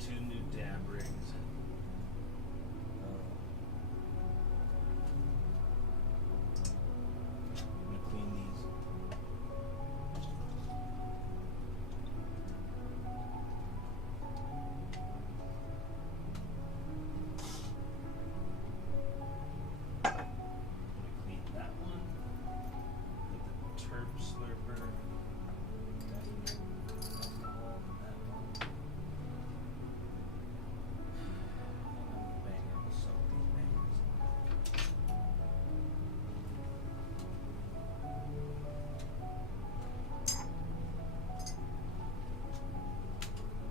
2 new dab rigs. I'm gonna clean these. I'm gonna clean that one with the Terp Slurper. Alcohol in that one. Banger will soak these bangers.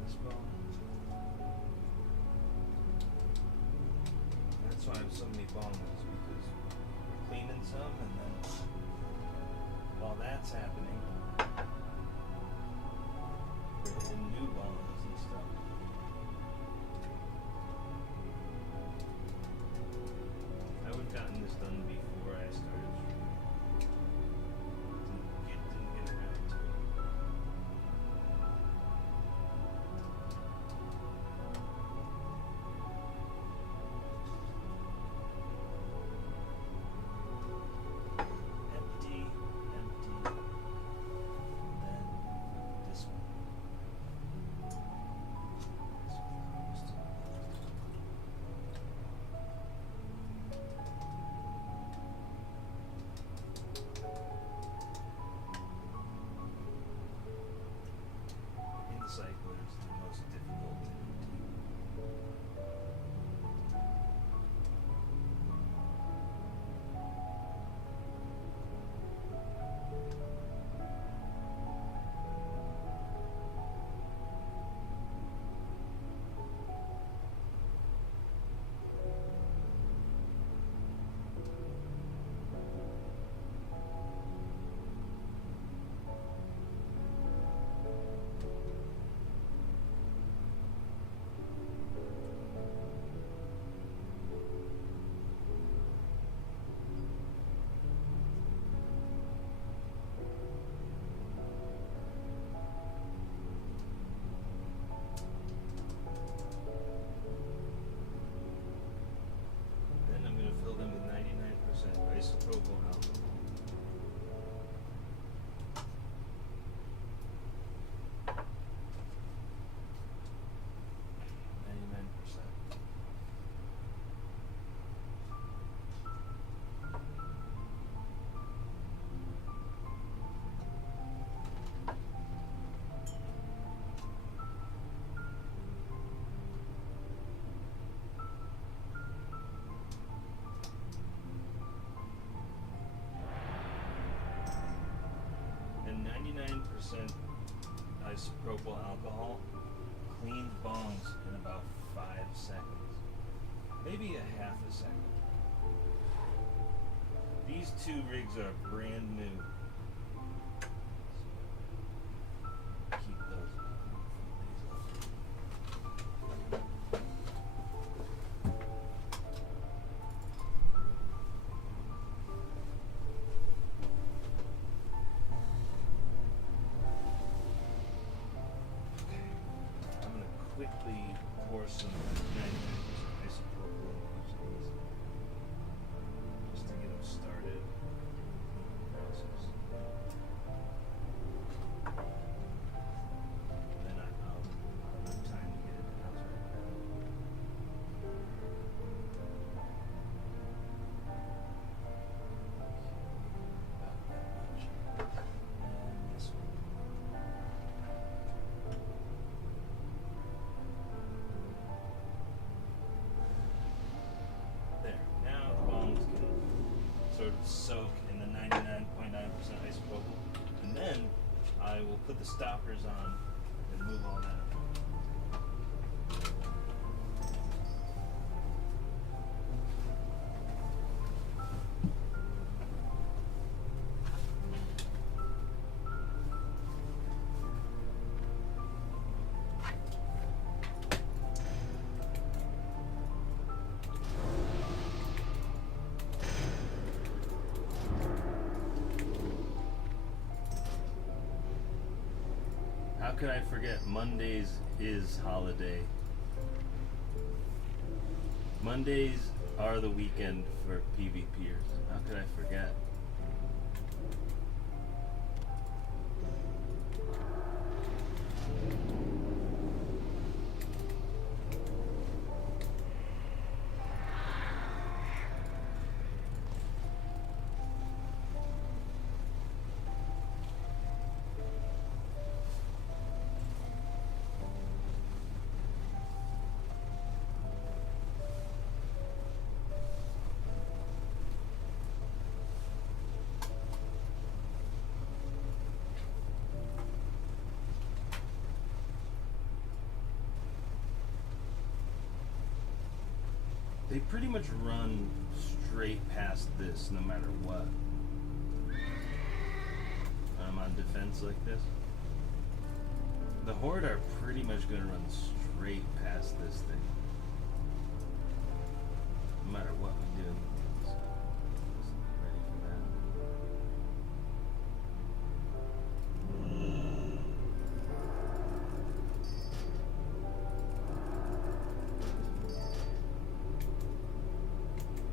This bone. That's why I have so many bones, because we're cleaning some, and then while that's happening, we're hitting new bones and stuff. I would have gotten this done before I started shooting. Didn't get around to it. Empty, then this one. This one goes to Incycler is the most difficult to empty. Then I'm going to fill them with 99% isopropyl alcohol. And 99% isopropyl alcohol cleans bongs in about 5 seconds. Maybe a half a second. These 2 rigs are brand new. Keep those. I'm going to quickly pour some 99% isopropyl into each of these, just to get them started. Process. Then I'll have time to get it out right now. About that much. And this one. There. Now the bones can sort of soak in the 99.9% isopropyl. And then I will put the stoppers on and move all that around. How could I forget Mondays is holiday Mondays are the weekend for PvPers. How could I forget? They pretty much run straight past this no matter what. I'm on defense like this. The Horde are pretty much going to run straight past this thing. No matter what we do. So, ready for that.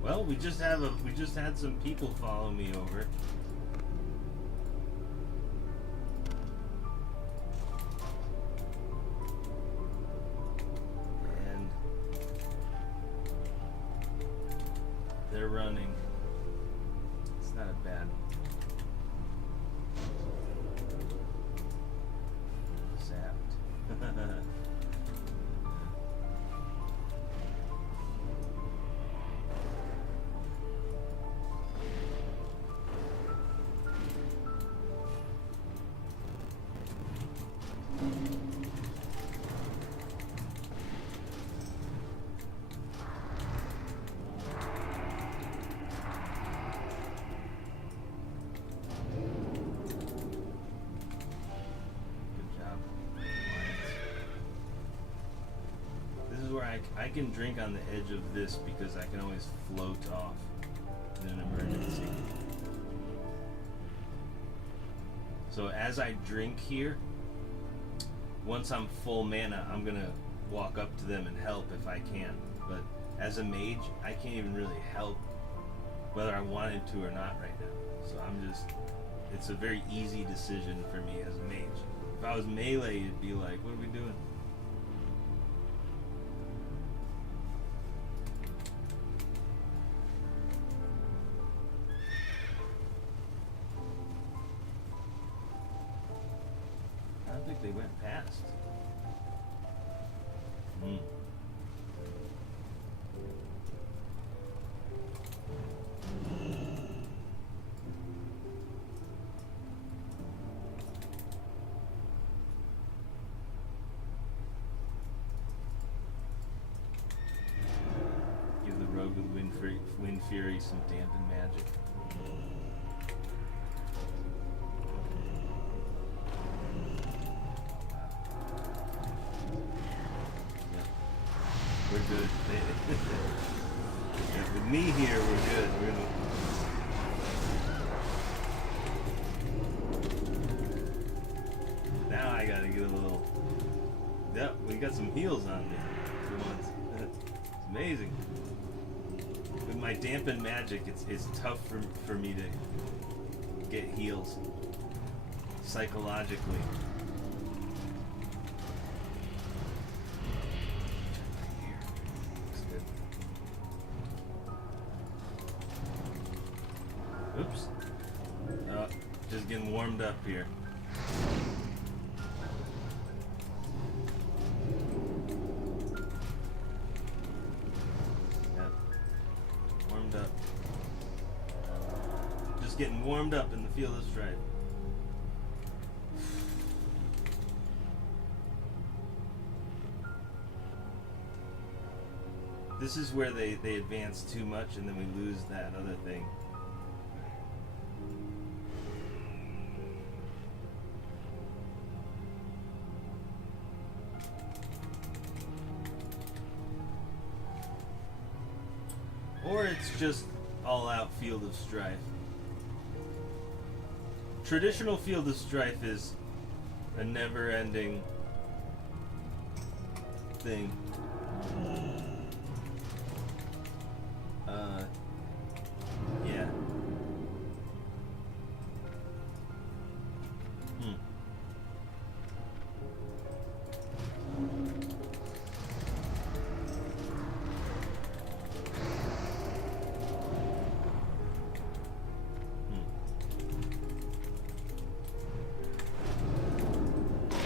Well, we just had some people follow me over. And they're running. It's not a bad zapped. I can drink on the edge of this because I can always float off in an emergency. So as I drink here, once I'm full mana, I'm gonna walk up to them and help if I can. But as a mage, I can't even really help whether I wanted to or not right now. So it's a very easy decision for me as a mage. If I was melee, it'd be like, what are we doing? I think they went past. Give the rogue with Wind Fury some dampen magic. We're good. With me here, we're good. Now I gotta get a little. Yep, we got some heals on me for once. It's amazing. With my dampen magic, it's tough for me to get heals psychologically. Oops. Oh, just getting warmed up here. Yep. Warmed up. Just getting warmed up in the field of strife. This is where they advance too much and then we lose that other thing. Or it's just all-out Field of Strife. Traditional Field of Strife is a never-ending thing. Yeah. Hmm.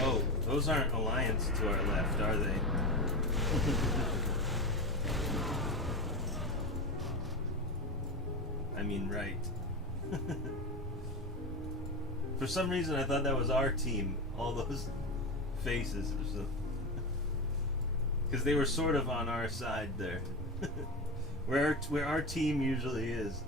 Oh, those aren't Alliance to our left, are they? I mean, right. For some reason, I thought that was our team. All those faces. Because they were sort of on our side there. where our team usually is.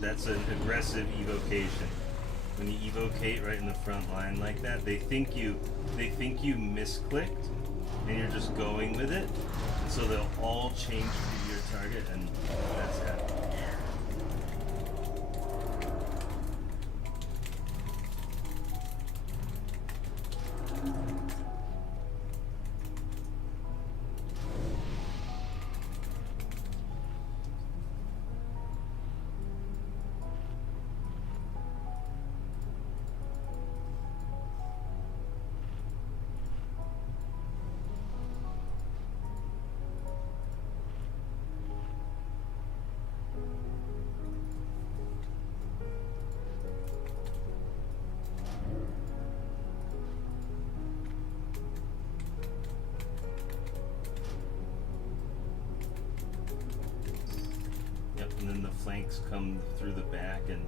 That's an aggressive evocation. When you evocate right in the front line like that, they think you misclicked, and you're just going with it, and so they'll all change to your target, and that's it. And then the flanks come through the back and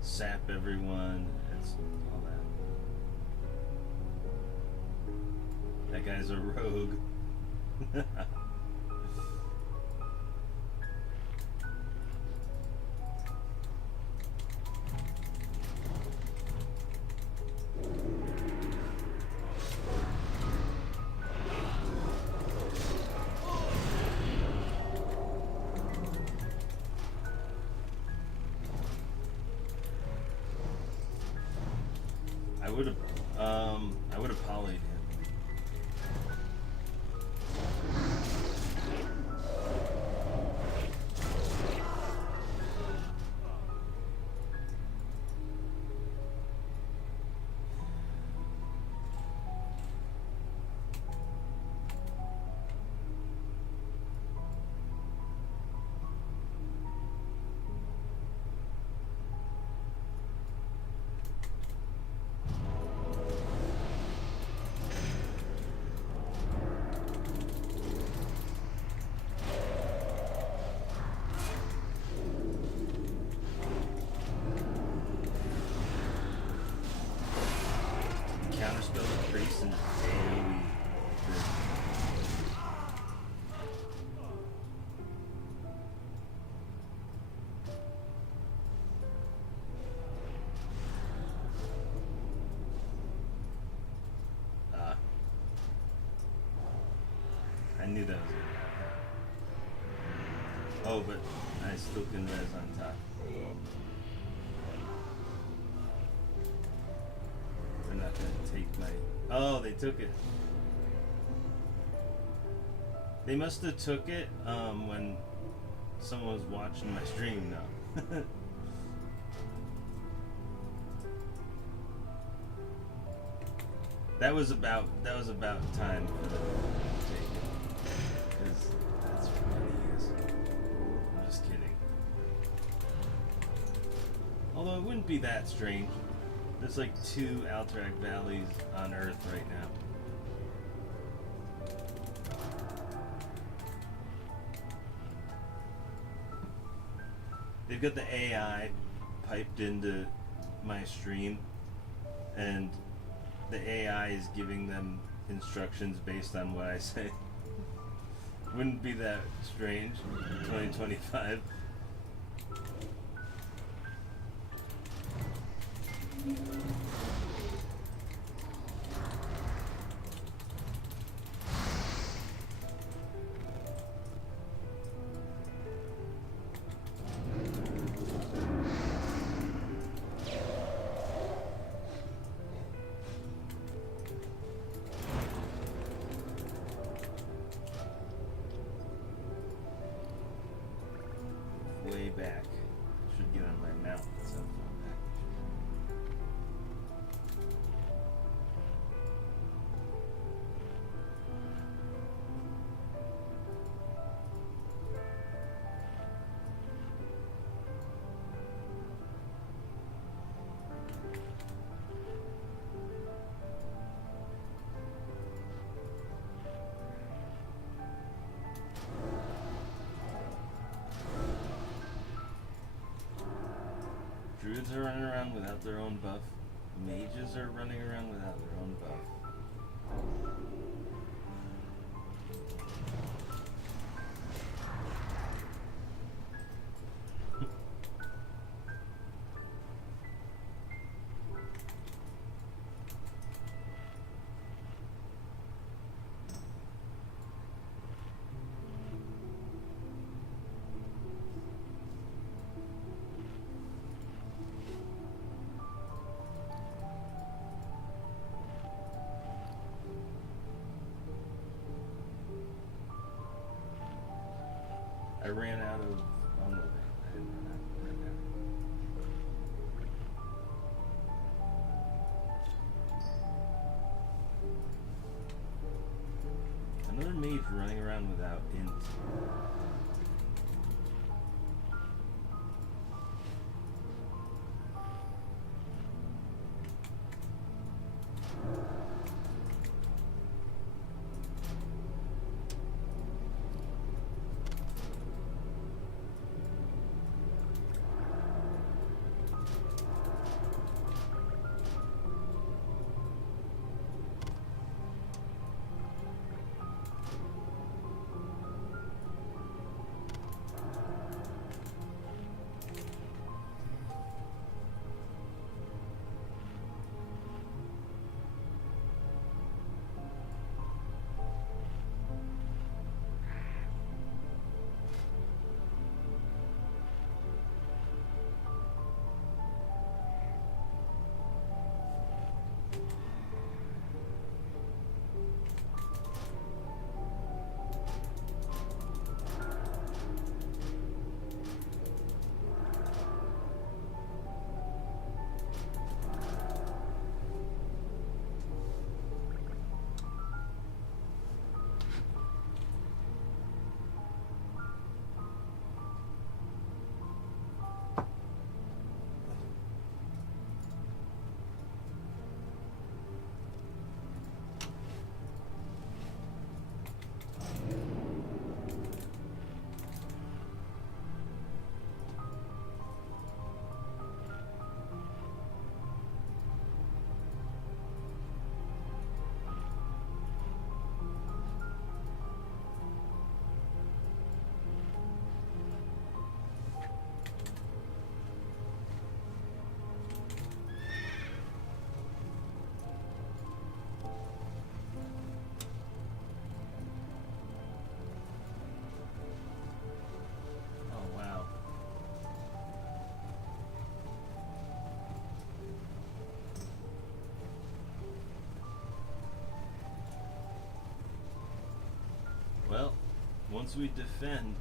sap everyone. It's all that. That guy's a rogue. I would have polyed him. Counterspell the priest and AoE. I knew that was gonna happen. Oh, but I still can res on top. They're not gonna take my... Oh, they took it. They must have took it when someone was watching my stream now. That was about time for them to take it. Because that's what it is. I'm just kidding. Although it wouldn't be that strange. There's like 2 Alterac valleys on Earth right now. They've got the AI piped into my stream, and the AI is giving them instructions based on what I say. Wouldn't be that strange in 2025. Way back. Should get on my mount. So Druids are running around without their own buff. Mages are running around without their own buff. I ran out of... Oh no, I didn't run out. I ran out. Another mage running around without int. once we defend.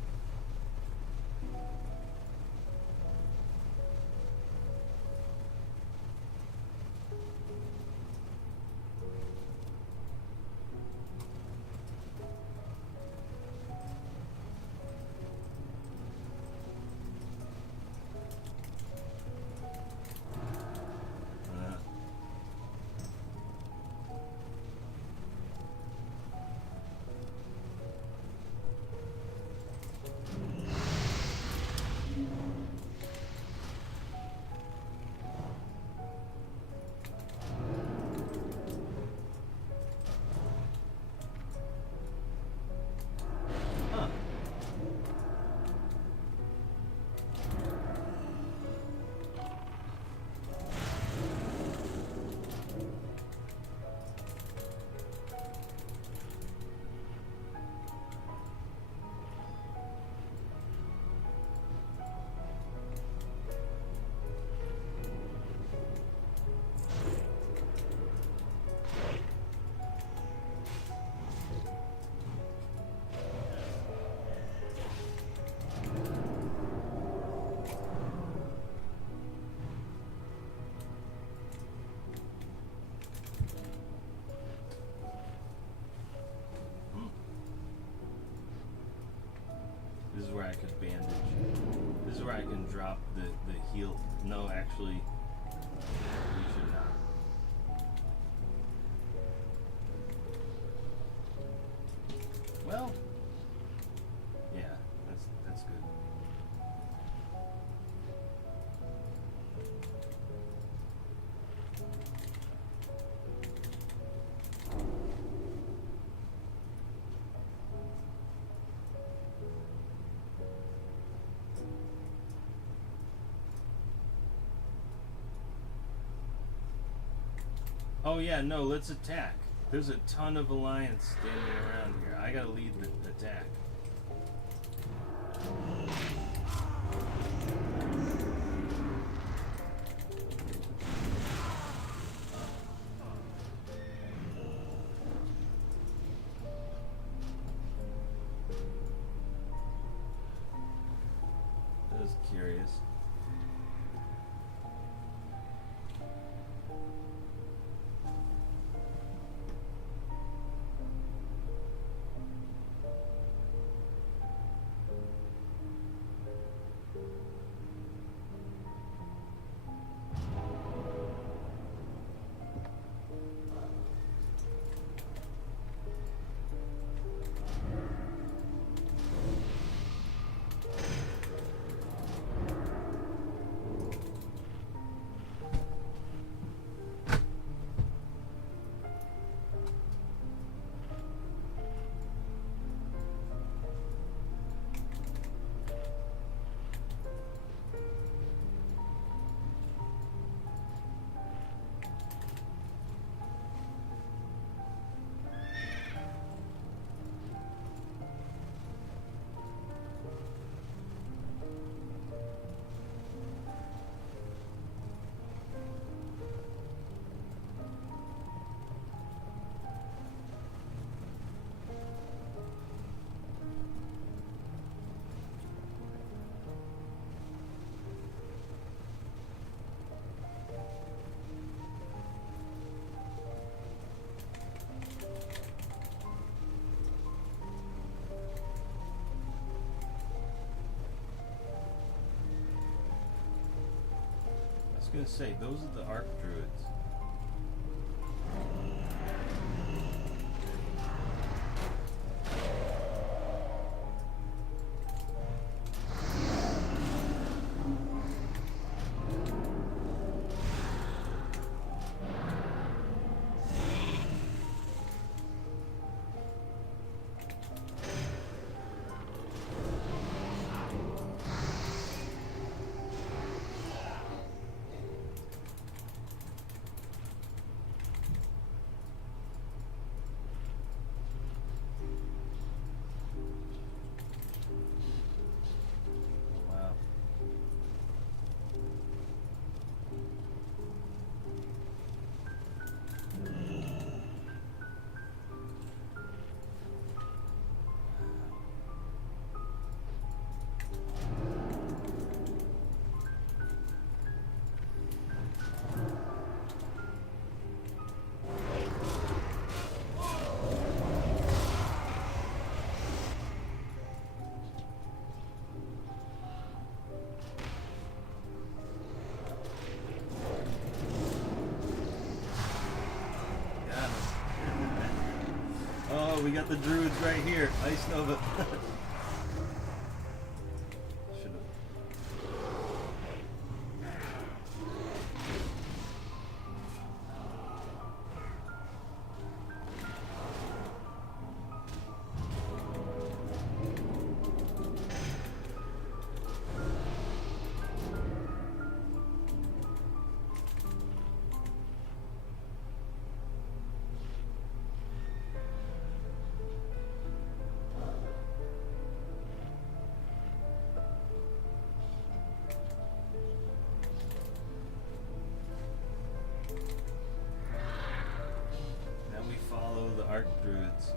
This is where I could bandage. This is where I can drop the heal. No, actually, we should not. Well, yeah, that's good. Oh yeah, no, let's attack. There's a ton of Alliance standing around here. I gotta lead the attack. I was curious. I was gonna say, those are the Arc Druids. the druids right here. Ice Nova. Should've. Follow the Arc Druids.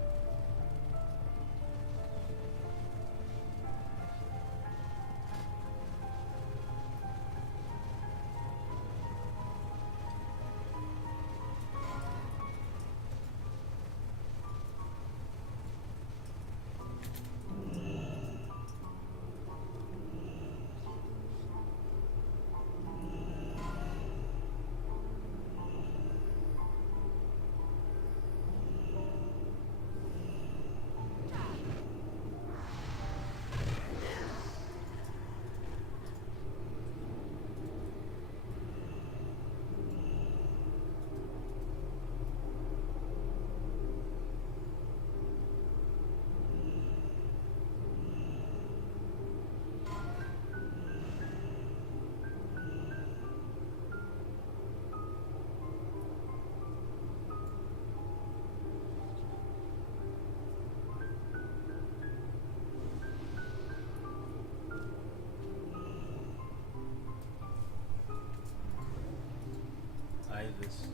Ibis.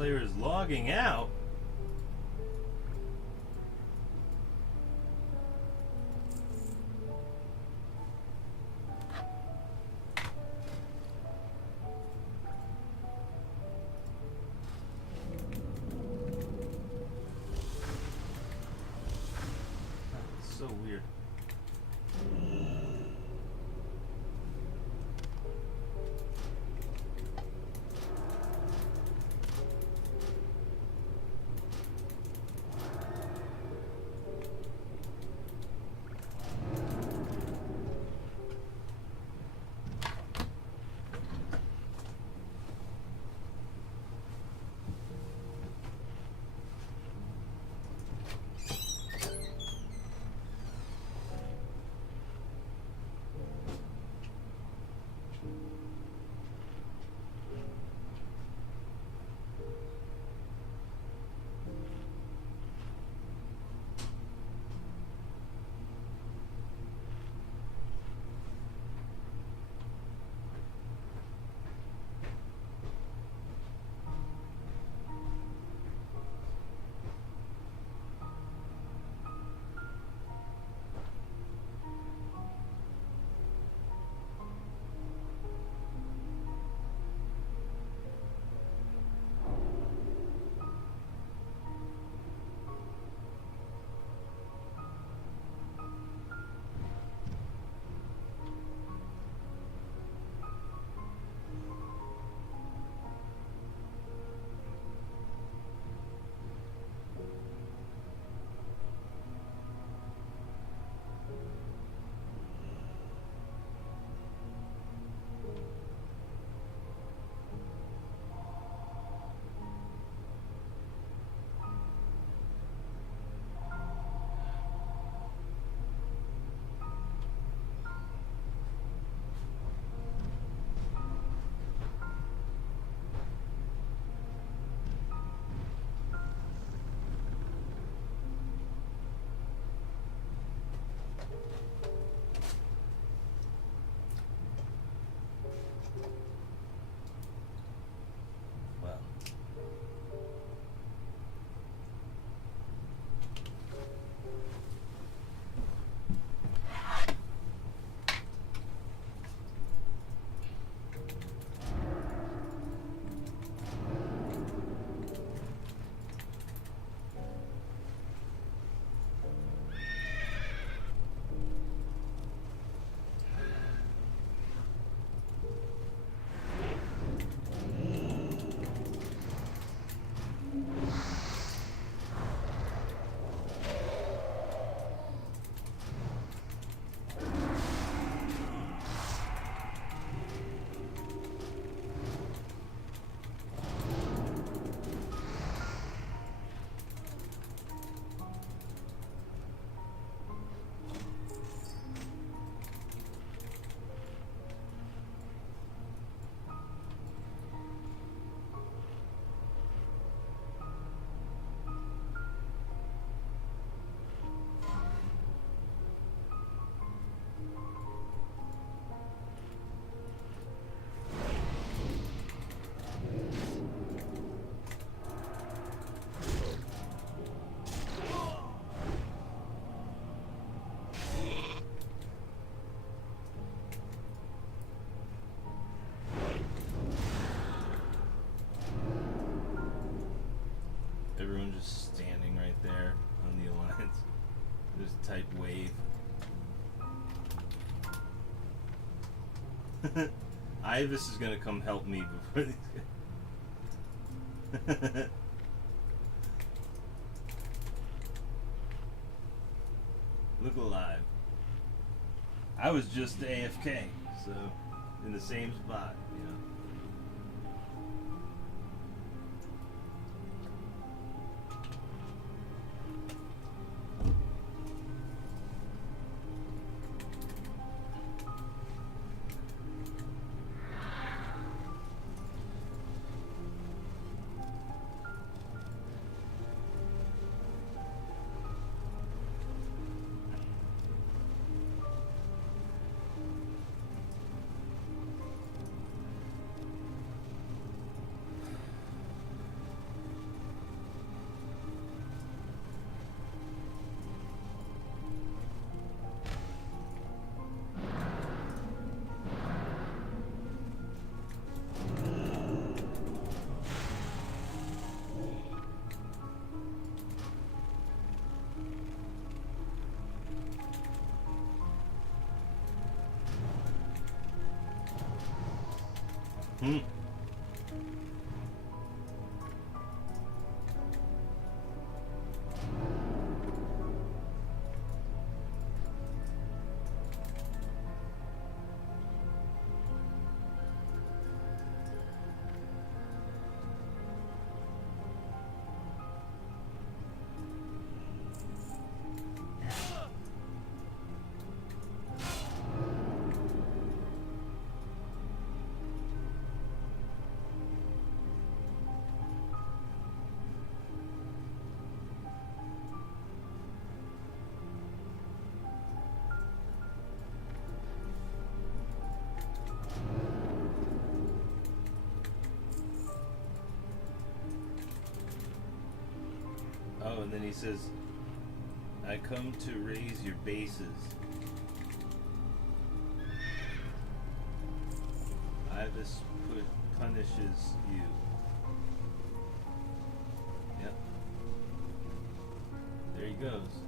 player is logging out. That's so weird. Everyone just standing right there on the alliance. Just type wave. Ivis is gonna come help me before these guys. Look alive. I was just AFK, so in the same spot, you know. Mm. Oh, and then he says, I come to raise your bases. Ibis punishes you. Yep. There he goes.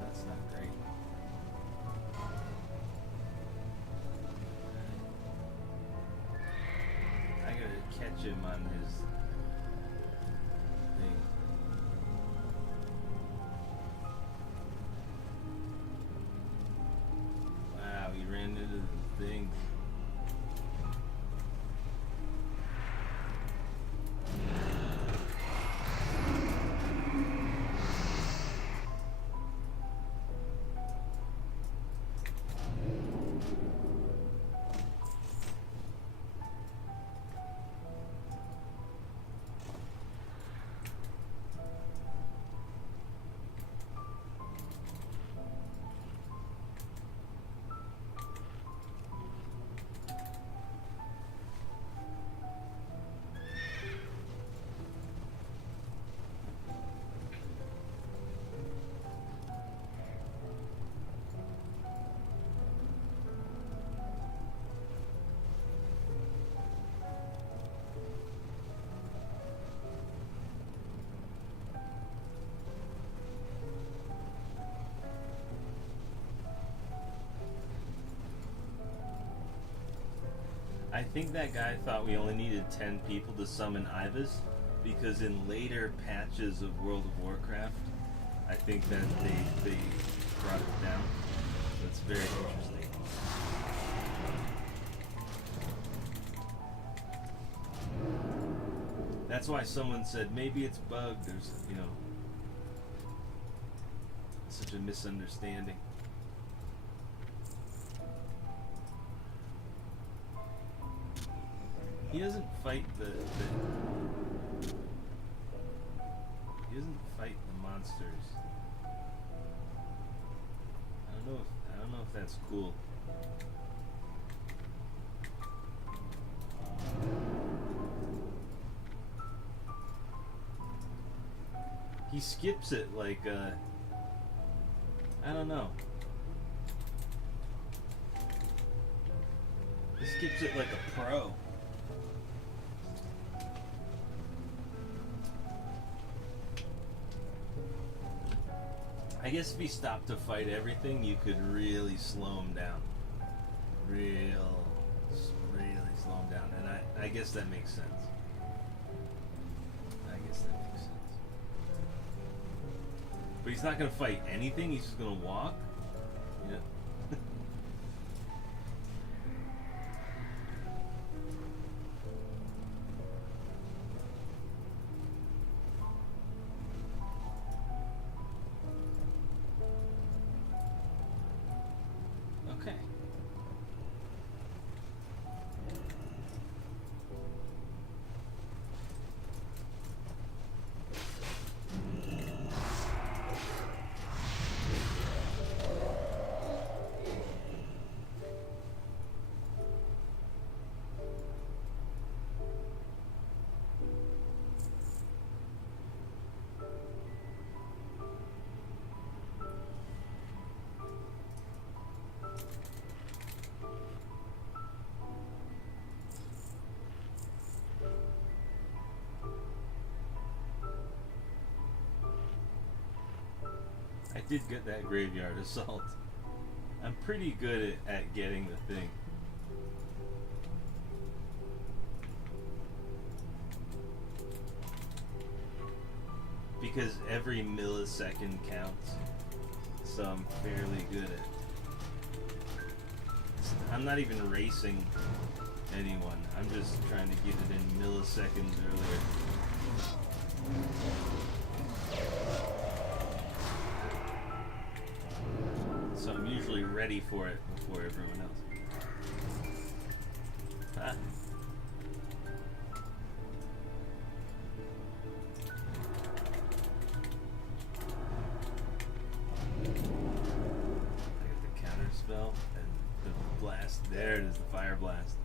That's not great. I gotta catch him on his thing. Wow, he ran into the thing. I think that guy thought we only needed 10 people to summon Ibis, because in later patches of World of Warcraft, I think that they brought it down. That's very interesting. That's why someone said maybe it's bugged. There's, such a misunderstanding. He doesn't fight the monsters. I don't know if that's cool. He skips it like I don't know. He skips it like a pro. I guess if he stopped to fight everything, you could really slow him down. Really slow him down. And I guess that makes sense. But he's not going to fight anything, he's just going to walk. Yeah. Okay. did get that graveyard assault. I'm pretty good at getting the thing. Because every millisecond counts. So I'm fairly good at... I'm not even racing anyone. I'm just trying to get it in milliseconds earlier. So I'm usually ready for it before everyone else. Ah. I get the counter spell and the blast. There it is, the fire blast.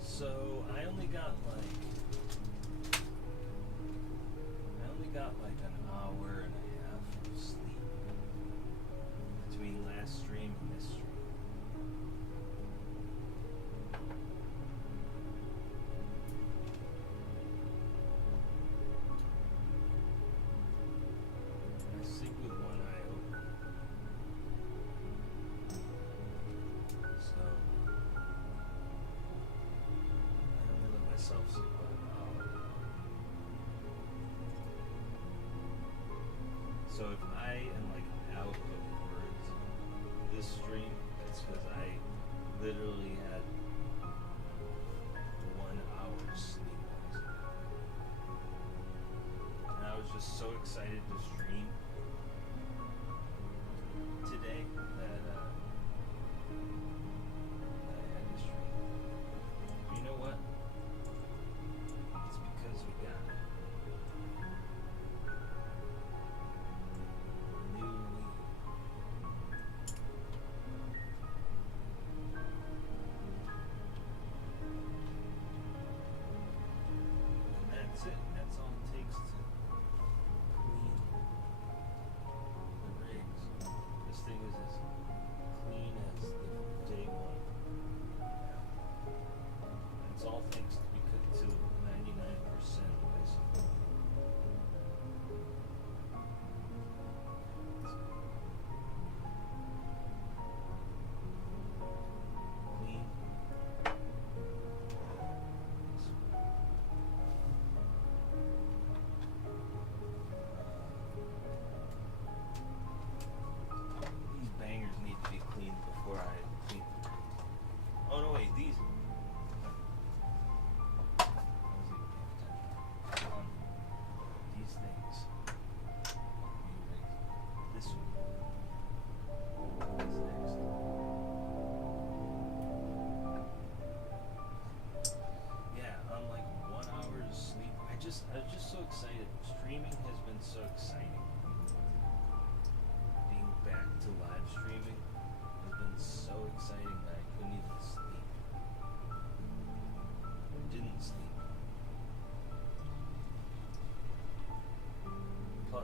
So I only got like an hour and a half of sleep between last stream and this stream. I sleep with one eye open. So I only let myself sleep about an hour. So if I am like out of words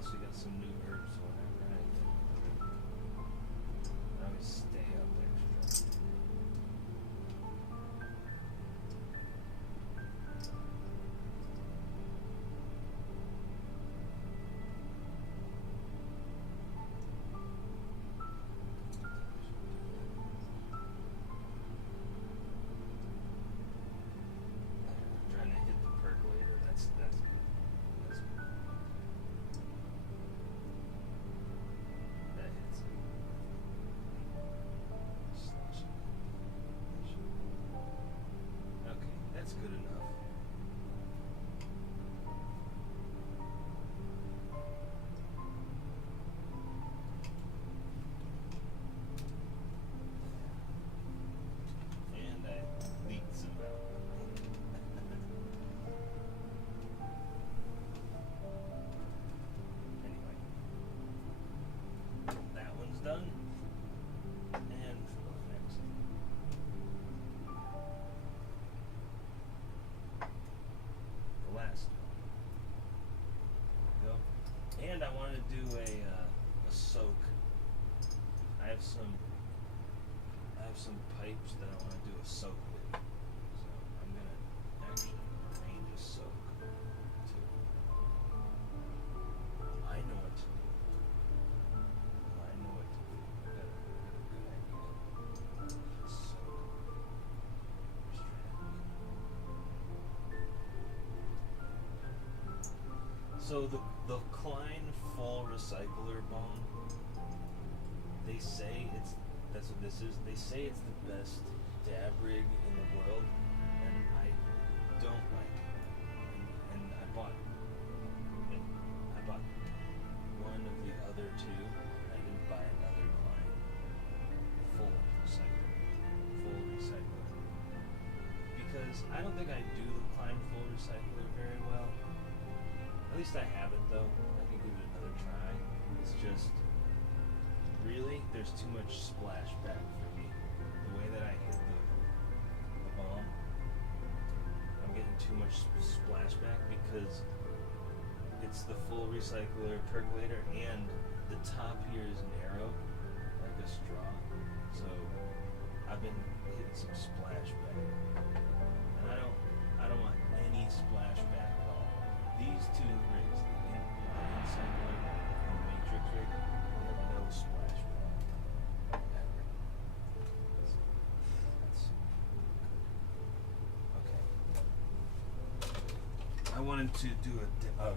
else. We got some new herbs or whatever. I always stay up extra. Trying to hit the percolator. That's good. That's good. That hits it. Slush it. Okay, that's good enough. And I leaked some out. Anyway, that one's done. And what's next? The last one. There we go. And I want to do a soak. I have some pipes that I want to do a soak with. So I'm gonna actually arrange a soak too. I know what to do. I know what to do. I got a good idea. Soak. So the Klein Full Recycler Balm, they say that's what this is. They say it's the best dab rig in the world, and I don't like it. And I bought one of the other two. I didn't buy another Klein Full Recycler because I don't think I do the Klein Full Recycler very well. At least I haven't though. I can give it another try. It's just really there's too much splashback for me. The way that I hit the bomb, I'm getting too much splashback because it's the full recycler percolator and the top here is narrow, like a straw. So I've been hitting some splashback, and I don't want any splashback at all. These two rigs, the Insect rig and the Matrix rig, they have no splashback ever. That's okay. I wanted to do a dip of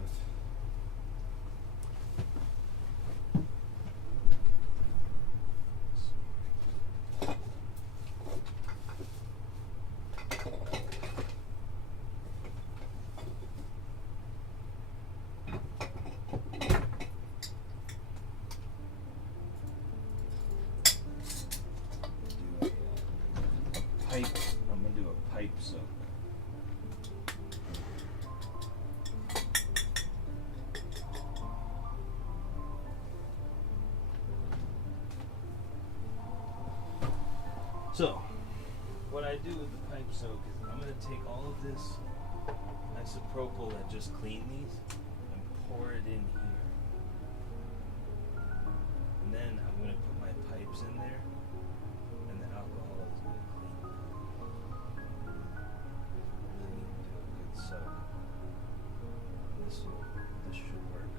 pipe. I'm gonna do a pipe soak. So, what I do with the pipe soak is I'm gonna take all of this isopropyl that just cleaned these and pour it in here. And then I'm gonna put my pipes in there, and the alcohol is gonna clean them. Really need to do a good soak. And this should work.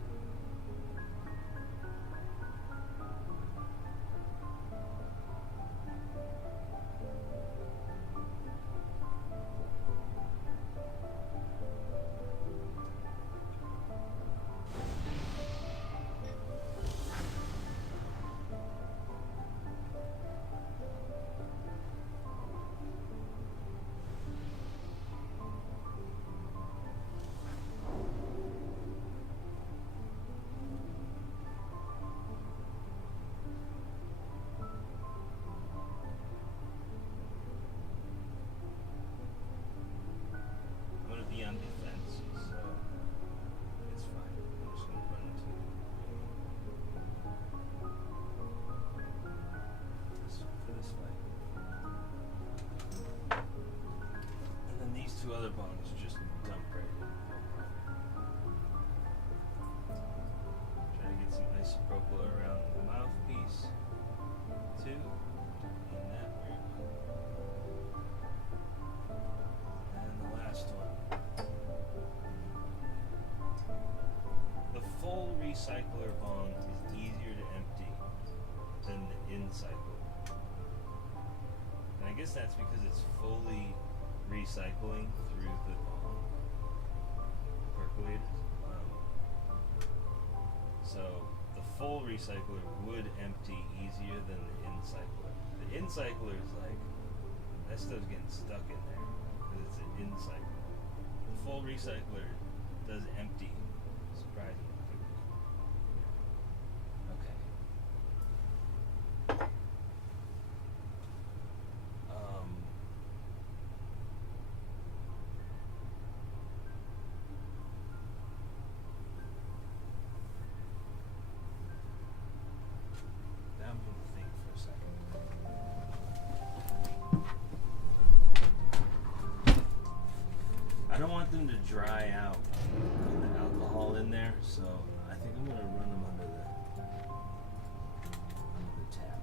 cycle. And I guess that's because it's fully recycling through the percolators. So the full recycler would empty easier than the in-cycler. The in-cycler is like, that stuff's getting stuck in there because it's an in-cycler. The full recycler does empty surprisingly quickly. Okay. Now I'm going to think for a second. I don't want them to dry out with the alcohol in there, so I think I'm going to run them under the tap.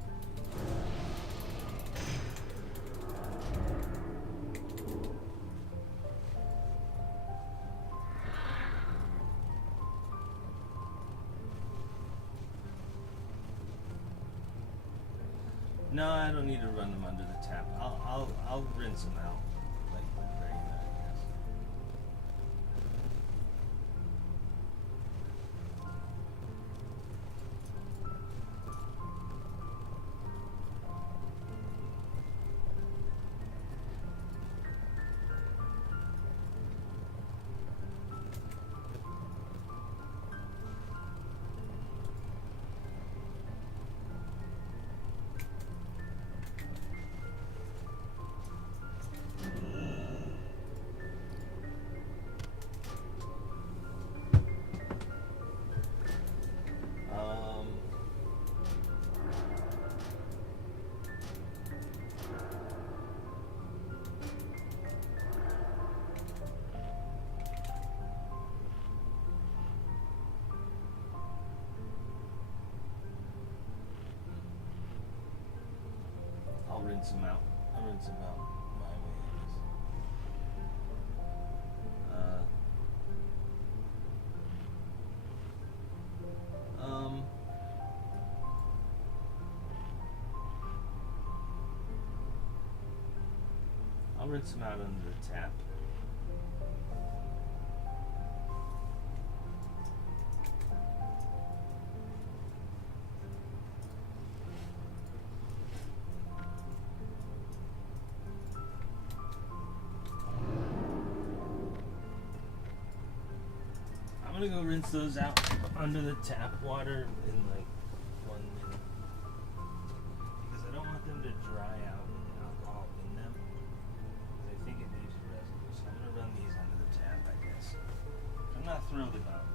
No, I don't need to run them under the tap. I'll rinse them out like regular, I guess. I'll rinse them out. I'll rinse them out my way, I guess. I'll rinse them out under the tap. I'm gonna go rinse those out under the tap water in like 1 minute because I don't want them to dry out with alcohol in them. I think it leaves a residue, so I'm gonna run these under the tap, I guess. I'm not thrilled about it.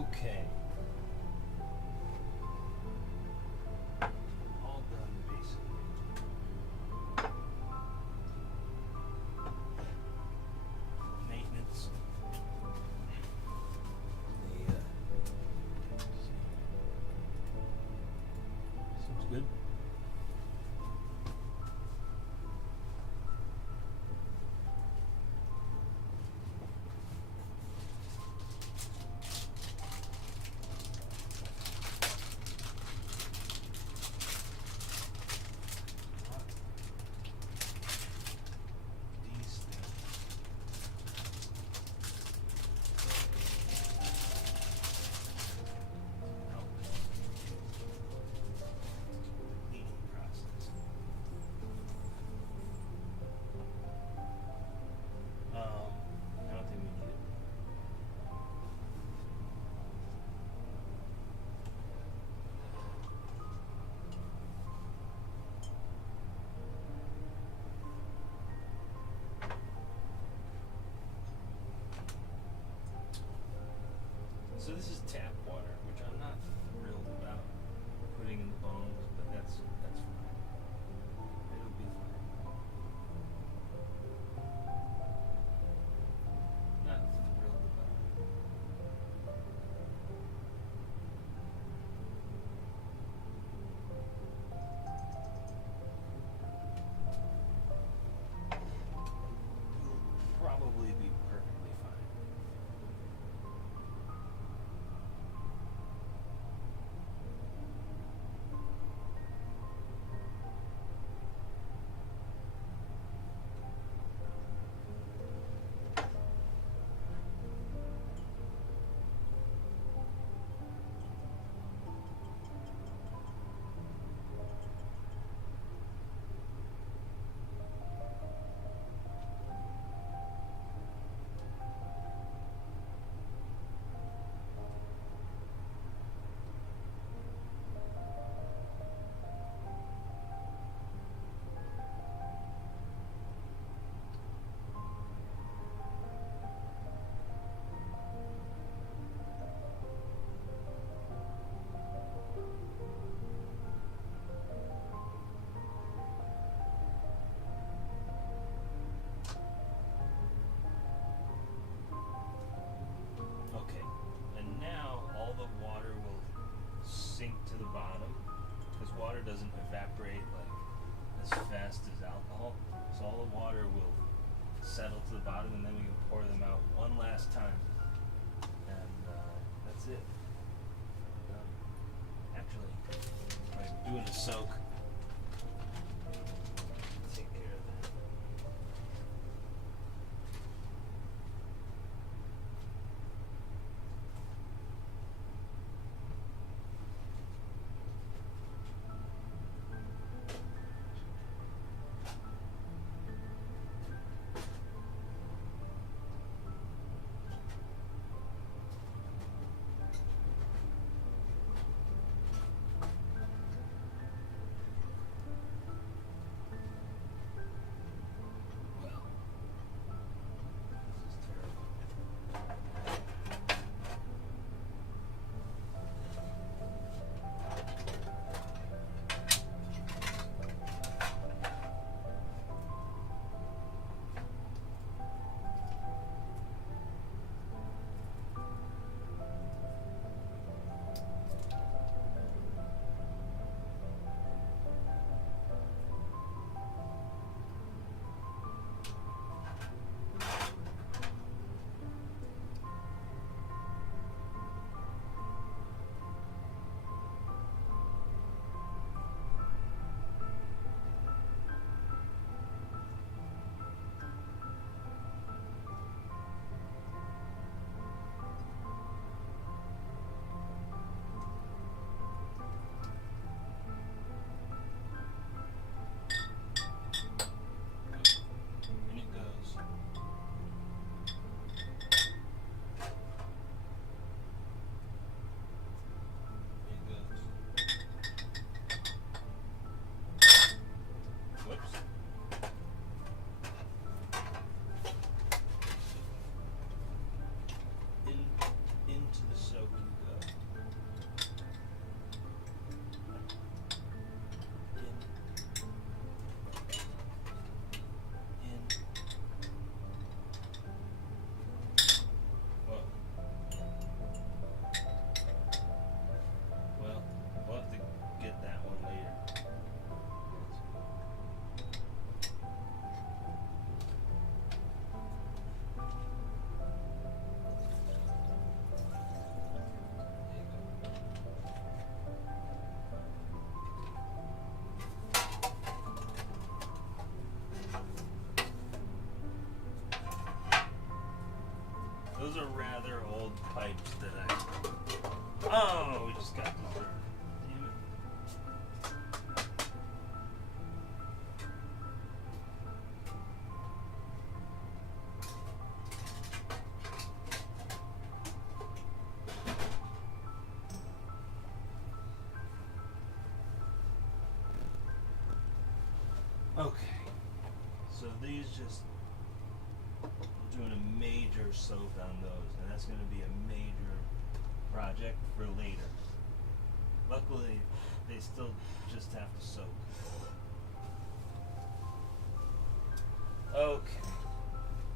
Okay. All done, basically. Maintenance. Seems good. These things. Help. Cleaning process. I don't think we need it. So this is tap water, which I'm not thrilled about putting in the bones, but that's fine. It'll be fine. Not thrilled about it. It'll probably be perfectly fine. Okay, and now all the water will sink to the bottom because water doesn't evaporate like as fast as alcohol. So all the water will settle to the bottom, and then we can pour them out one last time, and that's it. Actually, by doing a soak, take care of that. Oh, we just got dessert. Damn it. Okay, so these just doing a major soak on those, and that's going to be a major project for later. Luckily, they still just have to soak. Okay,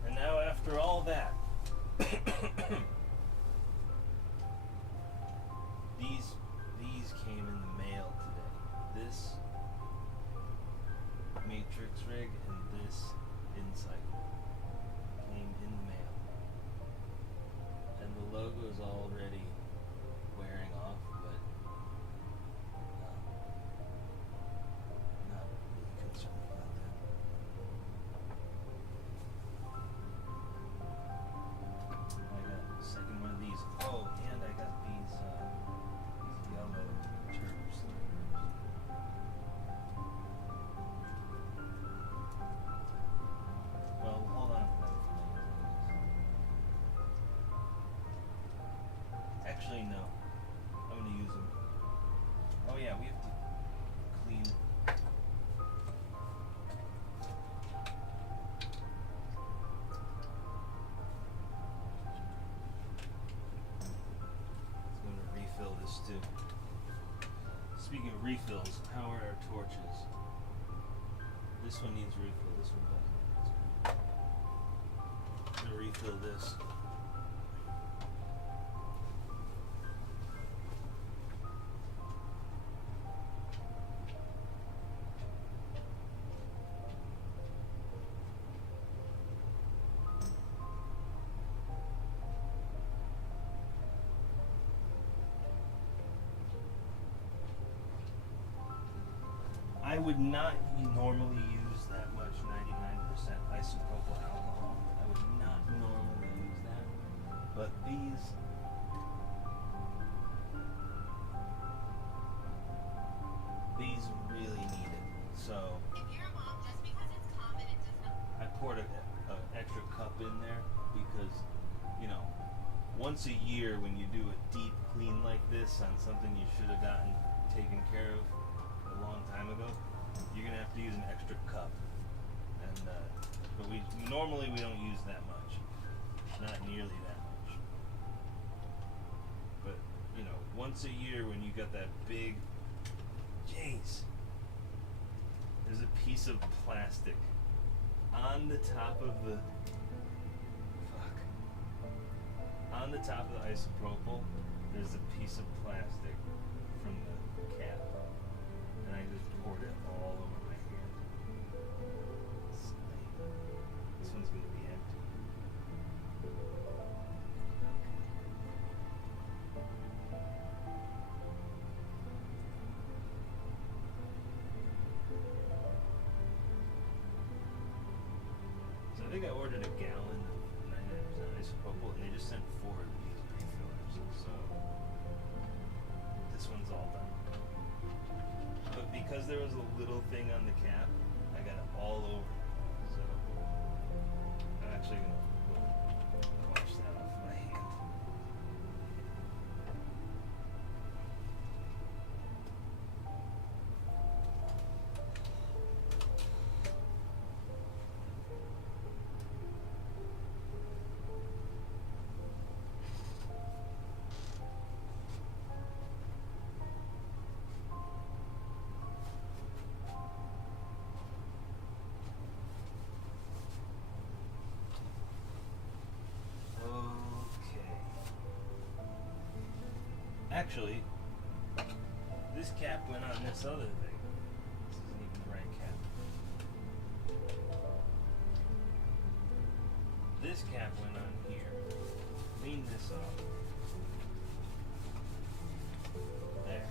and now after all that, these came in the mail today. This matrix rig and this insight came in the mail, and the logo is already wearing off, but not really concerned about that. I got a second one of these. Oh, and I got these yellow turbo sliders. Well, hold on for that for later. Actually, no. I'm gonna use them. Oh yeah, we have to clean. I'm gonna refill this too. Speaking of refills, how are our torches? This one needs refill. This one doesn't. I'm gonna refill this. I would not normally use that much 99% isopropyl alcohol. I would not normally use that. But these really need it. So If you're a mom, just because it's common, it does not. I poured an extra cup in there because, you know, once a year when you do a deep clean like this on something you should have gotten taken care of a long time ago, you're gonna have to use an extra cup. And but we normally don't use that much, not nearly that much. But you know, once a year when you got that big, jeez, there's a piece of plastic on the top of the on the top of the isopropyl. There's a piece of plastic from the cap. And I just poured it all over my hand. This one's going to be empty. So I think I ordered a gallon of 99% isopropyl, and they just sent 4 of these refillers. So this one's all done. But because there was a little thing on the cap, I got it all over. So I'm actually gonna wash that off my hand. Actually, this cap went on this other thing. This isn't even the right cap. This cap went on here. Clean this off. There.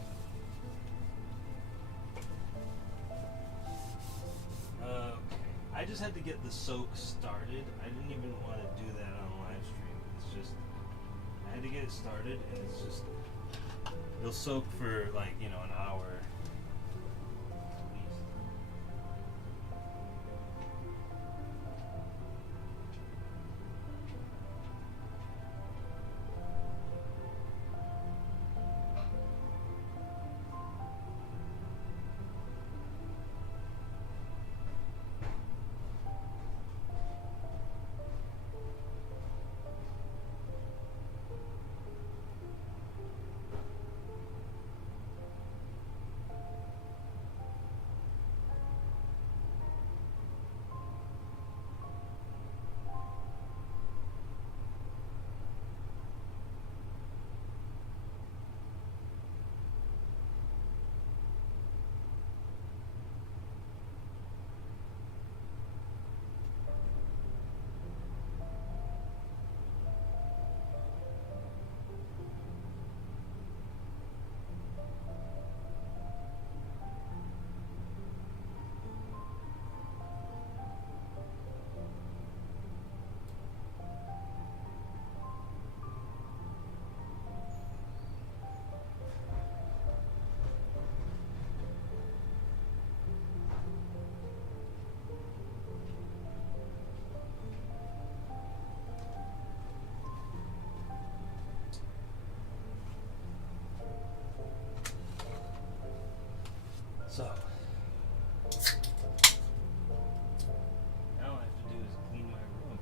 Okay. I just had to get the soak started. I didn't even want to do that on live stream. It's just, I had to get it started, and it's just It'll soak for like, you know, an hour at least. So, now all I have to do is clean my room.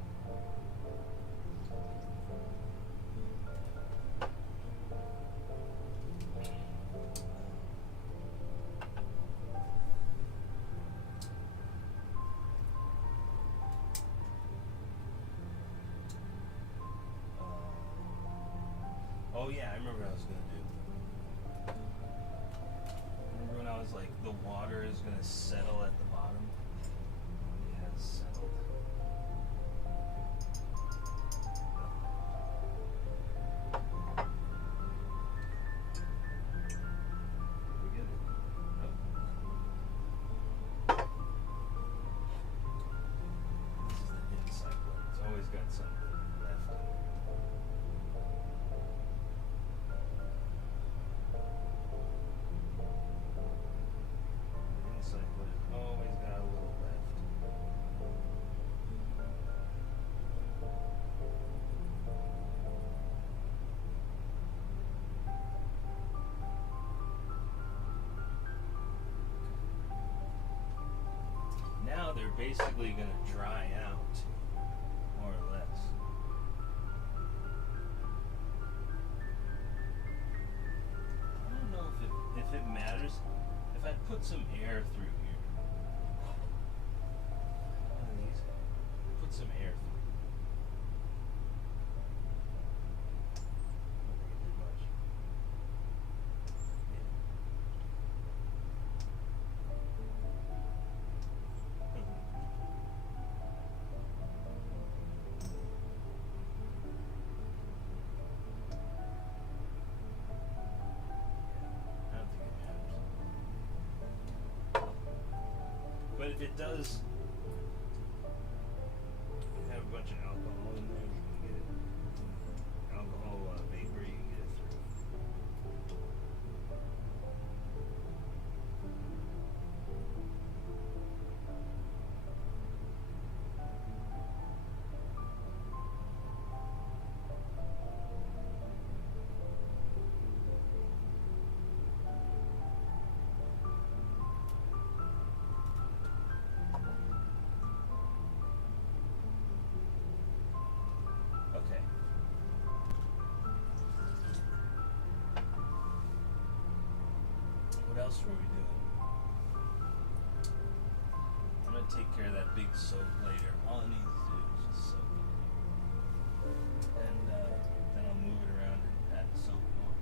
Oh yeah, I remember what I was gonna do. Remember when I was like, the water is gonna settle at the bottom? Yeah, it's settled. We get it. Oh. This is the inside one. It's always got something left in it. Inside one has always got a little left. Now they're basically going to dry out, more or less. I don't know if it matters if I put some air through here. One of these. Put some air through. I don't think it did much. Yeah. I don't think it matters. But if it does have a bunch of alcohol in there, you can get it. Alcohol vapor, you can get it through. Okay. What else were we doing? I'm gonna take care of that big soak later. All it needs to do is just soak it. And then I'll move it around and add the soap more.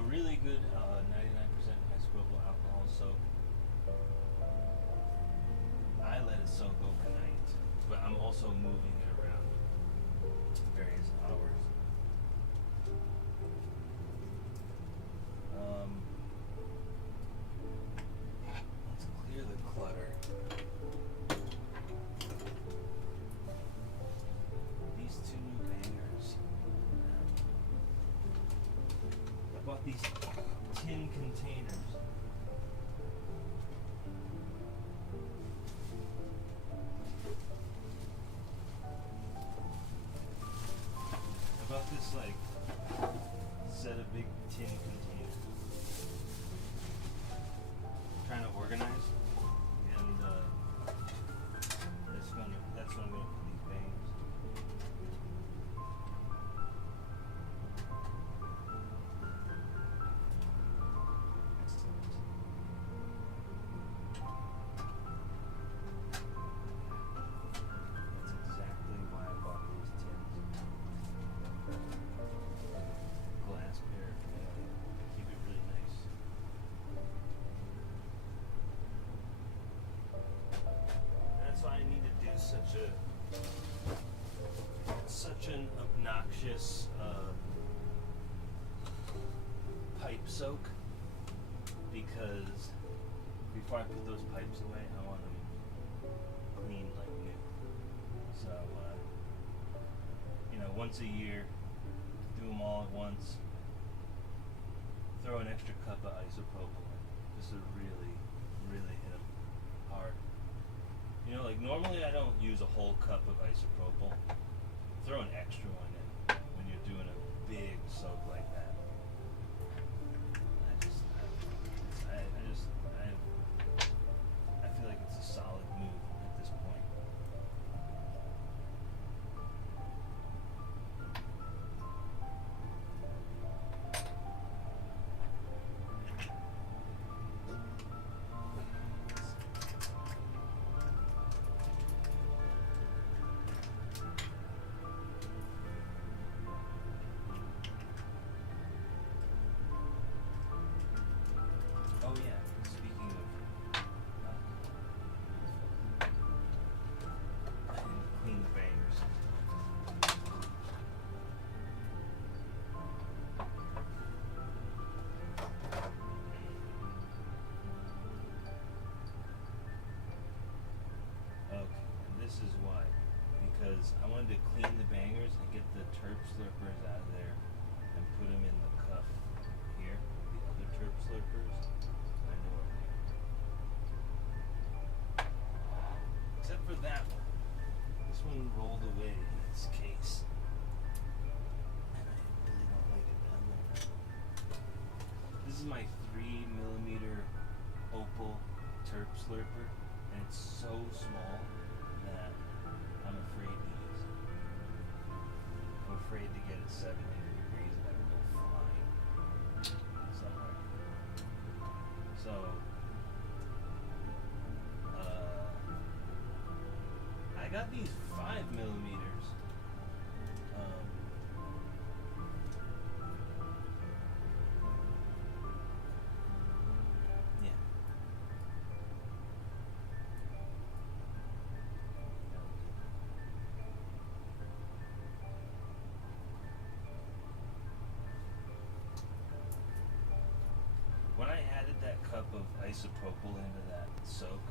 A really good 99% isopropyl alcohol soak. I let it soak overnight, but I'm also moving it around various hours. Let's clear the clutter. These two new hangers. I bought these tin containers. How about this, like, set of big tin containers? Trying to organize, and that's what I'm gonna put these bangers. That's exactly why I bought these tins. Glass pair, keep it really nice. That's why I need to do such an obnoxious pipe soak, because before I put those pipes away, I want them clean like new. So once a year, do them all at once. Throw an extra cup of isopropyl in, just to really hit them hard. Like normally I don't use a whole cup of isopropyl. Throw an extra one in when you're doing a big soak like that. I feel like it's a solid move at this point. Oh yeah, speaking of, I didn't clean the bangers. Okay, and this is why. Because I wanted to clean the bangers and get the terp slurpers out of there and put them in the cup here, the other terp slurpers. I know where they are. Except for that one. This one rolled away in its case. And I really don't like it down there. This is my 3mm opal terp slurper, and it's so small that I'm afraid to use it. I'm afraid to get it 70 degrees and have it go flying somewhere. So, I got these 5mm. Yeah. When I added that cup of isopropyl into that soak,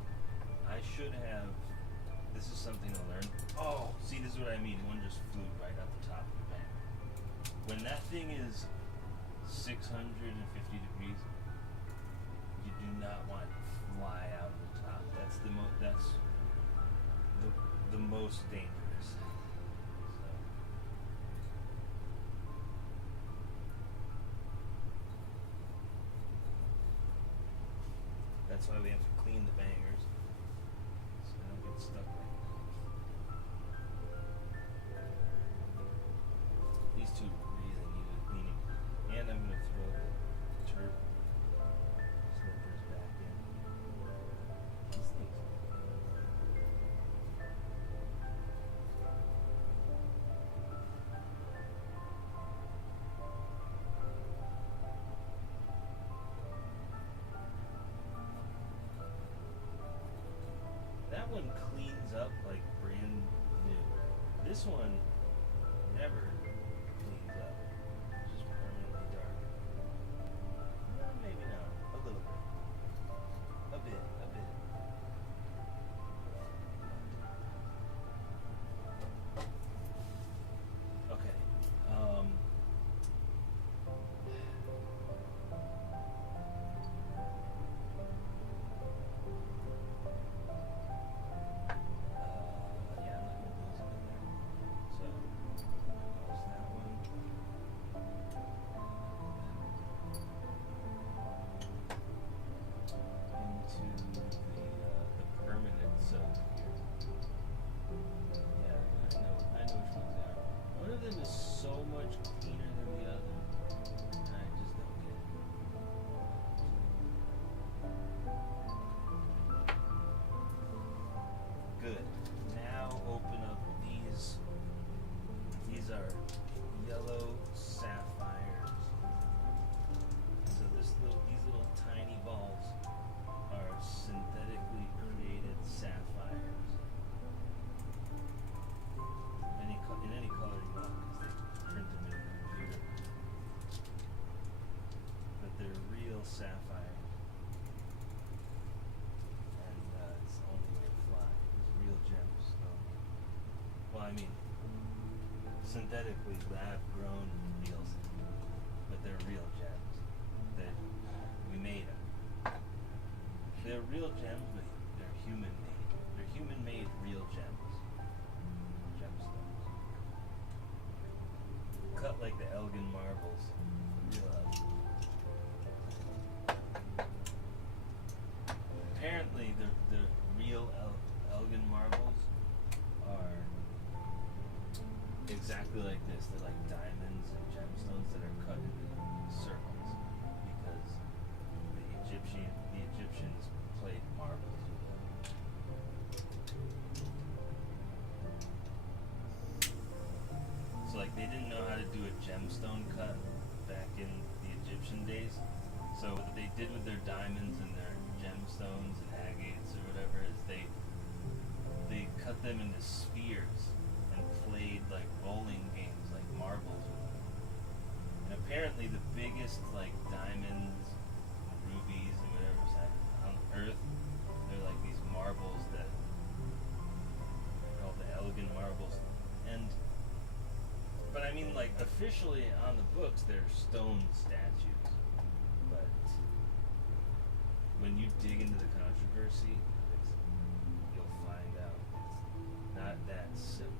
I should have. This is something to learn. Oh, see, this is what I mean. One just flew right out the top of the pan. When that thing is 650 degrees, you do not want it to fly out of the top. That's the most dangerous. So. That's why we have to clean the bangers, so they don't get stuck like that. These two really needed cleaning. And I'm going to throw the terp slippers back in. These things. That one cleans up like brand new. This one never cleans up. It's just permanently dark. Maybe not. A little bit. A bit. Okay. sapphire, and it's the only way to fly. It's real gemstone. Well, I mean, synthetically lab-grown reals, but they're real gems that we made them. They're real gems, but they're human-made. They're human-made real gems. Gemstones. Cut like the Elgin marbles. Real Elgin. Apparently, the real Elgin marbles are exactly like this. They're like diamonds and gemstones that are cut into circles because the Egyptians played marbles with them. So like they didn't know how to do a gemstone cut back in the Egyptian days. So what they did with their diamonds and their gemstones and agates or whatever is they cut them into spheres and played like bowling games like marbles with them. And apparently the biggest like diamonds, rubies and whatever's on Earth, they're like these marbles that are called the Elgin marbles. But I mean like officially on the books they're stone statues. But when you dig into the controversy, you'll find out it's not that simple.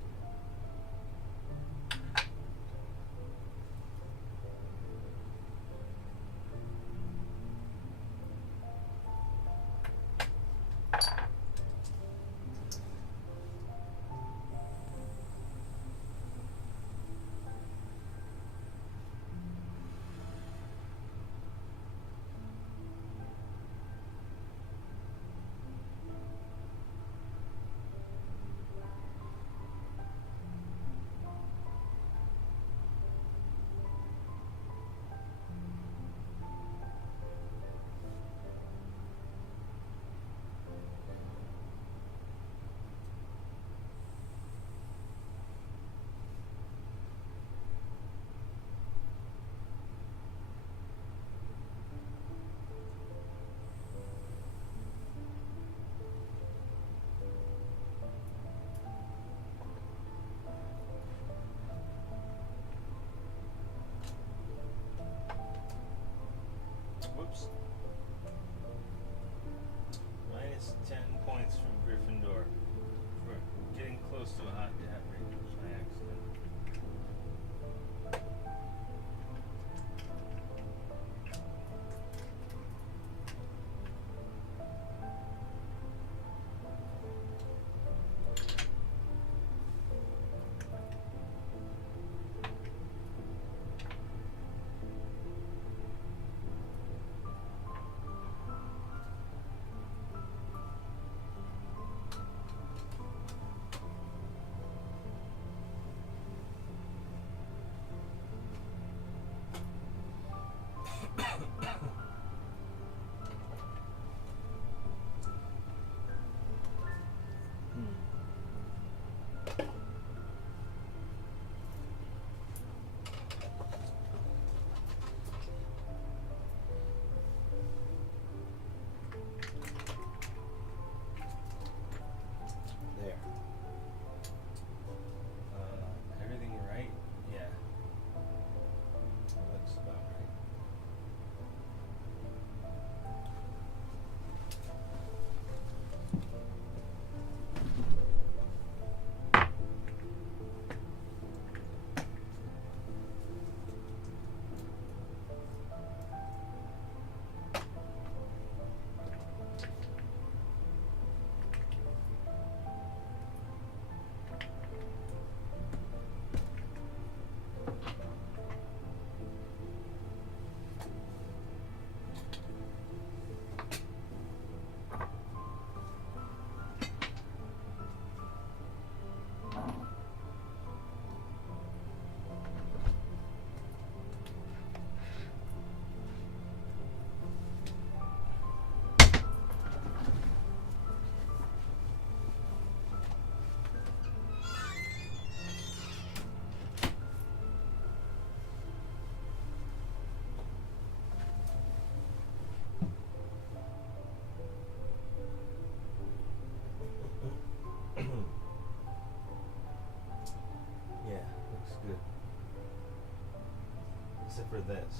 for this.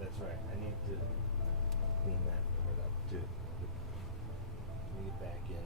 That's right. I need to clean that part up too. Let me get back in.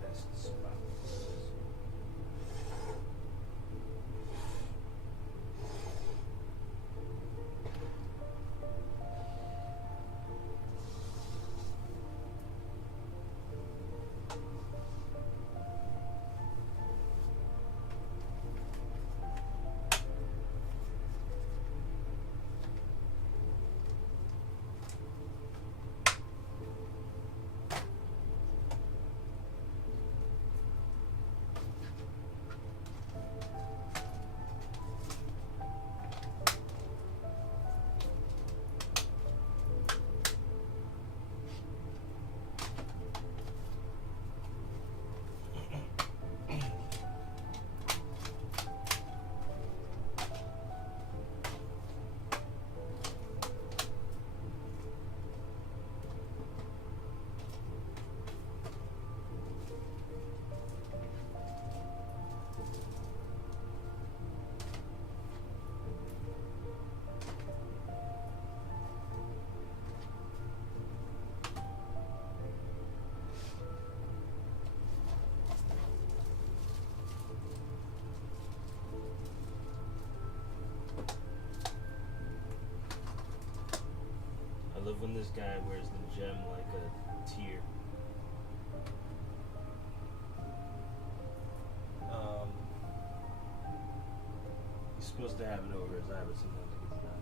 Best spot. I love when this guy wears the gem like a tear. He's supposed to have it over his eye, but sometimes it gets not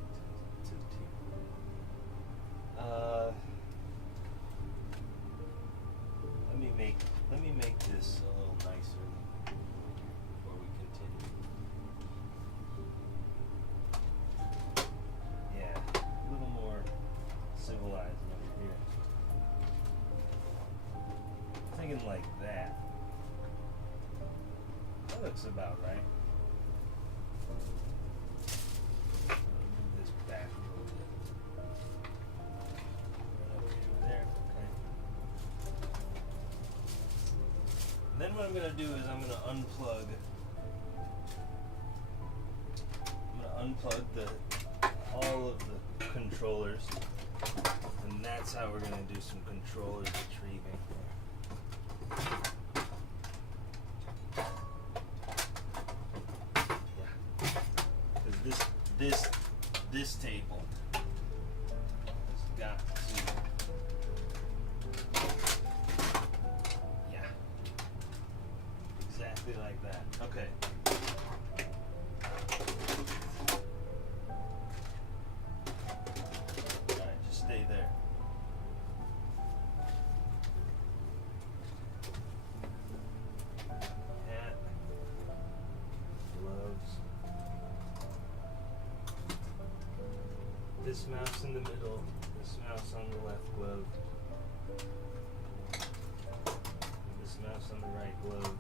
to the tear. Let me make this a little nicer before we continue. Yeah, a little more civilized over here. Thinking like that. That looks about right. I'll move this back a little bit. Right up to there, okay. And then what I'm gonna do is I'm gonna unplug all of the controllers, and that's how we're gonna do some controller retrieving. Yeah, because this table has got to, yeah, exactly like that. Okay. Alright, just stay there. Hat, gloves. This mouse in the middle, this mouse on the left glove, this mouse on the right glove,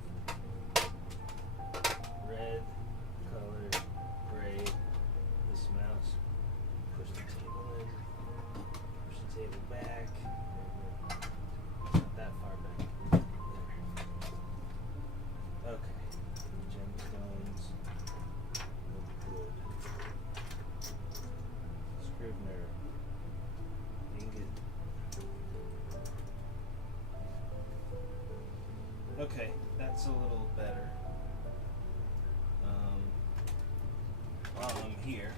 red, color, gray, this mouse, push the table in, push the table back, not that far back, there. Okay, gemstones, look good. Scrivener, ingot. Okay, that's a little better. While I'm here,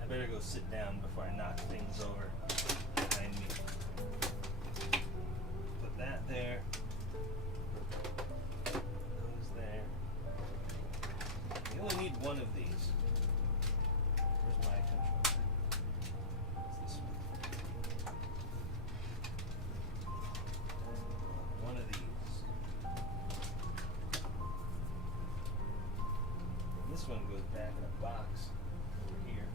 I better go sit down before I knock things over behind me. Put that there. one of these. Where's my controller? It's this one. One of these. This one goes back in a box over here.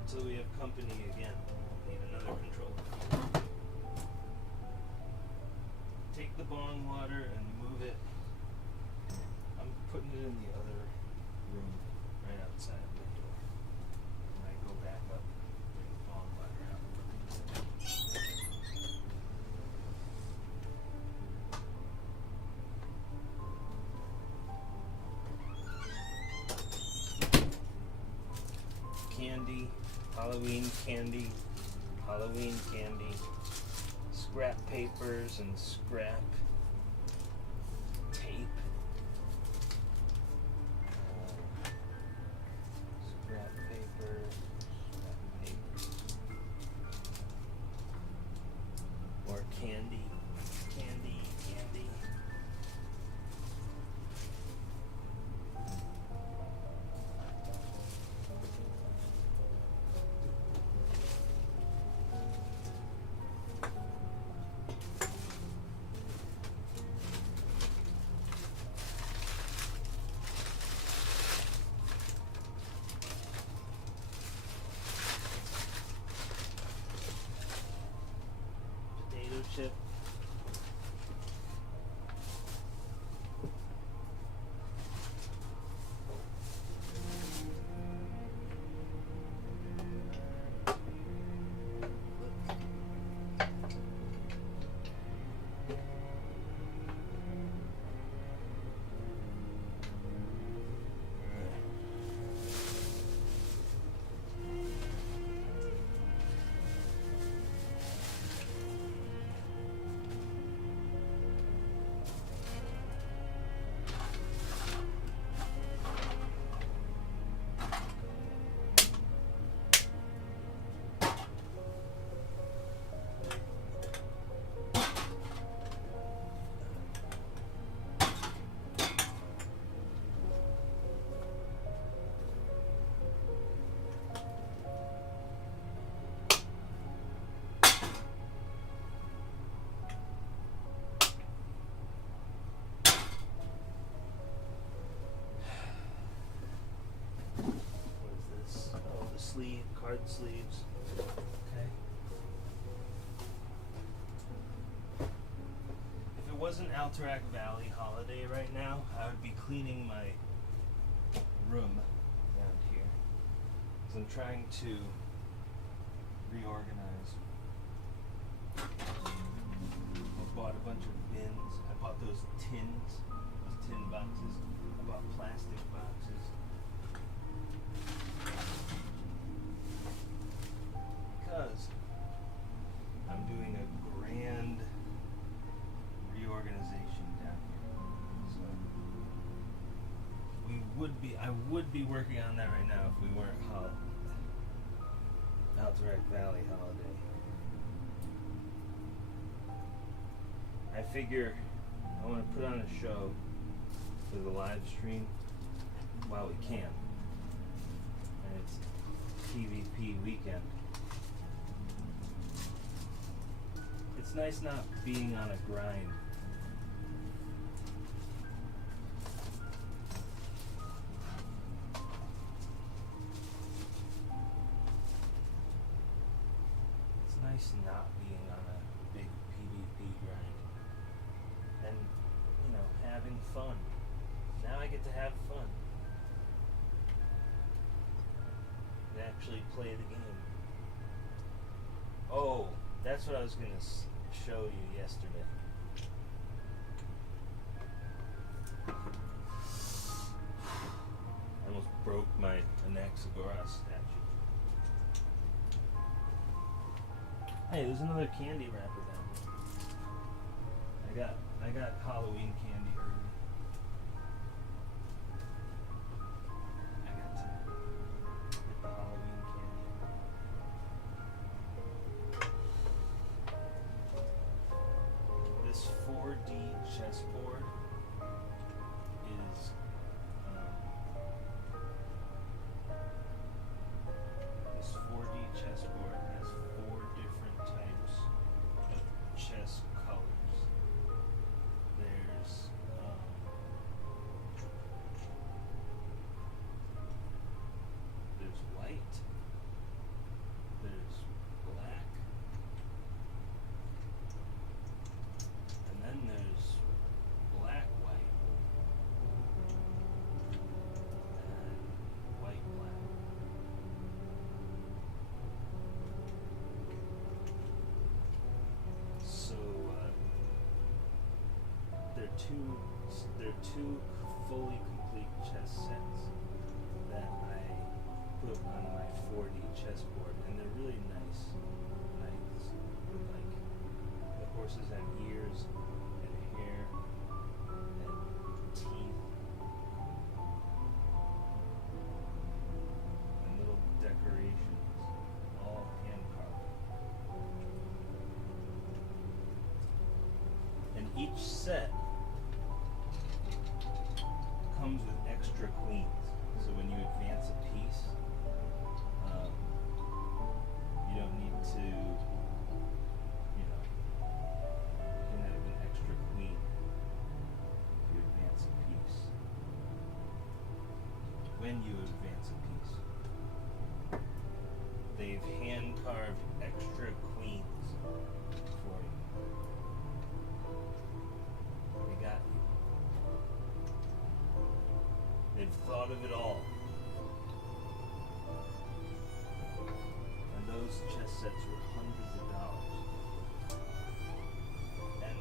Until we have company again. Need another controller. Take the bong water and move it. I'm putting it in the other room, right outside of the door. When I go back up, bring the bong water out. Candy, Halloween candy, Halloween candy, scrap papers and scrap tape, scrap paper, scrap paper, more candy, candy, candy. Potato chip. Sleeve, card sleeves. Okay. If it wasn't Alterac Valley holiday right now, I would be cleaning my room down here. Because I'm trying to reorganize. I bought a bunch of bins. I bought those tins, those tin boxes. I bought plastic boxes. Because I'm doing a grand reorganization down here. So I would be working on that right now if we weren't Alterac Valley holiday. I figure I want to put on a show for the live stream while we can. And it's PvP weekend. It's nice not being on a grind. It's nice not being on a big PvP grind. And, you know, having fun. Now I get to have fun. And actually play the game. Oh, that's what I was going to show you yesterday. I almost broke my Anaxagoras statue. Hey, there's another candy wrapper down here. I got Halloween candy early. I got to get the Halloween candy. two fully complete chess sets that I put on my 4D chessboard, and they're really nice. Nice. Like the horses have ears and hair and teeth and little decorations, all hand carved. And each set comes with extra queens. So when you advance a piece, you don't need to, you can have an extra queen if you advance a piece. When you advance a piece, they've hand carved extra queens for you. They got you. They've thought of it all. And those chess sets were hundreds of dollars. And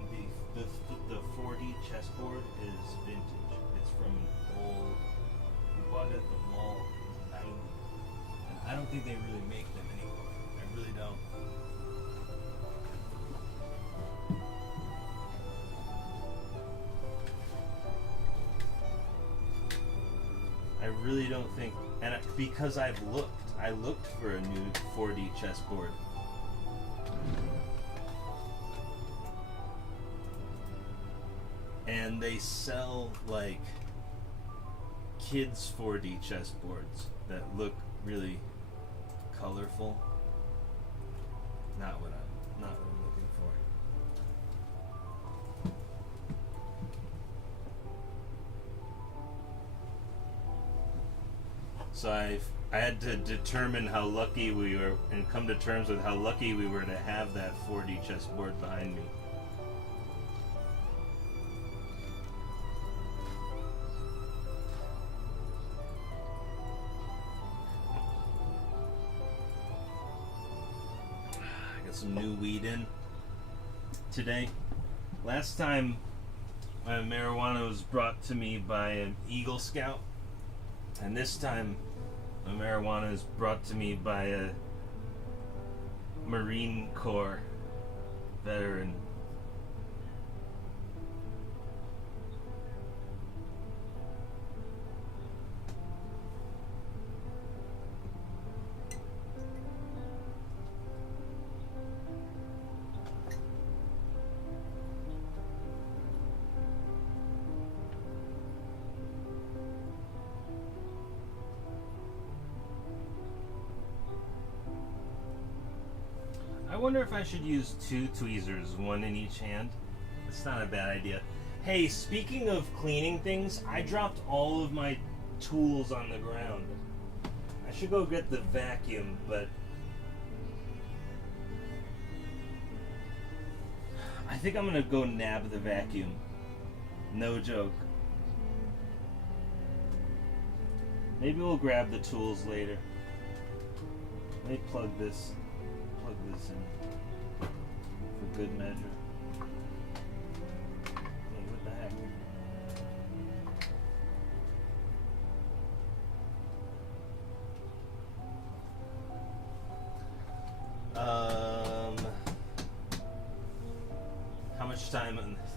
the 4D chessboard is vintage. It's from an old, we bought it at the mall in the 90s. And I don't think they really make them anymore. I really don't. I really don't think, and because I looked for a new 4D chessboard. And they sell like kids 4D chessboards that look really colorful. Not what I'm looking for. So I had to determine how lucky we were and come to terms with how lucky we were to have that 4D chessboard behind me. I got some new weed in today. Last time marijuana was brought to me by an Eagle Scout. And this time, marijuana is brought to me by a Marine Corps veteran. I wonder if I should use 2 tweezers, one in each hand. It's not a bad idea. Hey, speaking of cleaning things, I dropped all of my tools on the ground. I should go get the vacuum, but I think I'm gonna go nab the vacuum. No joke. Maybe we'll grab the tools later. Let me plug this in for good measure. Hey, what the heck? How much time on this?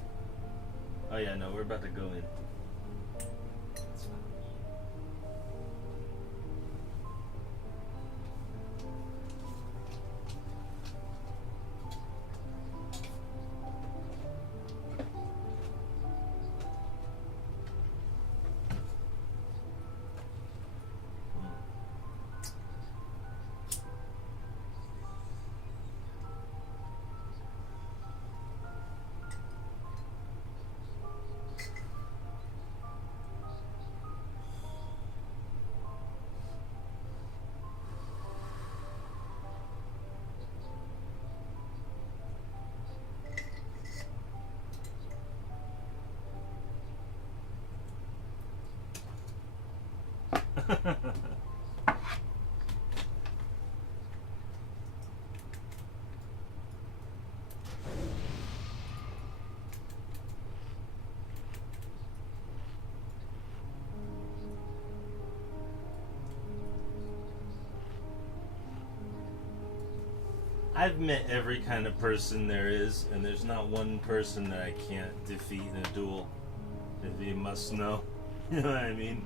Oh yeah, no, we're about to go in. That's fine. I've met every kind of person there is, and there's not one person that I can't defeat in a duel. If you must know. You know what I mean?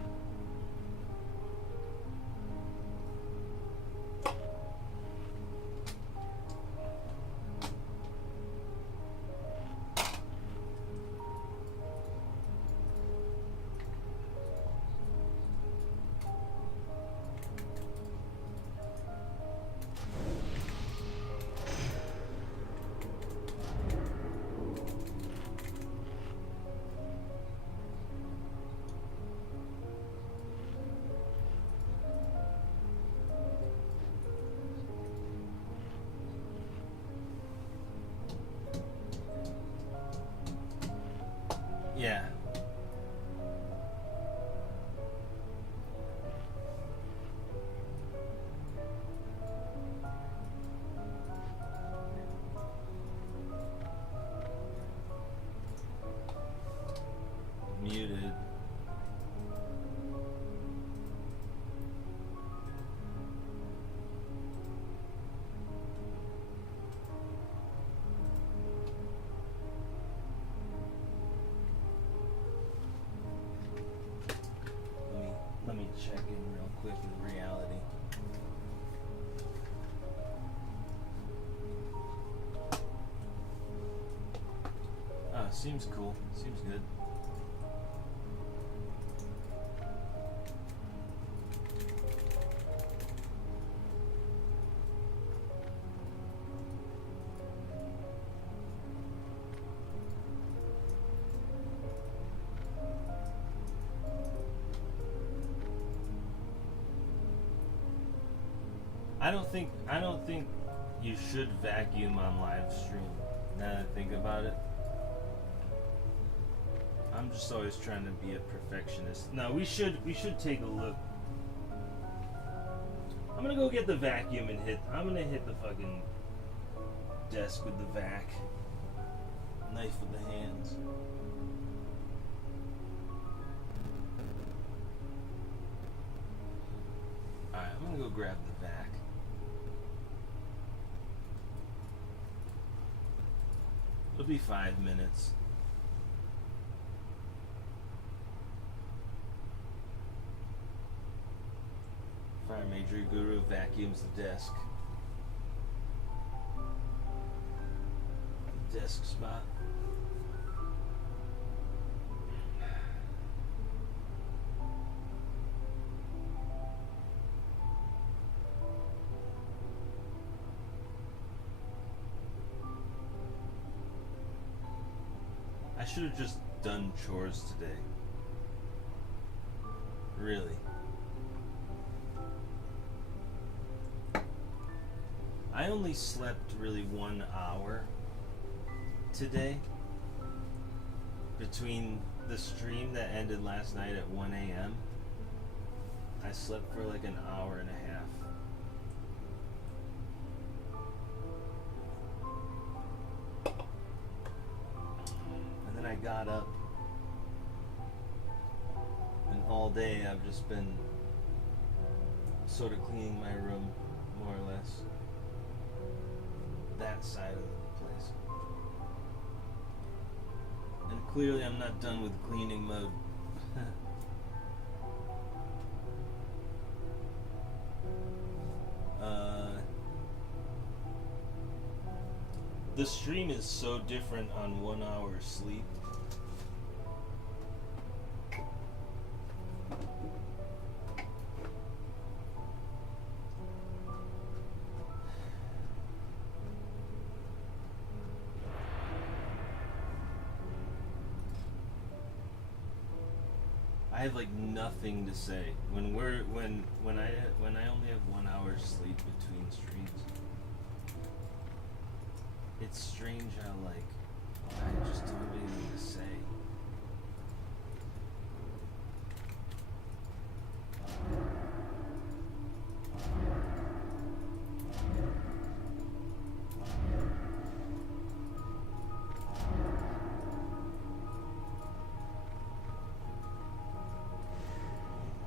Yeah. Muted. Let me check in real quick with reality. Seems cool. Seems good. I don't think you should vacuum on live stream. Now that I think about it, I'm just always trying to be a perfectionist. No, we should take a look. I'm gonna go get the vacuum and I'm gonna hit the fucking desk with the vac. Knife with the hands. Alright, I'm gonna go grab the vac. It'll be 5 minutes. Fire Major Guru vacuums the desk. Desk spot. I should have just done chores today. Really. I only slept really 1 hour today. Between the stream that ended last night at 1 a.m. I slept for like an hour and a half. And then I got up. And all day I've just been sort of cleaning my room, more or less. That side of the place. And clearly I'm not done with cleaning mode. The stream is so different on 1 hour sleep. I have like nothing to say when I only have 1 hour sleep between streams. It's strange how like I just don't have anything to say.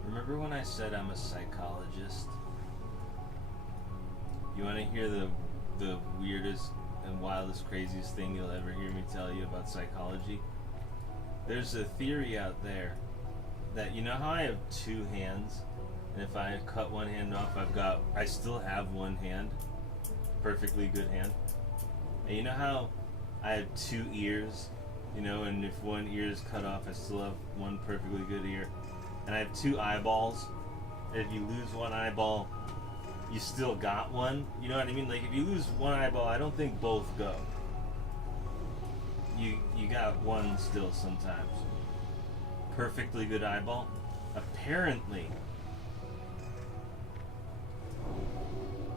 Remember when I said I'm a psychologist? You want to hear the the weirdest and wildest, craziest thing you'll ever hear me tell you about psychology? There's a theory out there that, you know how I have two hands, and if I cut one hand off, I still have one hand, perfectly good hand. And you know how I have two ears, you know, and if one ear is cut off, I still have one perfectly good ear. And I have two eyeballs, and if you lose one eyeball, you still got one. You know what I mean? Like, if you lose one eyeball, I don't think both go. You got one still sometimes. Perfectly good eyeball. Apparently,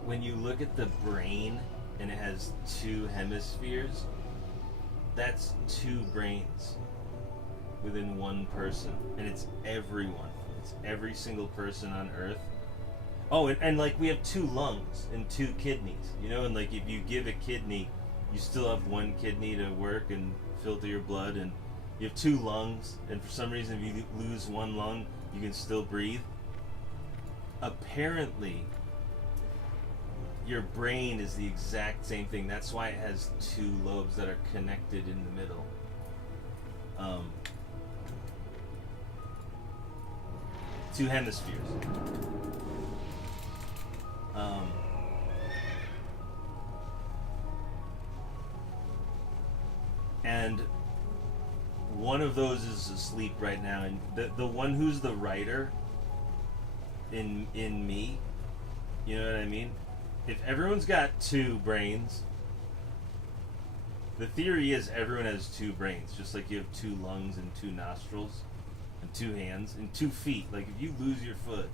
when you look at the brain and it has two hemispheres, that's two brains within one person. And it's everyone. It's every single person on Earth. Oh, and like we have two lungs and two kidneys, you know, and like if you give a kidney, you still have one kidney to work and filter your blood, and you have two lungs, and for some reason if you lose one lung, you can still breathe. Apparently, your brain is the exact same thing. That's why it has two lobes that are connected in the middle. Two hemispheres. And one of those is asleep right now, and the one who's the writer in me, you know what I mean? If everyone's got two brains, the theory is everyone has two brains, just like you have two lungs and two nostrils and two hands and 2 feet. Like if you lose your foot,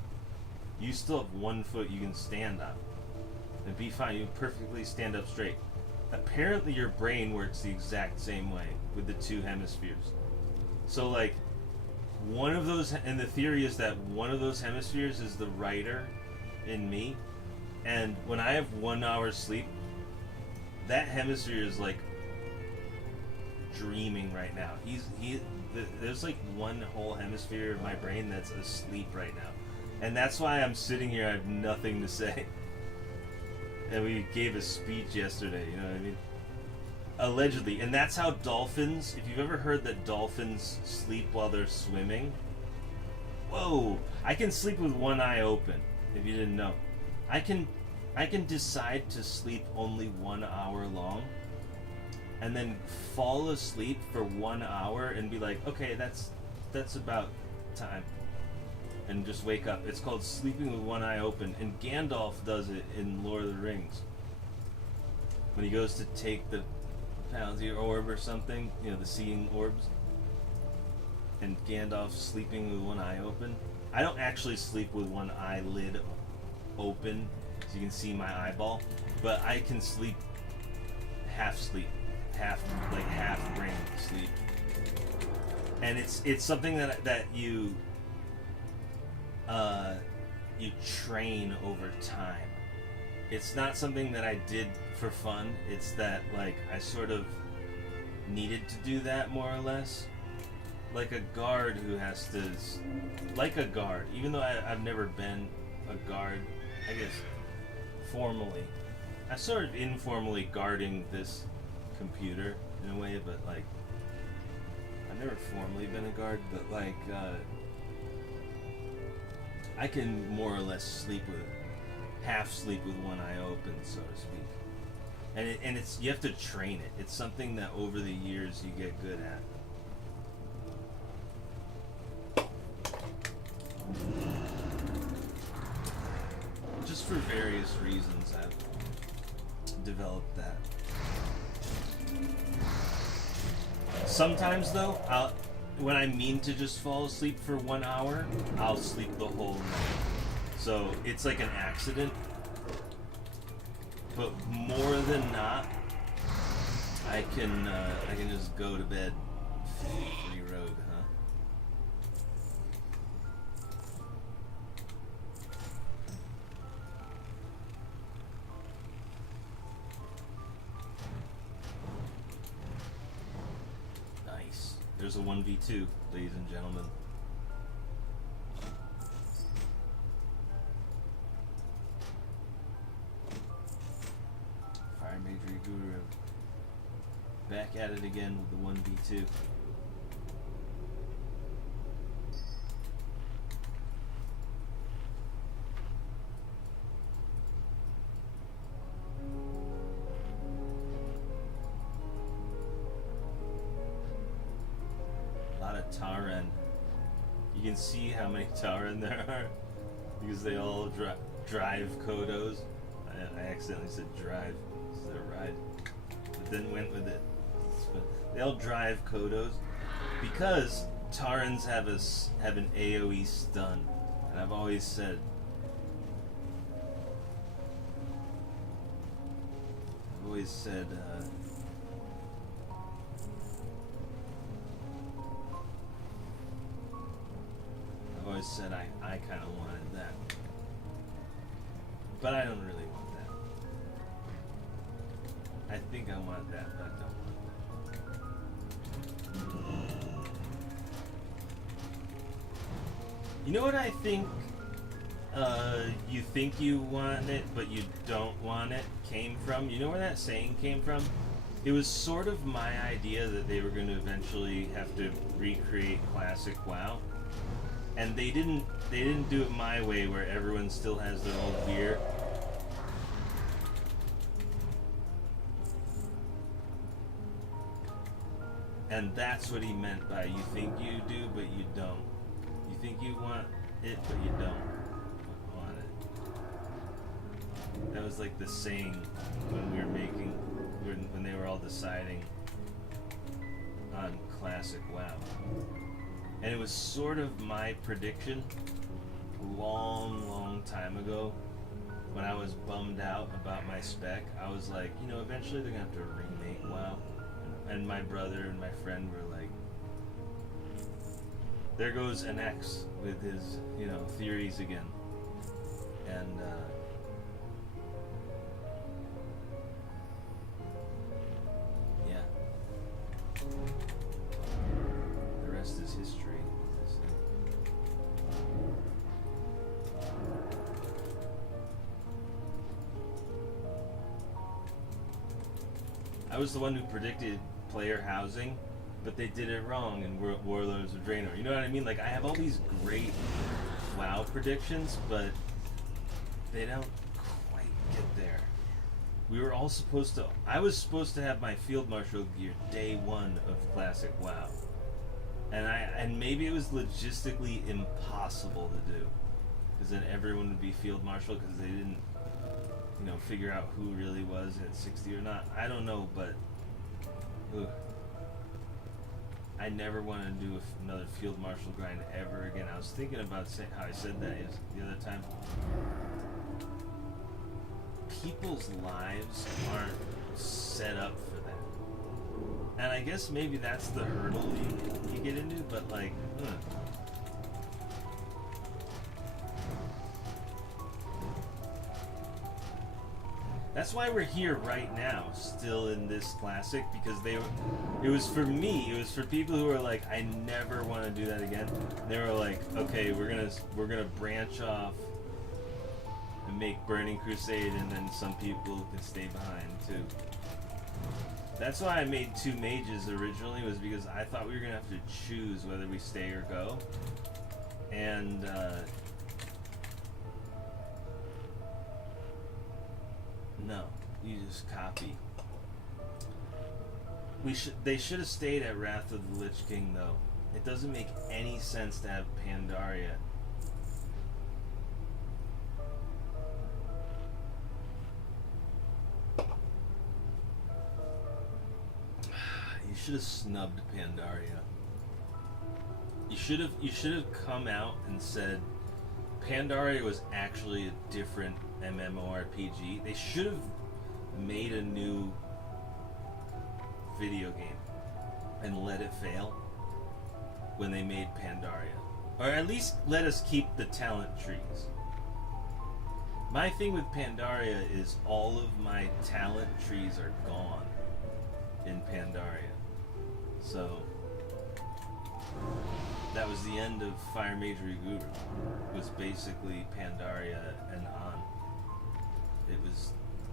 you still have 1 foot you can stand on and be fine. You can perfectly stand up straight. Apparently your brain works the exact same way with the two hemispheres. So like one of those, and the theory is that one of those hemispheres is the writer in me, and when I have 1 hour sleep, that hemisphere is like dreaming right now. There's like one whole hemisphere of my brain that's asleep right now. And that's why I'm sitting here, I have nothing to say. And we gave a speech yesterday, you know what I mean? Allegedly. And that's how dolphins, if you've ever heard that dolphins sleep while they're swimming, whoa, I can sleep with one eye open, if you didn't know. I can decide to sleep only 1 hour long, and then fall asleep for 1 hour and be like, okay, that's about time, and just wake up. It's called sleeping with one eye open, and Gandalf does it in Lord of the Rings. When he goes to take the Palantir orb or something, you know, the seeing orbs, and Gandalf's sleeping with one eye open. I don't actually sleep with one eyelid open, so you can see my eyeball, but I can sleep half brain sleep, and it's something that you train over time. It's not something that I did for fun. It's that like I sort of needed to do that, more or less, like a guard who has to, like a guard, even though I've never been a guard, I guess formally. I sort of informally guarding this computer in a way, but like I've never formally been a guard, but like I can more or less half sleep with one eye open, so to speak. And it's you have to train it. It's something that over the years you get good at. Just for various reasons I've developed that. Sometimes though, when I mean to just fall asleep for 1 hour, I'll sleep the whole night. So it's like an accident. But more than not, I can just go to bed pretty rogue, huh? Nice. There's a 1v2, ladies and gentlemen. Major Guru. Back at it again with the 1v2. A lot of Tauren. You can see how many Tauren there are because they all drive Kodos. I accidentally said drive. It's their ride. But then went with it. They all drive Kodos because Taurens have an AoE stun. And I've always said I kind of wanted that. But I don't really want that. I think I want that, but I don't want that. You know what I think you think you want it, but you don't want it came from? You know where that saying came from? It was sort of my idea that they were going to eventually have to recreate classic WoW. And they didn't do it my way where everyone still has their old gear. And that's what he meant by you think you do, but you don't. You think you want it, but you don't want it. That was like the saying when we were when they were all deciding on classic WoW. And it was sort of my prediction long time ago when I was bummed out about my spec. I was like, you know, eventually they're going to have to remake WoW. And my brother and my friend were like, there goes an X with his, you know, theories again. And, yeah. The rest is history. I was the one who predicted player housing, but they did it wrong in Warlords of Draenor. You know what I mean? Like, I have all these great WoW predictions, but they don't quite get there. We were all supposed to... I was supposed to have my Field Marshal gear day one of Classic WoW. And maybe it was logistically impossible to do. Because then everyone would be Field Marshal because they didn't, you know, figure out who really was at 60 or not. I don't know, but... Ugh. I never want to do another Field Marshal grind ever again. I was thinking about how I said that the other time. People's lives aren't set up for that. And I guess maybe that's the hurdle you get into, but like, That's why we're here right now, still in this classic, because it was for me, it was for people who were like, I never want to do that again. They were like, okay, we're gonna branch off and make Burning Crusade, and then some people can stay behind too. That's why I made 2 mages originally, was because I thought we were gonna have to choose whether we stay or go. And no, you just copy. They should have stayed at Wrath of the Lich King though. It doesn't make any sense to have Pandaria. You should have snubbed Pandaria. You should have come out and said Pandaria was actually a different MMORPG. They should have made a new video game and let it fail when they made Pandaria. Or at least let us keep the talent trees. My thing with Pandaria is all of my talent trees are gone in Pandaria. So that was the end of Fire Majory Guru. It was basically Pandaria and on.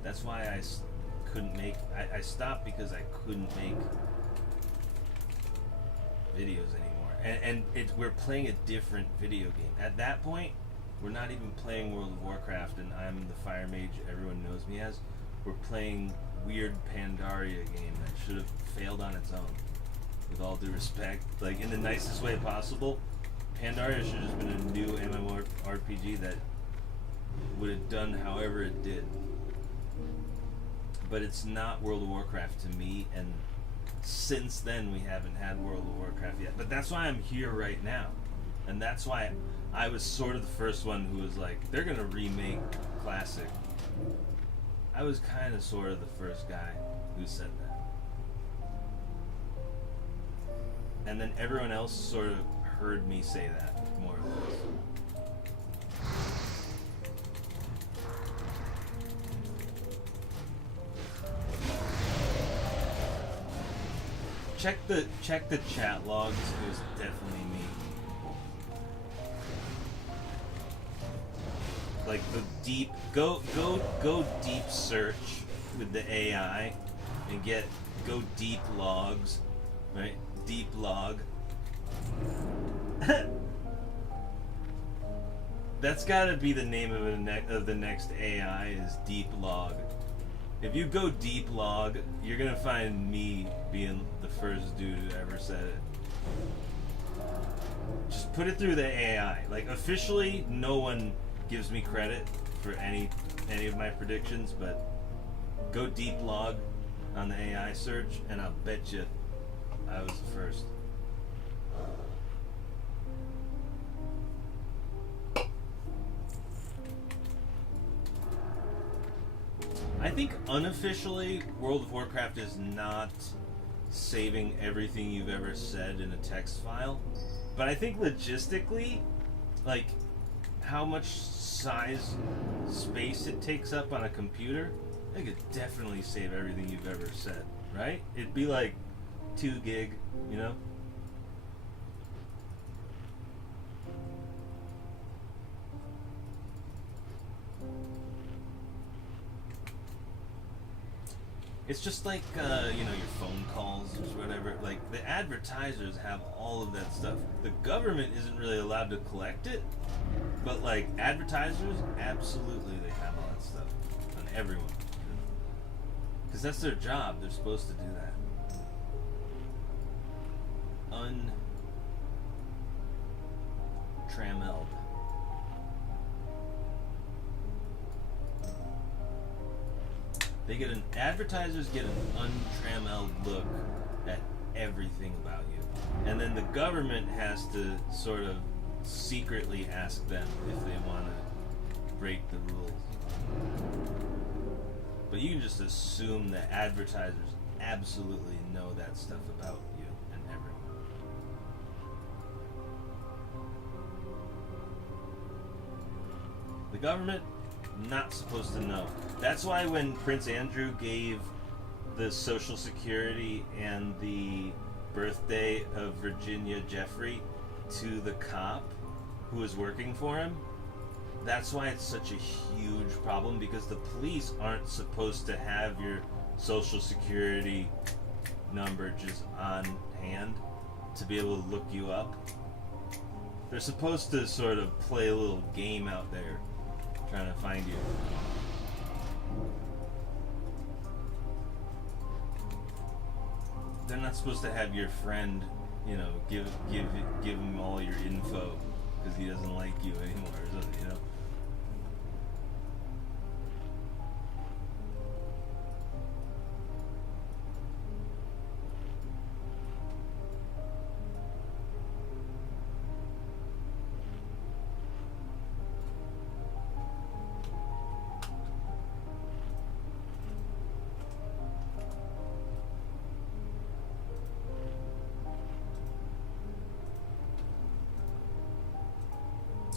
That's why I couldn't make. I stopped because I couldn't make videos anymore, and we're playing a different video game. At that point, we're not even playing World of Warcraft, and I'm the fire mage everyone knows me as. We're playing weird Pandaria game that should have failed on its own. With all due respect, like in the nicest way possible, Pandaria should have just been a new MMORPG that would have done however it did. But it's not World of Warcraft to me, and since then we haven't had World of Warcraft yet. But that's why I'm here right now, and that's why I was sort of the first one who was like, they're gonna remake Classic. I was kind of sort of the first guy who said that, and then everyone else sort of heard me say that, more or less. Check the chat logs. It was definitely me. Like the deep go deep search with the AI and go deep logs, right? Deep log. That's got to be the name of the next AI is Deep Log. If you go Deep Log, you're gonna find me being the first dude who ever said it. Just put it through the AI. Like officially, no one gives me credit for any of my predictions, but go Deep Log on the AI search, and I'll bet you I was the first. I think unofficially, World of Warcraft is not saving everything you've ever said in a text file. But I think logistically, like how much space it takes up on a computer, I could definitely save everything you've ever said, right? It'd be like 2 gig, you know? It's just like, you know, your phone calls or whatever. Like, the advertisers have all of that stuff. The government isn't really allowed to collect it, but, like, advertisers, absolutely they have all that stuff on everyone. Because that's their job. They're supposed to do that. Untrammeled. Advertisers get an untrammeled look at everything about you. And then the government has to sort of secretly ask them if they want to break the rules. But you can just assume that advertisers absolutely know that stuff about you and everyone. The government, not supposed to know. That's why when Prince Andrew gave the Social Security and the birthday of Virginia Jeffrey to the cop who was working for him, that's why it's such a huge problem, because the police aren't supposed to have your Social Security number just on hand to be able to look you up. They're supposed to sort of play a little game out there trying to find you. They're not supposed to have your friend, you know, give him all your info because he doesn't like you anymore, or something, you know.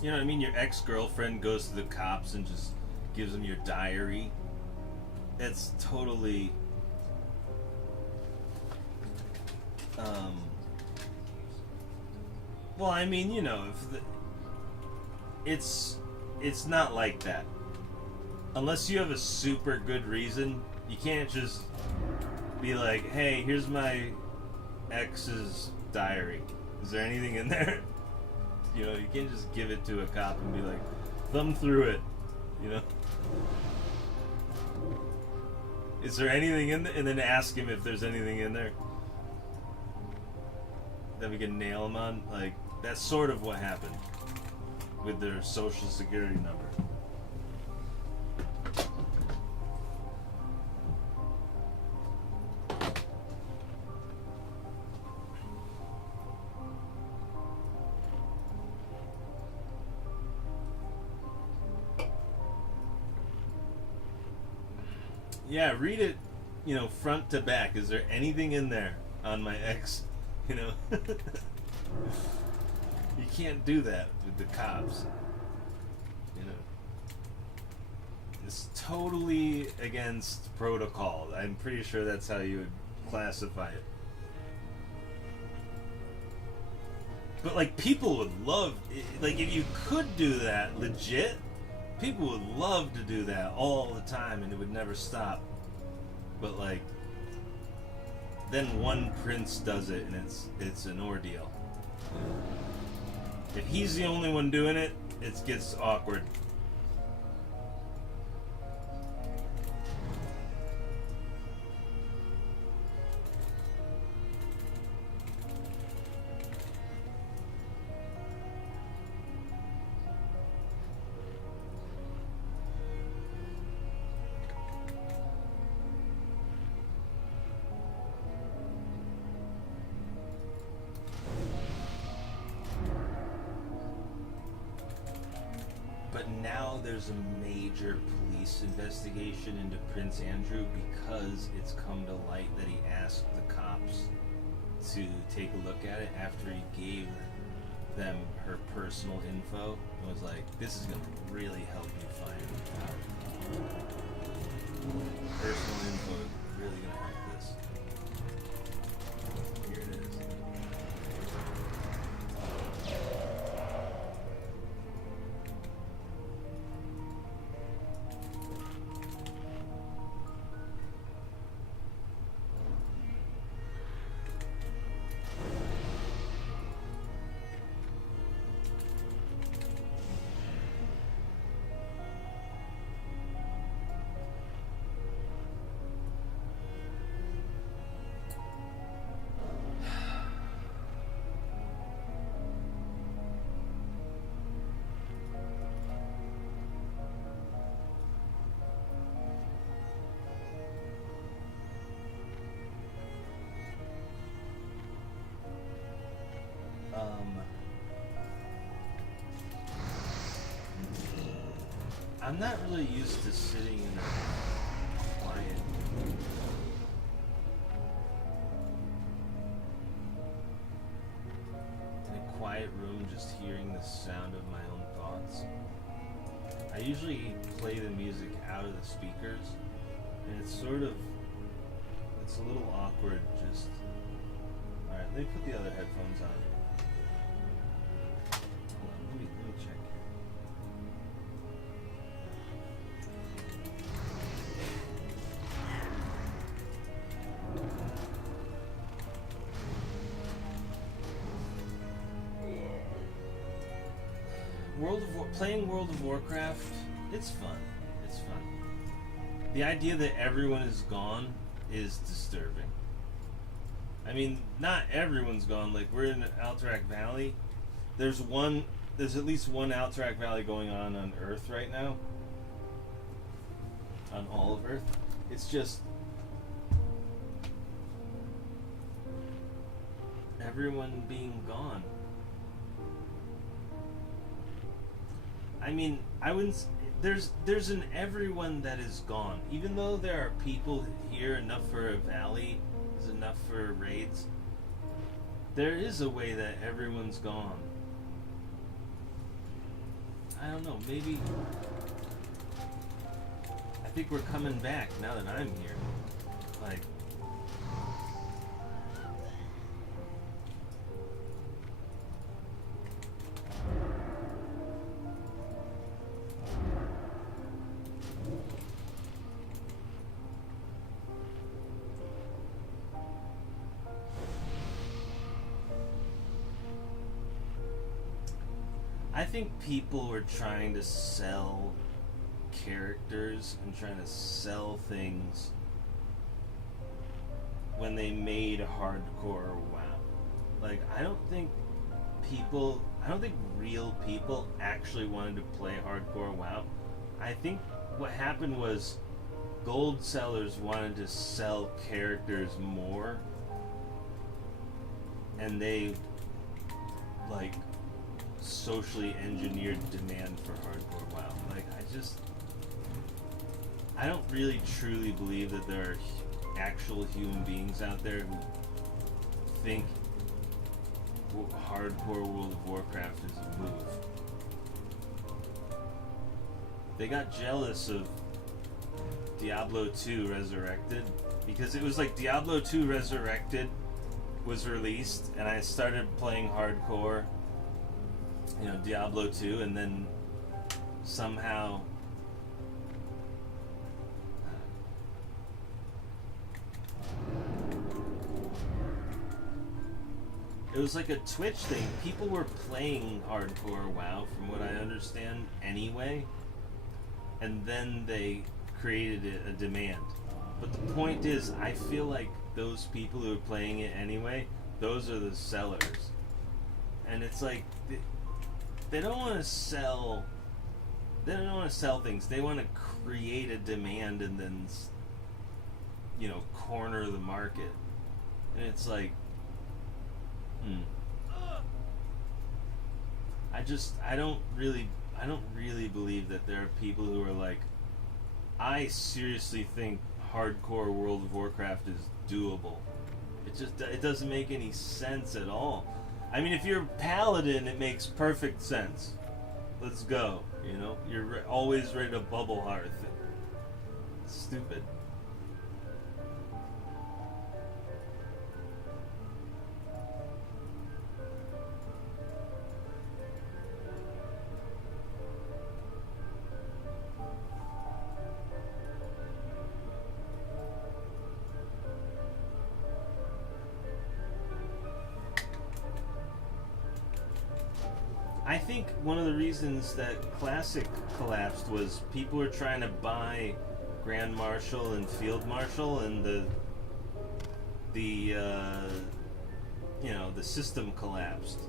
You know what I mean? Your ex-girlfriend goes to the cops and just gives them your diary. It's totally... well, I mean, you know, it's not like that. Unless you have a super good reason You can't just be like, hey, here's my ex's diary. Is there anything in there? You know, you can't just give it to a cop and be like, thumb through it. You know? Is there anything in there? And then ask him if there's anything in there that we can nail him on. Like, that's sort of what happened with their social security number. Yeah, read it, you know, front to back. Is there anything in there on my ex? You know? You can't do that with the cops. You know? It's totally against protocol. I'm pretty sure that's how you would classify it. But, like, people would love... Like, if you could do that legit... People would love to do that all the time and it would never stop. But like, then one prince does it and it's an ordeal. If he's the only one doing it, it gets awkward. But now there's a major police investigation into Prince Andrew because it's come to light that he asked the cops to take a look at it after he gave them her personal info and was like, this is going to really help you find out. Personal info is really going to help this. Here it is. I'm not really used to sitting in a quiet room, just hearing the sound of my own thoughts. I usually play the music out of the speakers, and it's a little awkward just... Alright, let me put the other headphones on. Hold on, let me check. Playing World of Warcraft, it's fun. It's fun. The idea that everyone is gone is disturbing. I mean, not everyone's gone. Like, we're in Alterac Valley. There's at least one Alterac Valley going on Earth right now. On all of Earth. It's just... everyone being gone. I mean, I wouldn't... There's an everyone that is gone. Even though there are people here, enough for a valley, is enough for raids, there is a way that everyone's gone. I don't know, maybe... I think we're coming back now that I'm here. Like... I think people were trying to sell characters and trying to sell things when they made hardcore WoW. Like, I don't think real people actually wanted to play hardcore WoW. I think what happened was gold sellers wanted to sell characters more, and they like socially engineered demand for hardcore WoW. Like, I don't really truly believe that there are actual human beings out there who think hardcore World of Warcraft is a move. They got jealous of Diablo 2 Resurrected because it was like Diablo 2 Resurrected was released and I started playing hardcore, Diablo 2, and then somehow it was like a Twitch thing. People were playing hardcore WoW, from what I understand, anyway. And then they created a demand. But the point is, I feel like those people who are playing it anyway, those are the sellers. And it's like, they don't want to sell. They don't want to sell things. They want to create a demand and then, corner the market. And it's like, I don't really believe that there are people who are like, I seriously think hardcore World of Warcraft is doable. It doesn't make any sense at all. I mean, if you're a paladin, it makes perfect sense. Let's go. You're always ready to bubble hearth. It's stupid. I think one of the reasons that Classic collapsed was people were trying to buy Grand Marshal and Field Marshal, and the system collapsed,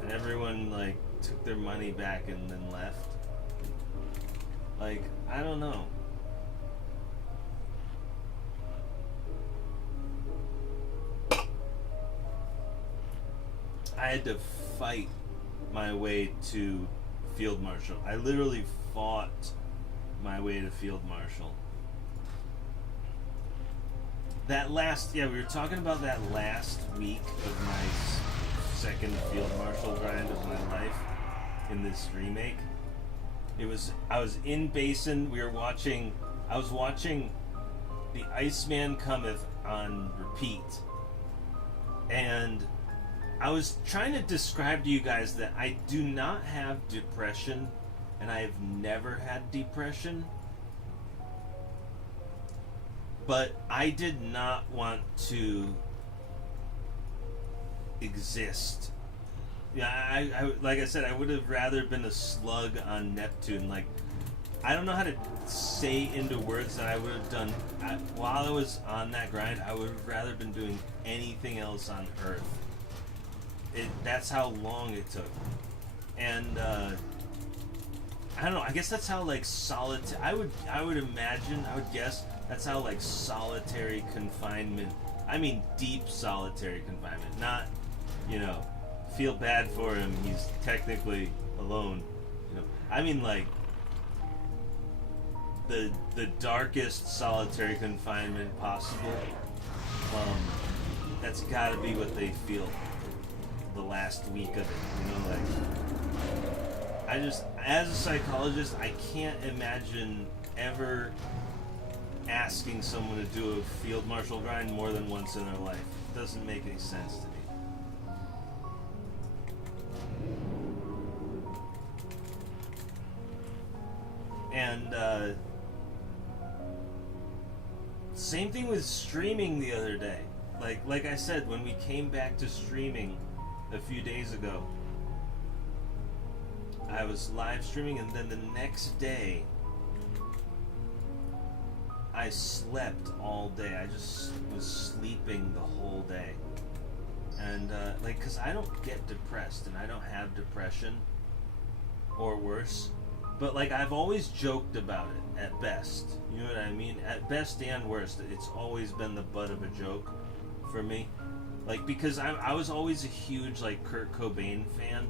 and everyone took their money back and then left. I don't know. I had to fight my way to Field Marshal. I literally fought my way to Field Marshal. We were talking about that last week of my second Field Marshal grind of my life in this remake. I was in Basin, I was watching The Iceman Cometh on repeat, and I was trying to describe to you guys that I do not have depression, and I have never had depression, but I did not want to exist. Yeah, I like I said, I would have rather been a slug on Neptune. I don't know how to say into words that I would have done while I was on that grind. I would have rather been doing anything else on Earth. That's how long it took, and I don't know. I guess that's how solitary. I would guess that's how solitary confinement. I mean, deep solitary confinement. Not, feel bad for him. He's technically alone. I mean the darkest solitary confinement possible. That's got to be what they feel the last week of it, as a psychologist, I can't imagine ever asking someone to do a Field Marshal grind more than once in their life. It doesn't make any sense to me. And same thing with streaming the other day. Like I said, when we came back to streaming a few days ago, I was live streaming, and then the next day I slept all day. I just was sleeping the whole day. And like, cause I don't get depressed, and I don't have depression or worse. But like, I've always joked about it at best. You know what I mean? At best and worst, it's always been the butt of a joke for me. Like, because I was always a huge like Kurt Cobain fan.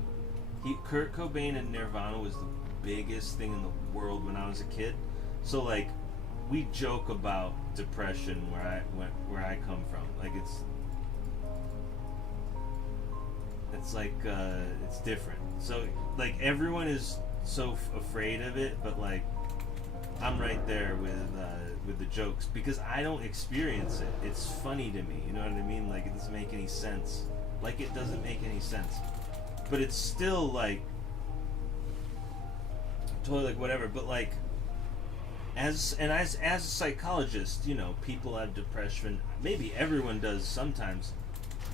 Kurt Cobain and Nirvana was the biggest thing in the world when I was a kid. So like, we joke about depression where I come from. Like, it's like it's different. So like, everyone is so afraid of it, but like, I'm right there with the jokes because I don't experience it. It's funny to me, you know what I mean? Like, it doesn't make any sense. Like, it doesn't make any sense. But it's still like totally like whatever. But like, as a psychologist, you know, people have depression. Maybe everyone does sometimes.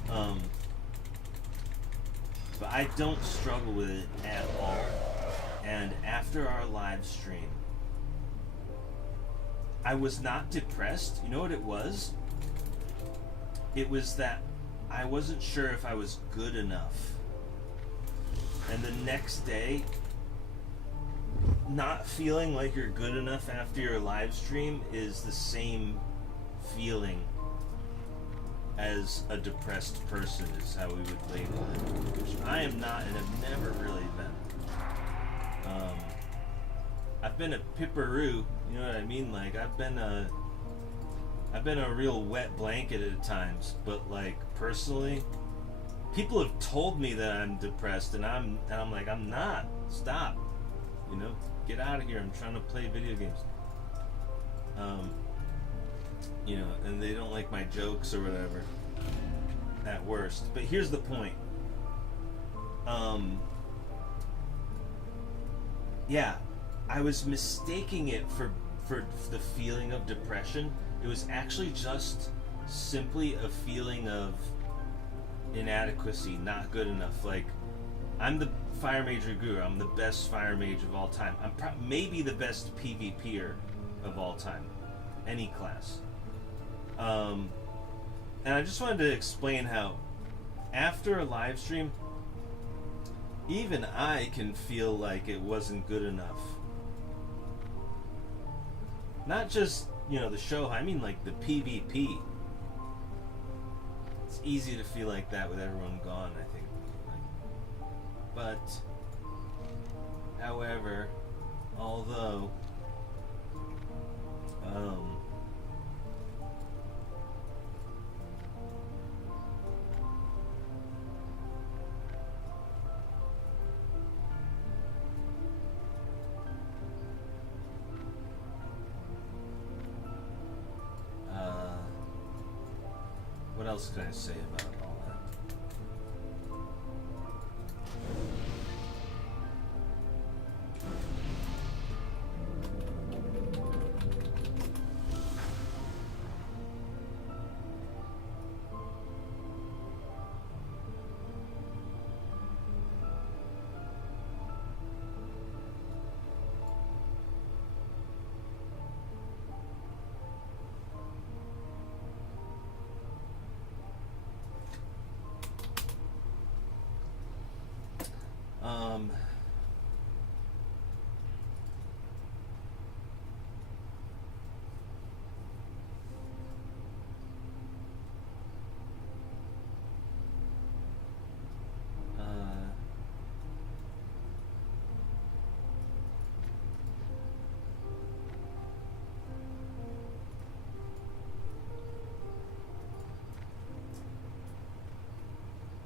But I don't struggle with it at all. And after our live stream, I was not depressed. You know what it was? It was that I wasn't sure if I was good enough. And the next day, not feeling like you're good enough after your live stream is the same feeling as a depressed person, is how we would label it. Which I am not, and have never really been. I've been a pipperoo, you know what I mean? Like, I've been a real wet blanket at times, but like, personally, people have told me that I'm depressed, and I'm like, I'm not. Stop. You know, get out of here. I'm trying to play video games. You know, and they don't like my jokes or whatever. At worst. But here's the point. Yeah, I was mistaking it for the feeling of depression. It was actually just simply a feeling of inadequacy, not good enough. Like, I'm the fire mage guru. I'm the best fire mage of all time. I'm maybe the best PvPer of all time, any class. And I just wanted to explain how, after a live stream, even I can feel like it wasn't good enough. Not just, you know, the show, I mean like the PvP. It's easy to feel like that with everyone gone, I think. But, however, although, what else can I say about all that?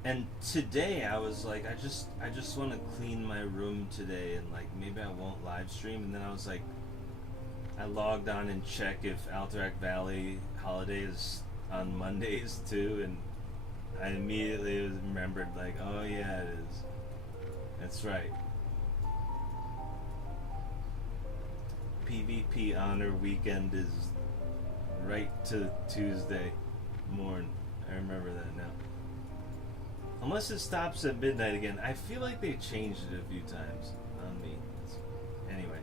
And today I was like, I just want to clean my room today, and like, maybe I won't live stream. And then I was like, I logged on and checked if Alterac Valley holiday is on Mondays too, and I immediately remembered, like, oh yeah, it is. That's right. PvP Honor Weekend is right to Tuesday morn. I remember that now. Unless it stops at midnight again. I feel like they changed it a few times. on me. Anyway,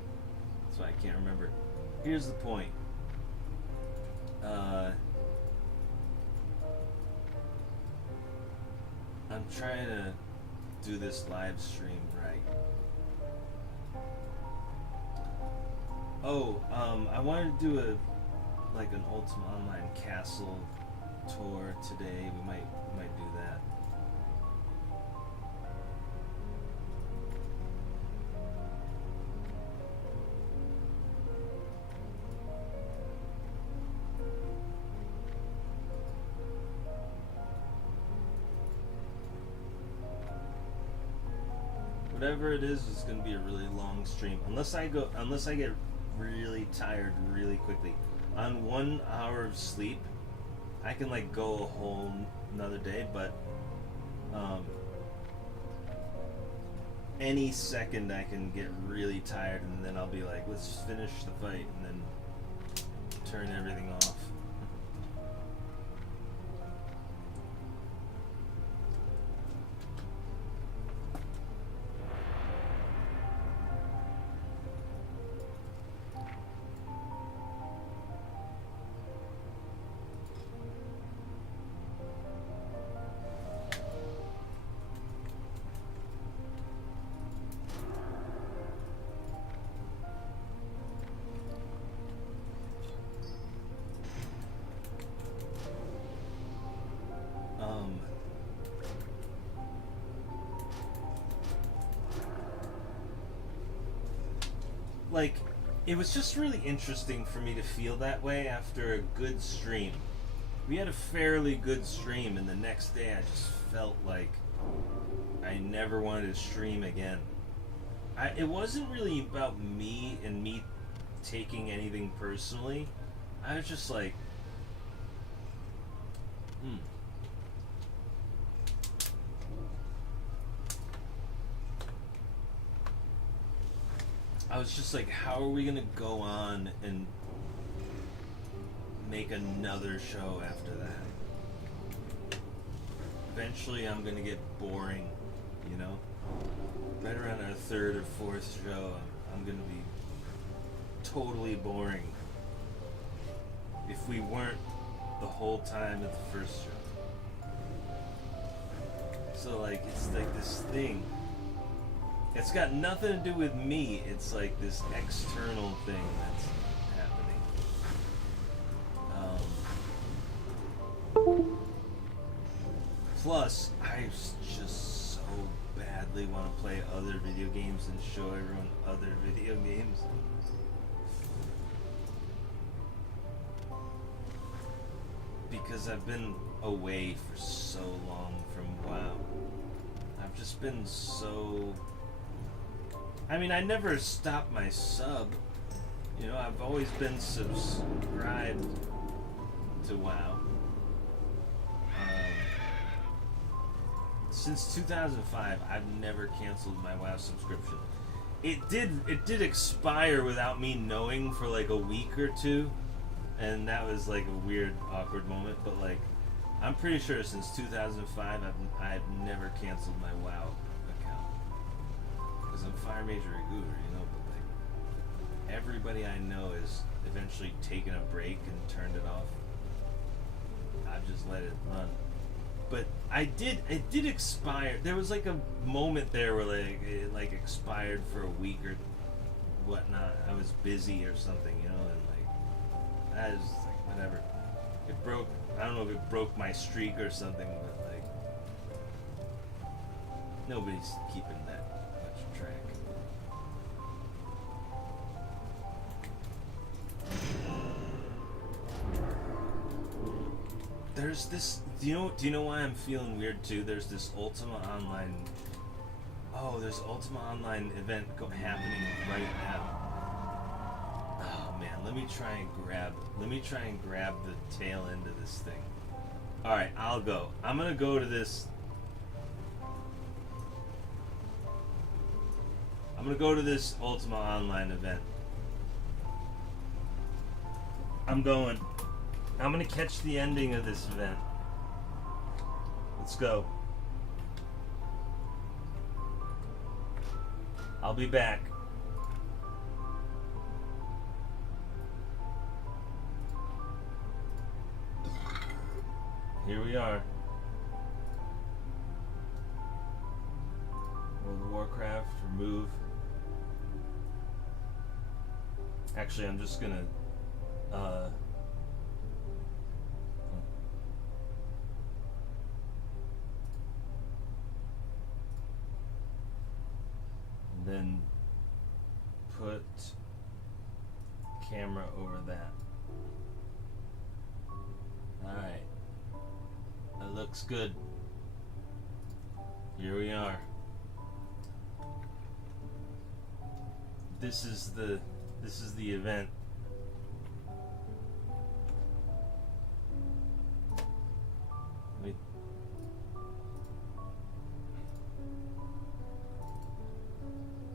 so I can't remember. Here's the point. I'm trying to do this live stream right. Oh, I wanted to do an Ultima Online castle tour today. We might do that. Whatever it is, it's gonna be a really long stream. Unless I get really tired really quickly. On 1 hour of sleep, I can go a whole another day, but any second I can get really tired, and then I'll be like, let's finish the fight, and then turn everything off. It was just really interesting for me to feel that way after a good stream. We had a fairly good stream, and the next day I just felt like I never wanted to stream again. It wasn't really about me and me taking anything personally. I was just like, I was just like, how are we gonna go on and make another show after that? Eventually I'm gonna get boring, you know? Right around our third or fourth show, I'm gonna be totally boring. If we weren't the whole time at the first show. So it's like this thing. It's got nothing to do with me. It's like this external thing that's happening. Plus, I just so badly want to play other video games and show everyone other video games. Because I've been away for so long from WoW. I've just been so... I mean, I never stopped my sub. You know, I've always been subscribed to WoW. Since 2005, I've never canceled my WoW subscription. It did expire without me knowing for a week or two, and that was a weird, awkward moment. But I'm pretty sure since 2005, I've never canceled my WoW account. Because I'm Fire Major Raguder, you know, but everybody I know has eventually taken a break and turned it off. I've just let it run. But it did expire. There was a moment there where it expired for a week or whatnot. I was busy or something, you know, and I was whatever. It broke. I don't know if it broke my streak or something, but nobody's keeping that much track. There's this. Do you know why I'm feeling weird too? There's this Ultima Online. Oh, there's Ultima Online event happening right now. Oh man, let me try and grab the tail end of this thing. All right, I'll go. I'm gonna go to this. I'm gonna go to this Ultima Online event. I'm going. I'm gonna catch the ending of this event. Let's go. I'll be back. Here we are. World of Warcraft, remove. Actually, I'm just gonna and then put camera over that. Alright. That looks good. Here we are. This is the event. Wait.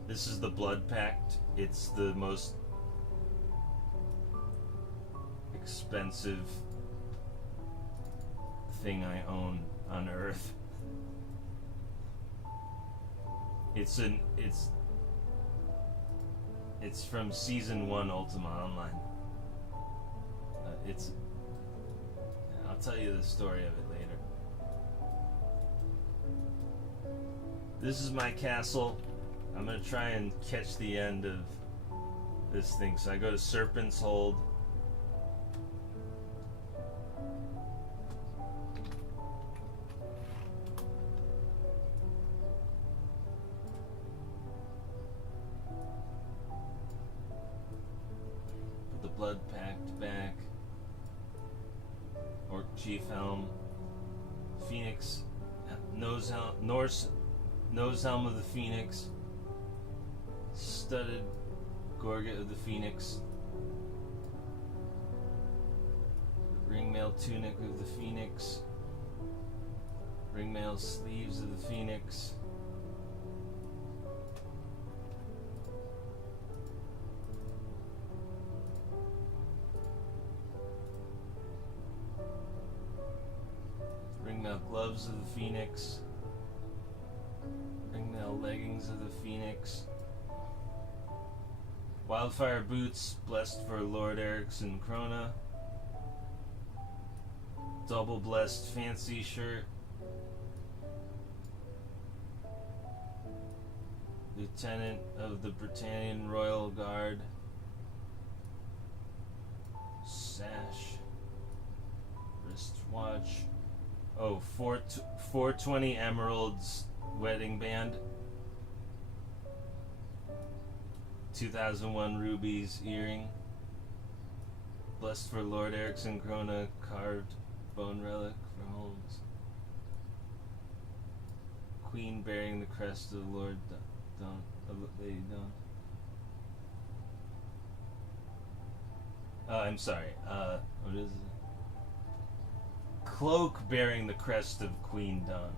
This is the Blood Pact. It's the most expensive thing I own on Earth. It's from season 1 Ultima Online. I'll tell you the story of it later. This is my castle. I'm gonna try and catch the end of this thing. So I go to Serpent's Hold. Blood Pact back. Orc Chief Helm. Phoenix. Norse Nose Helm of the Phoenix. Studded Gorget of the Phoenix. Ringmail Tunic of the Phoenix. Ringmail Sleeves of the Phoenix. Ringmail Gloves of the Phoenix. Ringmail Leggings of the Phoenix. Wildfire Boots, blessed for Lord Erickson Krona. Double Blessed Fancy Shirt. Lieutenant of the Britannian Royal Guard. Sash. Wristwatch. Oh, 420 Emeralds Wedding Band. 2001 Rubies Earring. Blessed for Lord Erickson Krona carved bone relic for Holmes. Queen bearing the crest of Lord Don of Lady Dawn. I'm sorry. What is it? Cloak bearing the crest of Queen Dawn.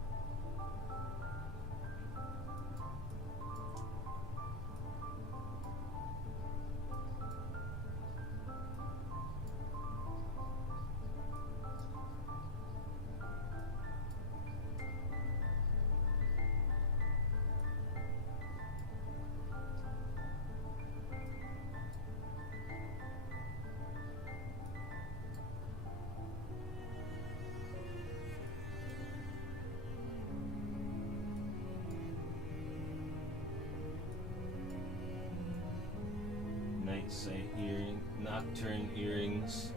Night Sight earring, Nocturne earrings,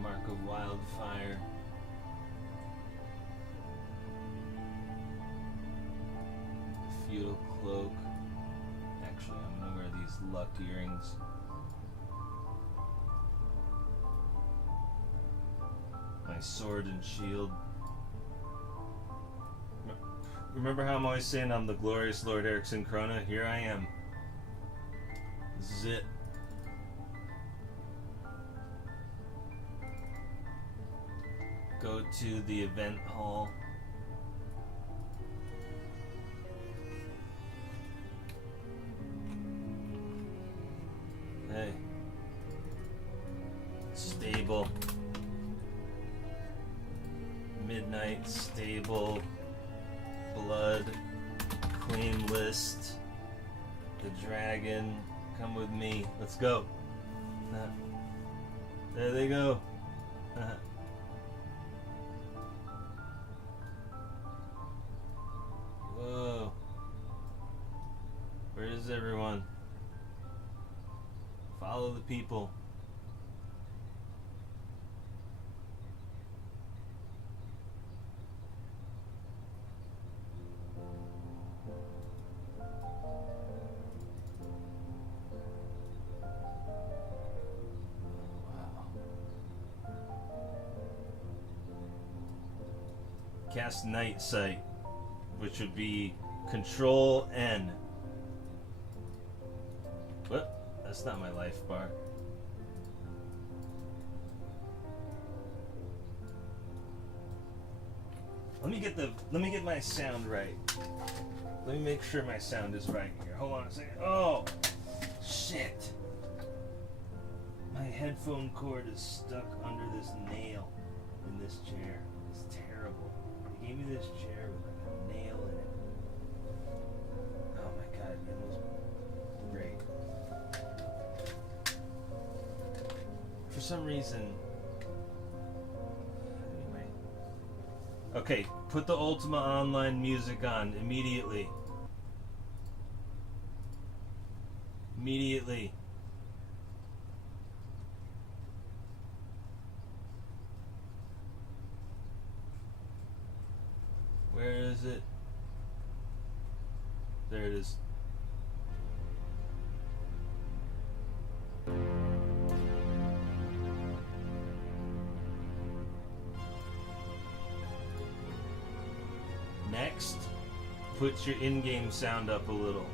Mark of Wildfire, Feudal Cloak. Actually, I'm gonna wear these luck earrings. My sword and shield. Remember how I'm always saying I'm the glorious Lord Erickson Krona? Here I am. This is it. Go to the event hall. Hey. Stable. Midnight stable. blood, claim list, the dragon. Come with me. Let's go. There they go. Whoa. Where is everyone? Follow the people. Cast Night Sight, which would be Control N. What? That's not my life bar. Let me get my sound right. Let me make sure my sound is right here. Hold on a second. Oh, shit. My headphone cord is stuck under this nail in this chair. It's terrible. They gave me this chair with like a nail in it. Oh my god, it almost break. For some reason. Anyway. Okay, put the Ultima Online music on immediately. Immediately. Where is it? There it is. Next, put your in-game sound up a little.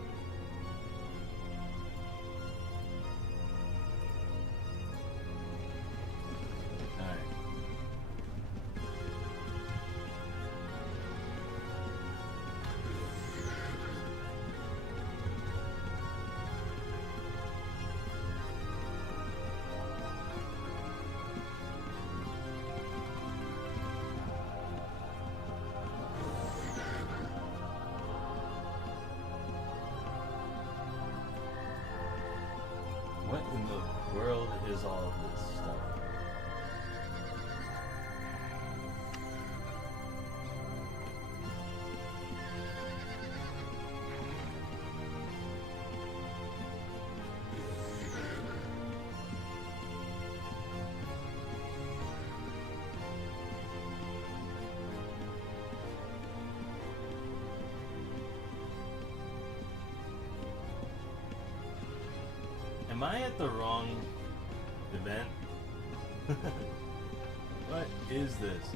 What in the world is all of this stuff? Am I at the wrong event? What is this?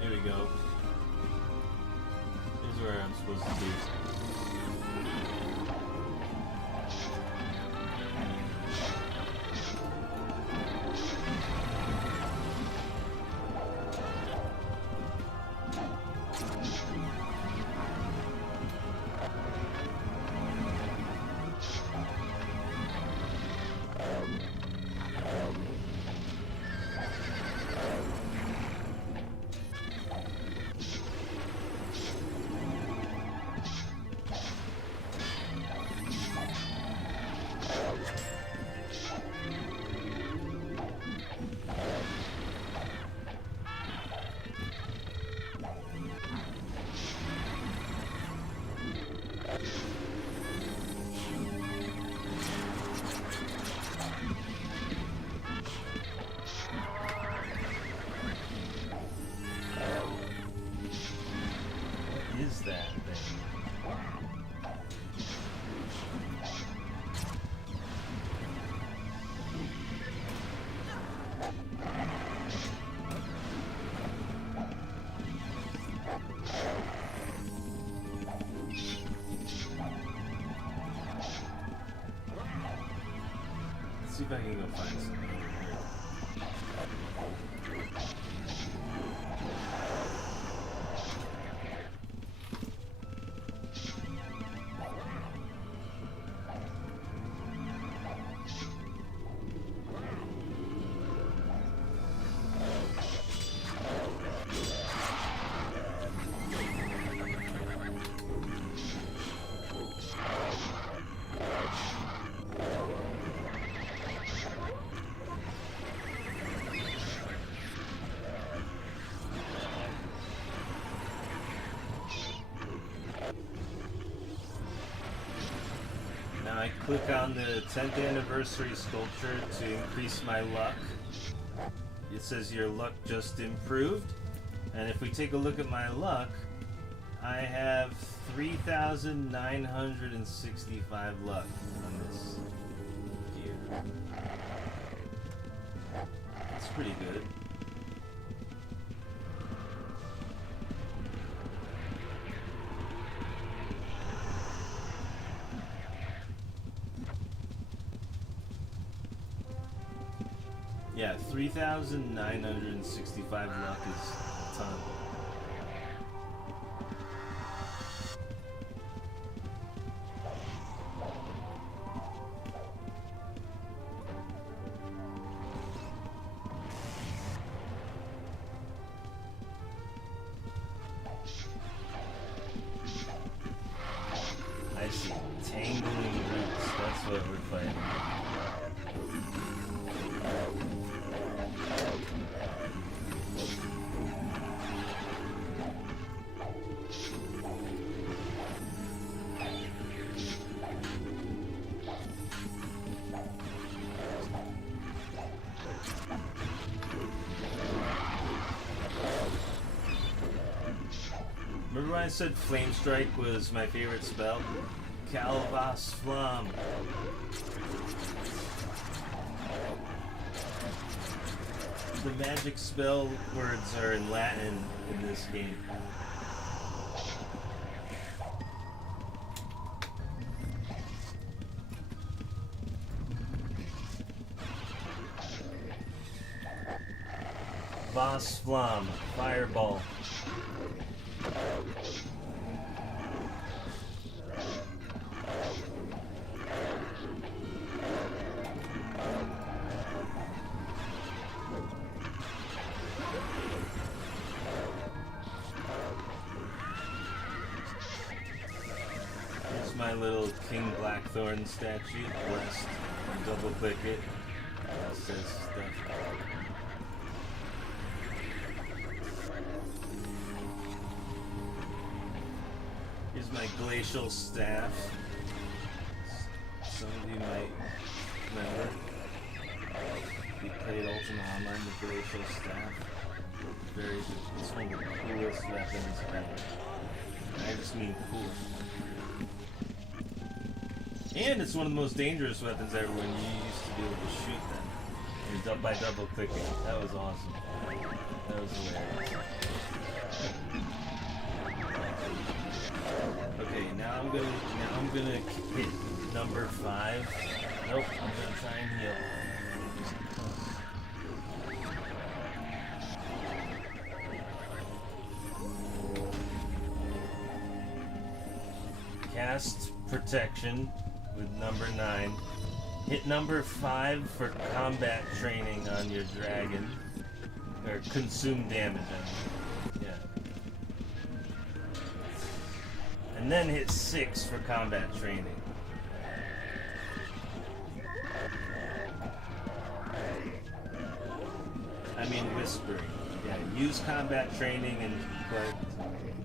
Here we go. Here's where I'm supposed to be. Is that thing? Let's see if I can go find something. Now I click on the 10th anniversary sculpture to increase my luck. It says your luck just improved. And if we take a look at my luck, I have 3,965 luck on this gear. That's pretty good. Yeah, 3,965 luck is a ton. I see. Tangling roots, that's what we're fighting. Remember when I said Flame Strike was my favorite spell? Calvas Flam. The magic spell words are in Latin in this game. Vas Flam, Fireball. Here's my little King Blackthorn statue. Blessed. Double click it. It says stuff. Here's my glacial staff. Some of you might remember. We played Ultima Online with glacial staff. It's one of the coolest weapons ever. I just mean cool. And it's one of the most dangerous weapons ever when you used to be able to shoot them. And by double clicking. That was awesome. That was hilarious. Okay, now I'm gonna hit number 5. Nope, I'm gonna try and heal. Cast Protection with number 9. Hit number 5 for combat training on your dragon. Or consume damage on it. Yeah. And then hit 6 for combat training. I mean whispering. Yeah, use combat training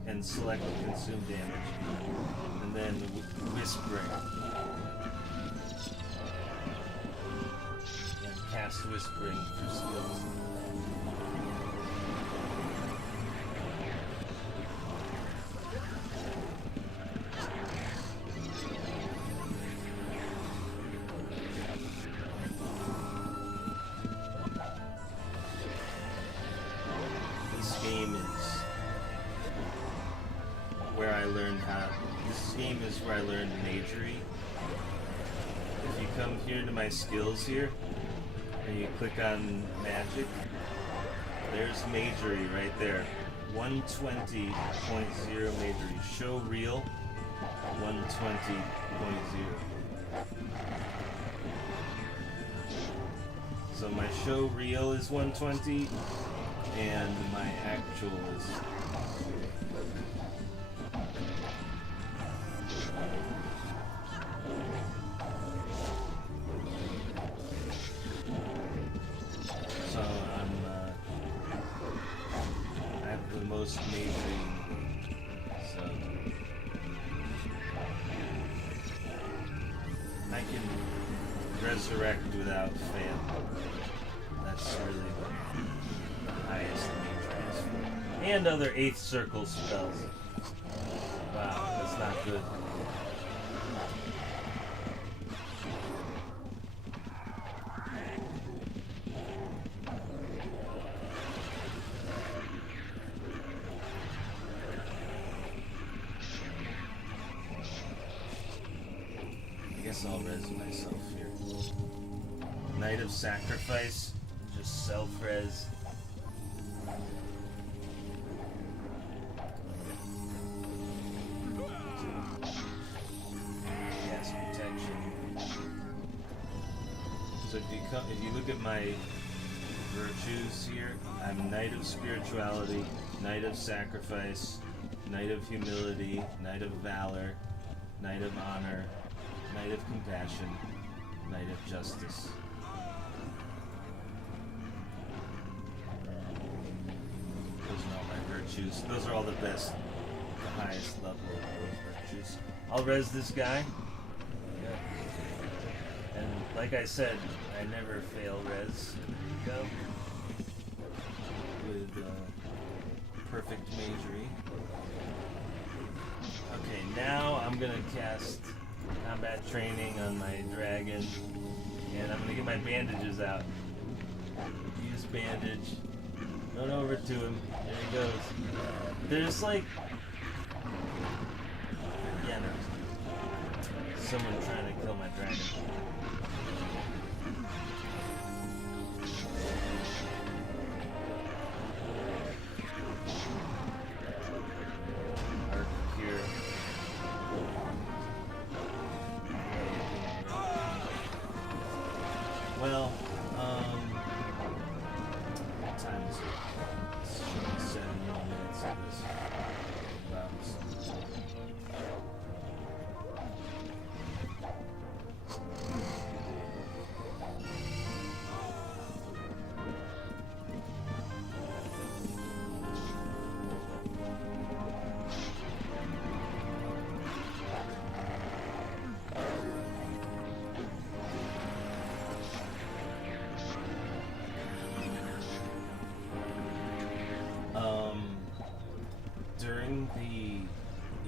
and select consume damage. And then whispering. And cast whispering for skills. This game is where I learned magery. If you come here to my skills here, and you click on magic, there's magery right there. 120.0 magery. Show real, 120.0. So my show real is 120, and my actual is... magery, so And other 8th circle spells. Wow, that's not good. I guess I'll res myself here. Knight of Sacrifice, just self-res. Yes, protection. So if you look at my virtues here, I'm Knight of Spirituality, Knight of Sacrifice, Knight of Humility, Knight of Valor, Knight of Honor, Knight of Compassion, Knight of Justice. Those are all my virtues. Those are all the best, the highest level of those virtues. I'll res this guy. Yeah. And like I said, I never fail res. There you go. With perfect magery. Okay, now I'm gonna cast combat training on my dragon, and I'm gonna get my bandages out. Use bandage. Run over to him. There he goes. There's like, yeah, no, someone trying to kill my dragon. Arc here. Well, what time is it? It's 7 minutes of this bounce. During the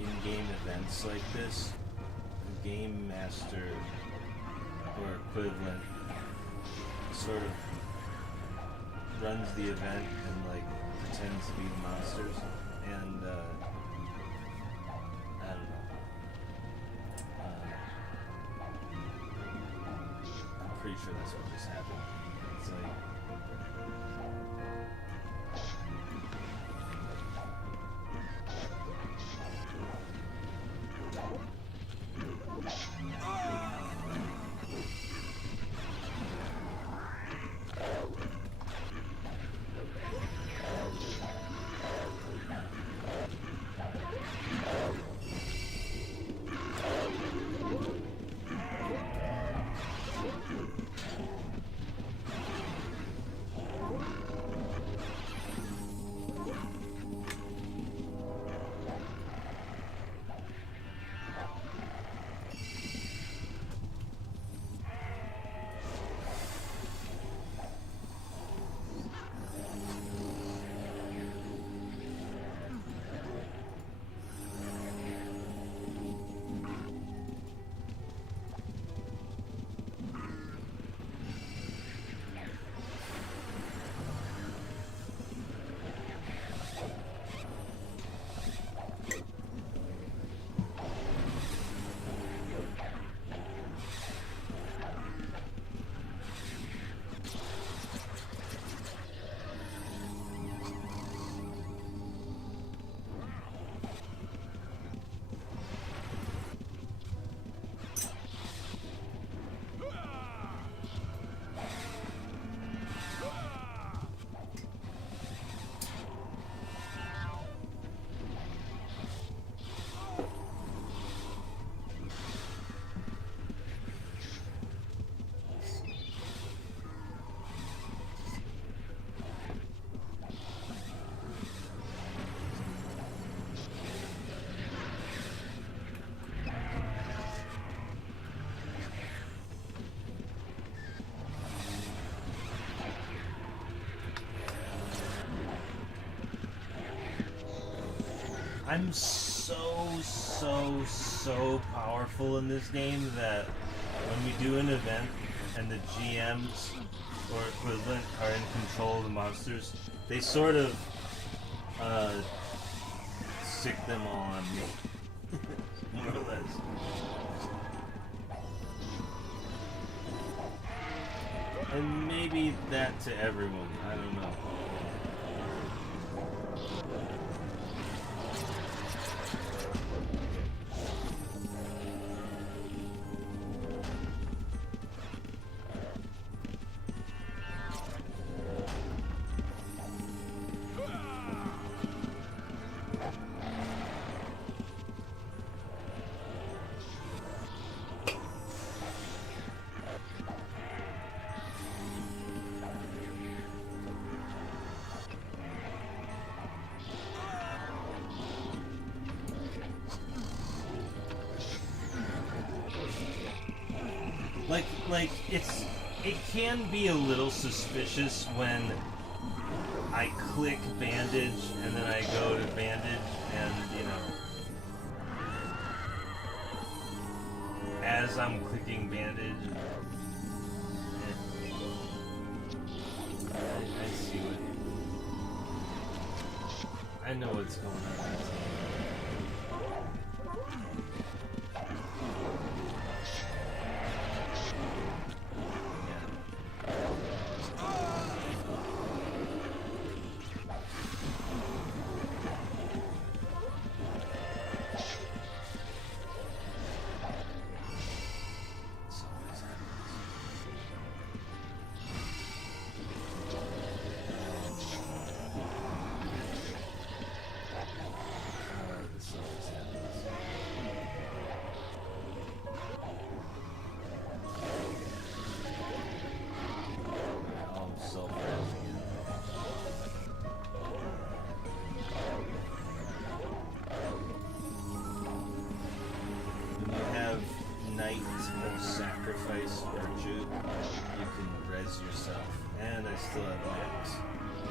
in-game events like this, the game master or equivalent sort of runs the event and like pretends to be the monsters, and I don't know. I'm pretty sure that's what just happened. It's like. I'm so powerful in this game that when we do an event and the GMs or equivalent are in control of the monsters, they sort of sick them all on me. More or less. And maybe that to everyone. I don't know. Like it can be a little suspicious when I click bandage and then I go to bandage and, you know, as I'm clicking bandage, I see what I know what's going on. Sacrifice virtue, you can res yourself, and I still have max.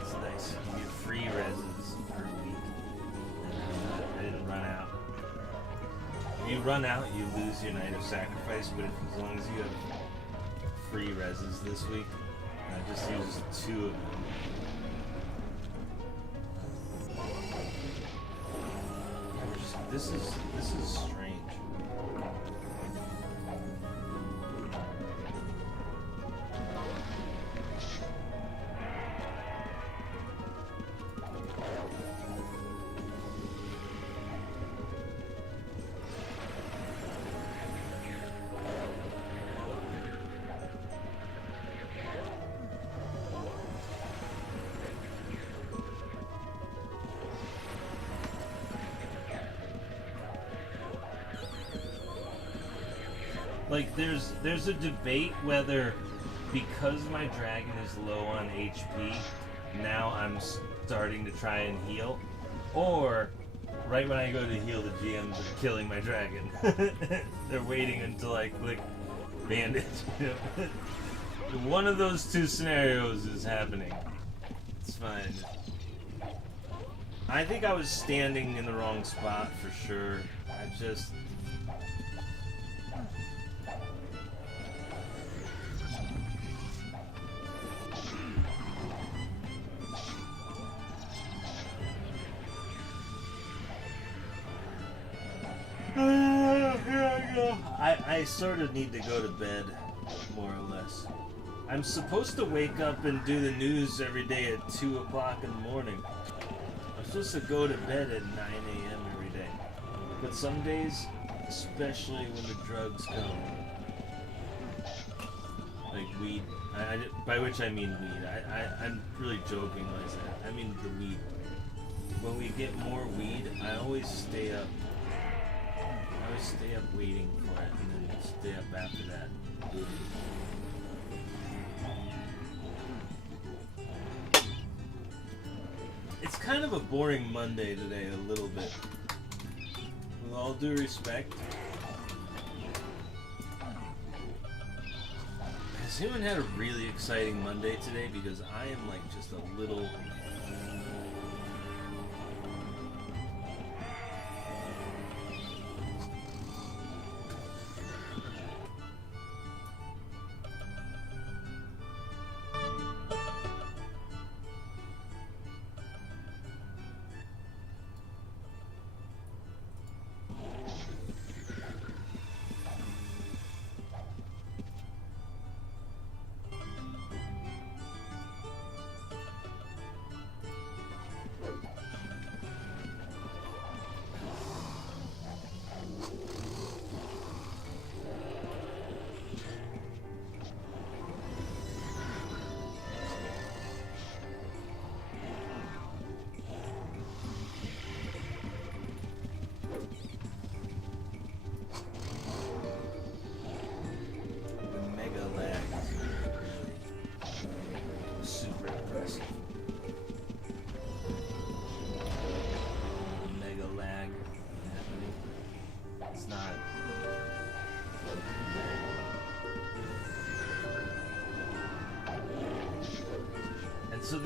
It's nice. You get free reses per week, and I didn't run out. If you run out, you lose your night of sacrifice, but as long as you have free reses this week, I just used 2 of them. This is strange. Like, there's a debate whether, because my dragon is low on HP, now I'm starting to try and heal, or right when I go to heal, the GMs are killing my dragon. They're waiting until I click bandage. One of those 2 scenarios is happening. It's fine. I think I was standing in the wrong spot for sure. I just... I sort of need to go to bed, more or less. I'm supposed to wake up and do the news every day at 2 o'clock in the morning. I'm supposed to go to bed at 9 a.m. every day. But some days, especially when the drugs come, like weed, by which I mean weed. I'm really joking when I say that. I mean the weed. When we get more weed, I always stay up. I always stay up waiting for it, and then stay up after that. It's kind of a boring Monday today, a little bit. With all due respect. Has anyone had a really exciting Monday today? Because I am like just a little...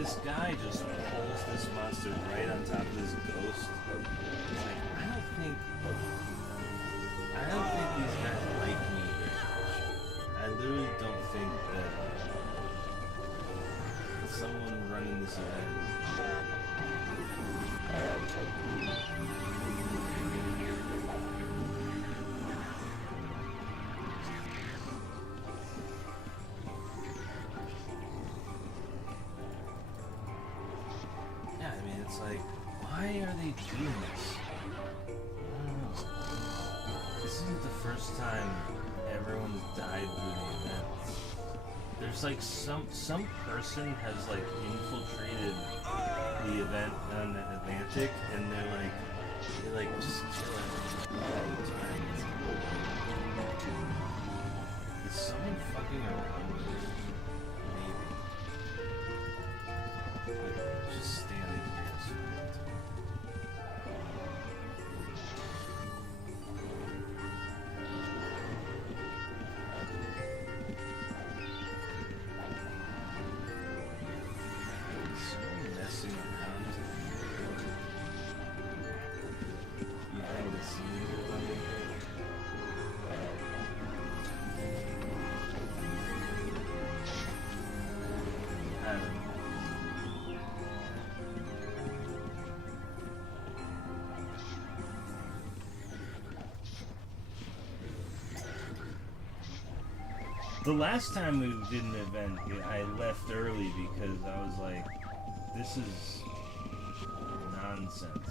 this guy just pulls this monster right on top of this ghost. It's like, I don't think these guys like me very much. I literally don't think that someone running this event. Yeah, I mean, it's like, why are they doing this? I don't know. This isn't the first time everyone's died through the event. There's like some person has like infiltrated the event on the Atlantic, and they just kill everyone all the time. Is someone fucking around with it? Maybe. Like, just standing here. The last time we did an event, I left early because I was like, this is nonsense.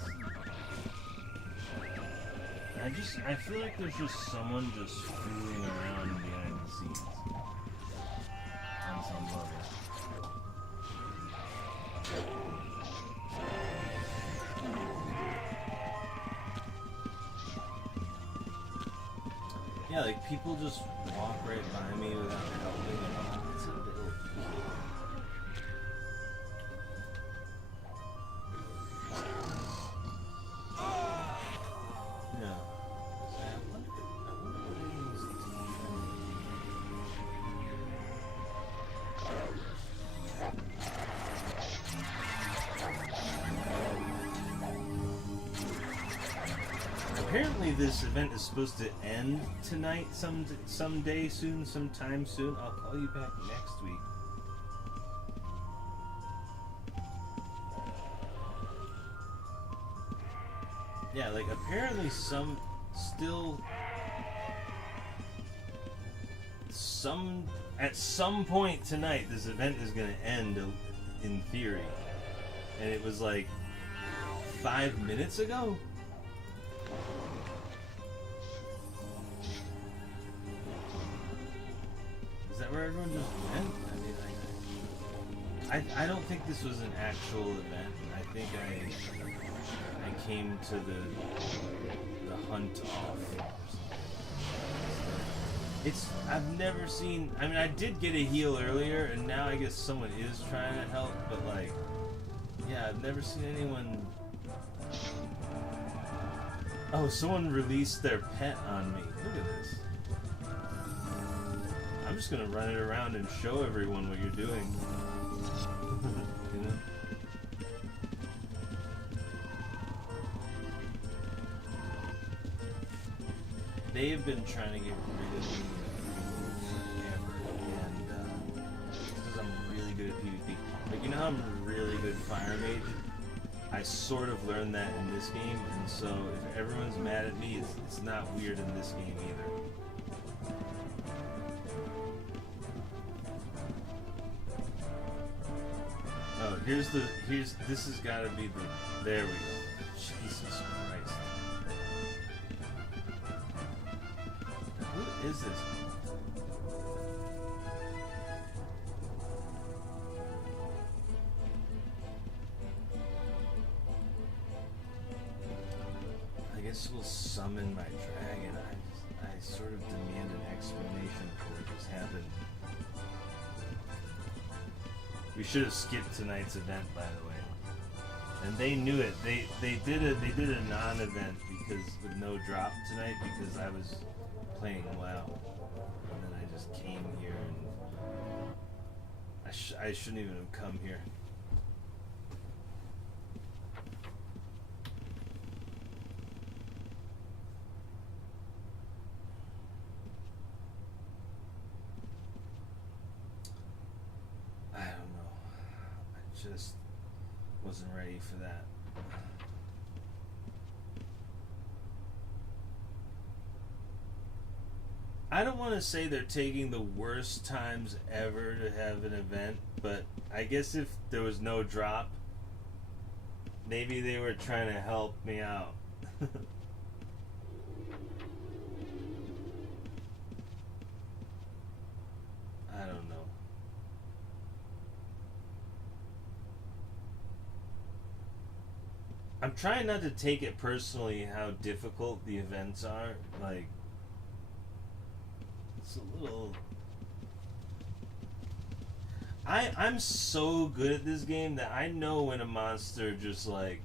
And I feel like there's just someone just fooling around behind the scenes. On some level. Yeah, like people just walk right by me without helping at all. It's a little yeah. So I wonder what anyone's Apparently this event is supposed to end tonight someday soon, sometime soon. I'll call you back next week. Yeah, like apparently at some point tonight this event is gonna end in theory. And it was like 5 minutes ago? Is that where everyone just went? I mean, I don't think this was an actual event. I think I came to the hunt off. I've never seen, I mean, I did get a heal earlier, and now I guess someone is trying to help, but like, yeah, I've never seen anyone. Oh, someone released their pet on me. Look at this. I'm just gonna run it around and show everyone what you're doing. You know? They have been trying to get rid of me forever, and because I'm really good at PvP. Like, you know how I'm really good fire mage? I sort of learned that in this game, and so if everyone's mad at me, it's not weird in this game either. Oh, this has got to be there we go. Jesus Christ. Who is this? I guess we'll summon my dragon. I sort of demand an explanation for what just happened. We should have skipped tonight's event, by the way. And they knew it. They did a non-event because with no drop tonight because I was playing WoW, and then I just came here and I shouldn't even have come here. just wasn't ready for that. I don't want to say they're taking the worst times ever to have an event, but I guess if there was no drop, maybe they were trying to help me out. I don't know. I'm trying not to take it personally how difficult the events are. Like, it's a little. I'm so good at this game that I know when a monster just like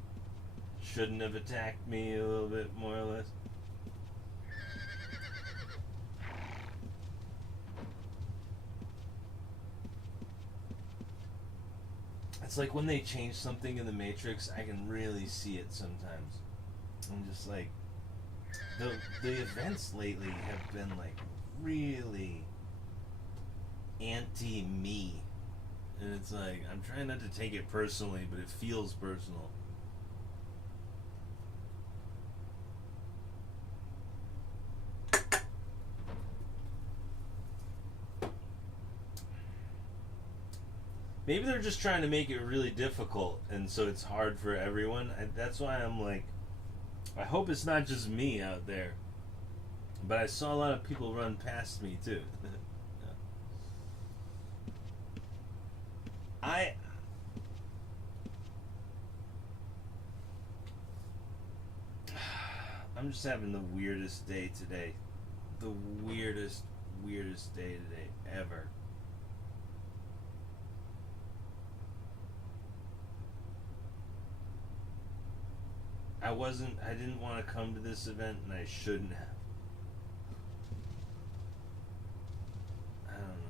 shouldn't have attacked me a little bit more or less. It's like when they change something in the Matrix, I can really see it sometimes. I'm just like, the events lately have been like really anti-me. And it's like, I'm trying not to take it personally, but it feels personal. Maybe they're just trying to make it really difficult, and so it's hard for everyone. That's why I'm like, I hope it's not just me out there. But I saw a lot of people run past me too. I'm just having the weirdest day today. The weirdest day today ever. I didn't want to come to this event, and I shouldn't have. I don't know.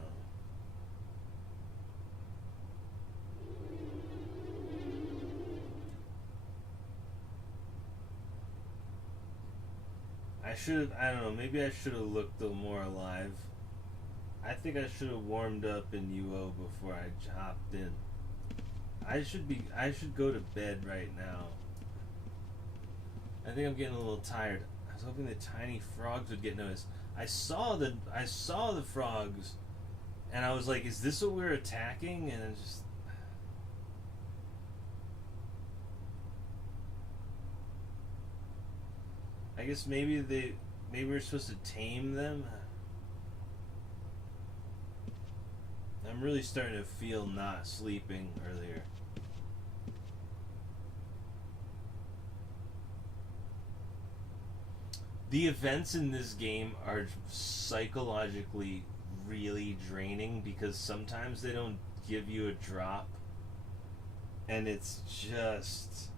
I don't know, maybe I should have looked a little more alive. I think I should have warmed up in UO before I hopped in. I should go to bed right now. I think I'm getting a little tired. I was hoping the tiny frogs would get noticed. I saw the frogs, and I was like, "Is this what we're attacking?" And it just. I guess maybe we're supposed to tame them. I'm really starting to feel not sleeping earlier. The events in this game are psychologically really draining because sometimes they don't give you a drop, and it's just.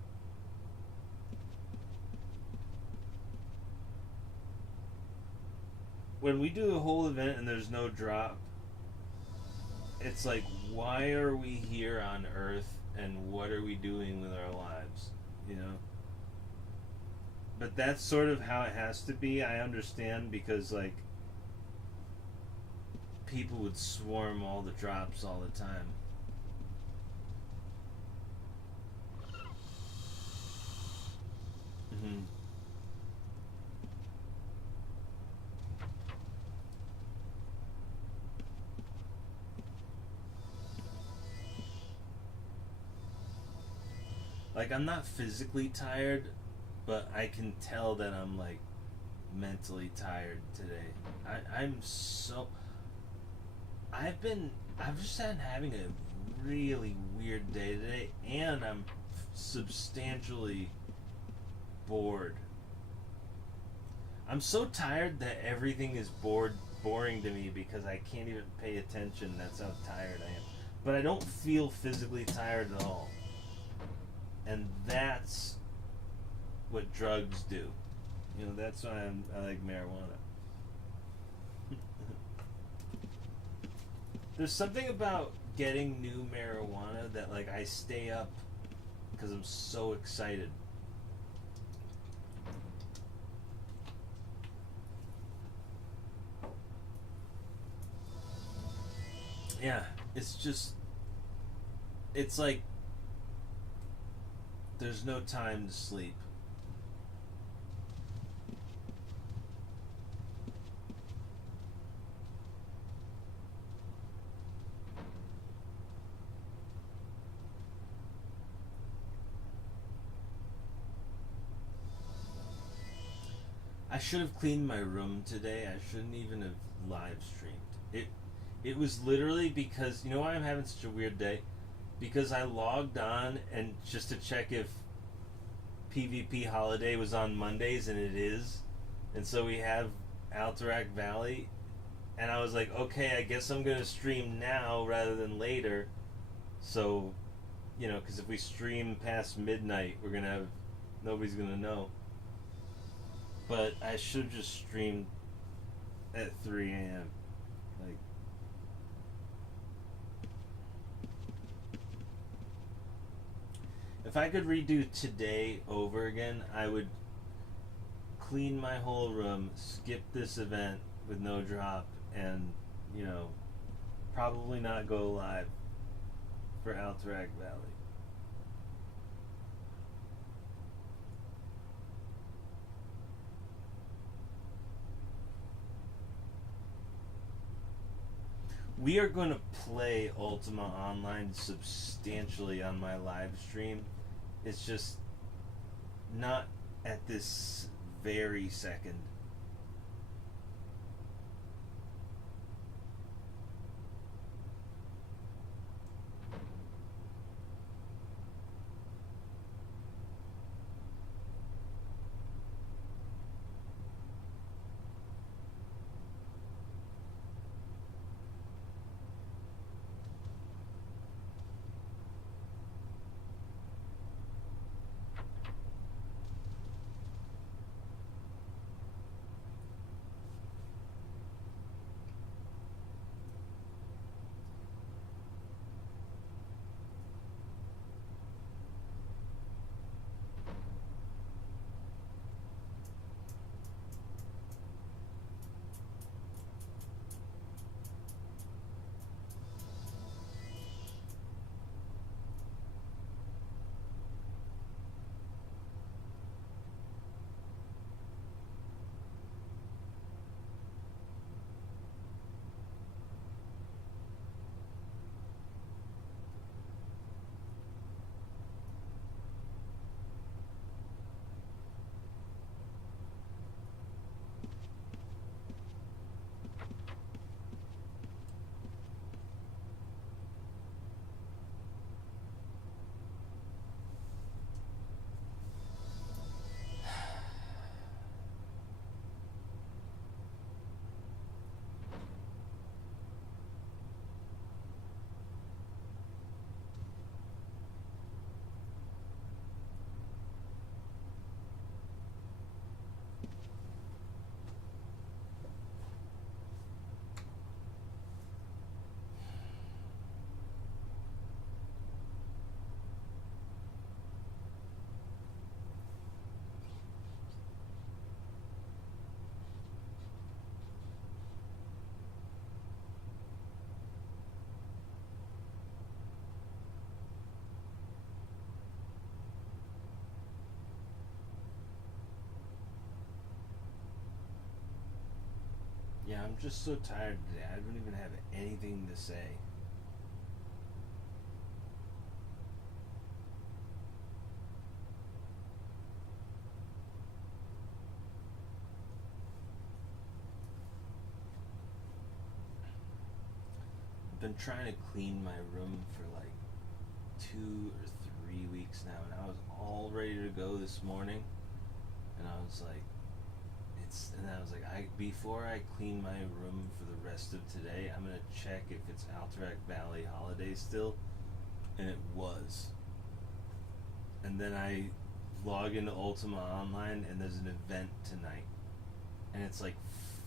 When we do a whole event and there's no drop, it's like, why are we here on Earth and what are we doing with our lives? You know? But that's sort of how it has to be. I understand because, like, people would swarm all the drops all the time. Mm-hmm. Like, I'm not physically tired, but I can tell that I'm, like, mentally tired today. I'm so. I've just been having a really weird day today, and I'm substantially bored. I'm so tired that everything is boring to me because I can't even pay attention. That's how tired I am. But I don't feel physically tired at all. And that's what drugs do. You know, that's why I like marijuana. There's something about getting new marijuana that, like, I stay up because I'm so excited. Yeah, it's just, it's like There's no time to sleep. I should have cleaned my room today. I shouldn't even have live streamed. It was literally because, you know why I'm having such a weird day? Because I logged on and just to check if PvP Holiday was on Mondays, and it is. And so we have Alterac Valley, and I was like, okay, I guess I'm going to stream now rather than later. So, you know, because if we stream past midnight, we're going to have, nobody's going to know. But I should have just streamed at 3 a.m. Like, if I could redo today over again, I would clean my whole room, skip this event with no drop, and, you know, probably not go live for Alterac Valley. We are going to play Ultima Online substantially on my live stream. It's just not at this very second. Yeah, I'm just so tired today. I don't even have anything to say. I've been trying to clean my room for like 2 or 3 weeks now, and I was all ready to go this morning, and I was like, before I clean my room for the rest of today, I'm gonna check if it's Alterac Valley Holiday still, and it was. And then I log into Ultima Online, and there's an event tonight, and it's like,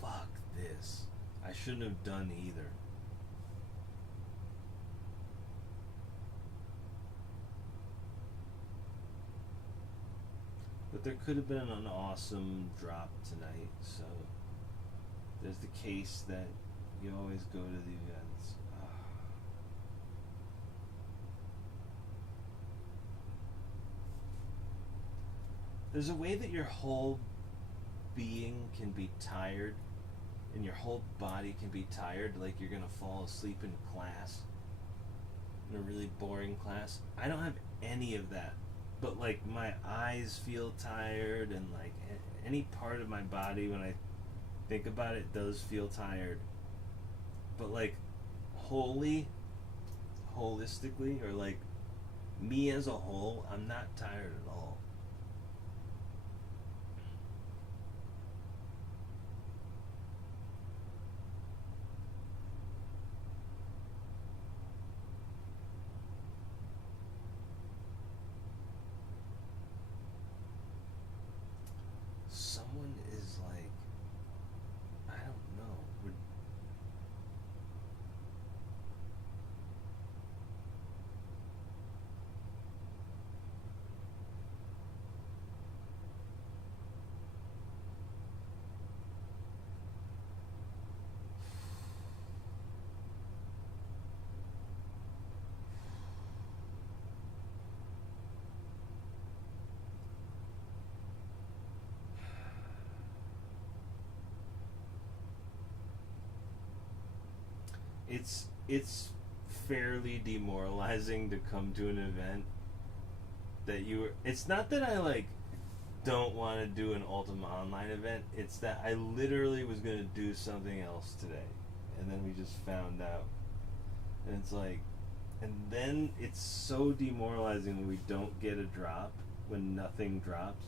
fuck this. I shouldn't have done either. But there could have been an awesome drop tonight, so there's the case that you always go to the events. there's a way that your whole being can be tired and your whole body can be tired, like you're gonna fall asleep in class, in a really boring class. I don't have any of that, but like my eyes feel tired, and like any part of my body when I think about it does feel tired. But like holistically, or like me as a whole, I'm not tired at all. Someone is like, I don't know. It's fairly demoralizing to come to an event that you were. It's not that I like don't want to do an Ultima Online event. It's that I literally was gonna do something else today, and then we just found out, and it's like, and then it's so demoralizing when we don't get a drop, when nothing drops,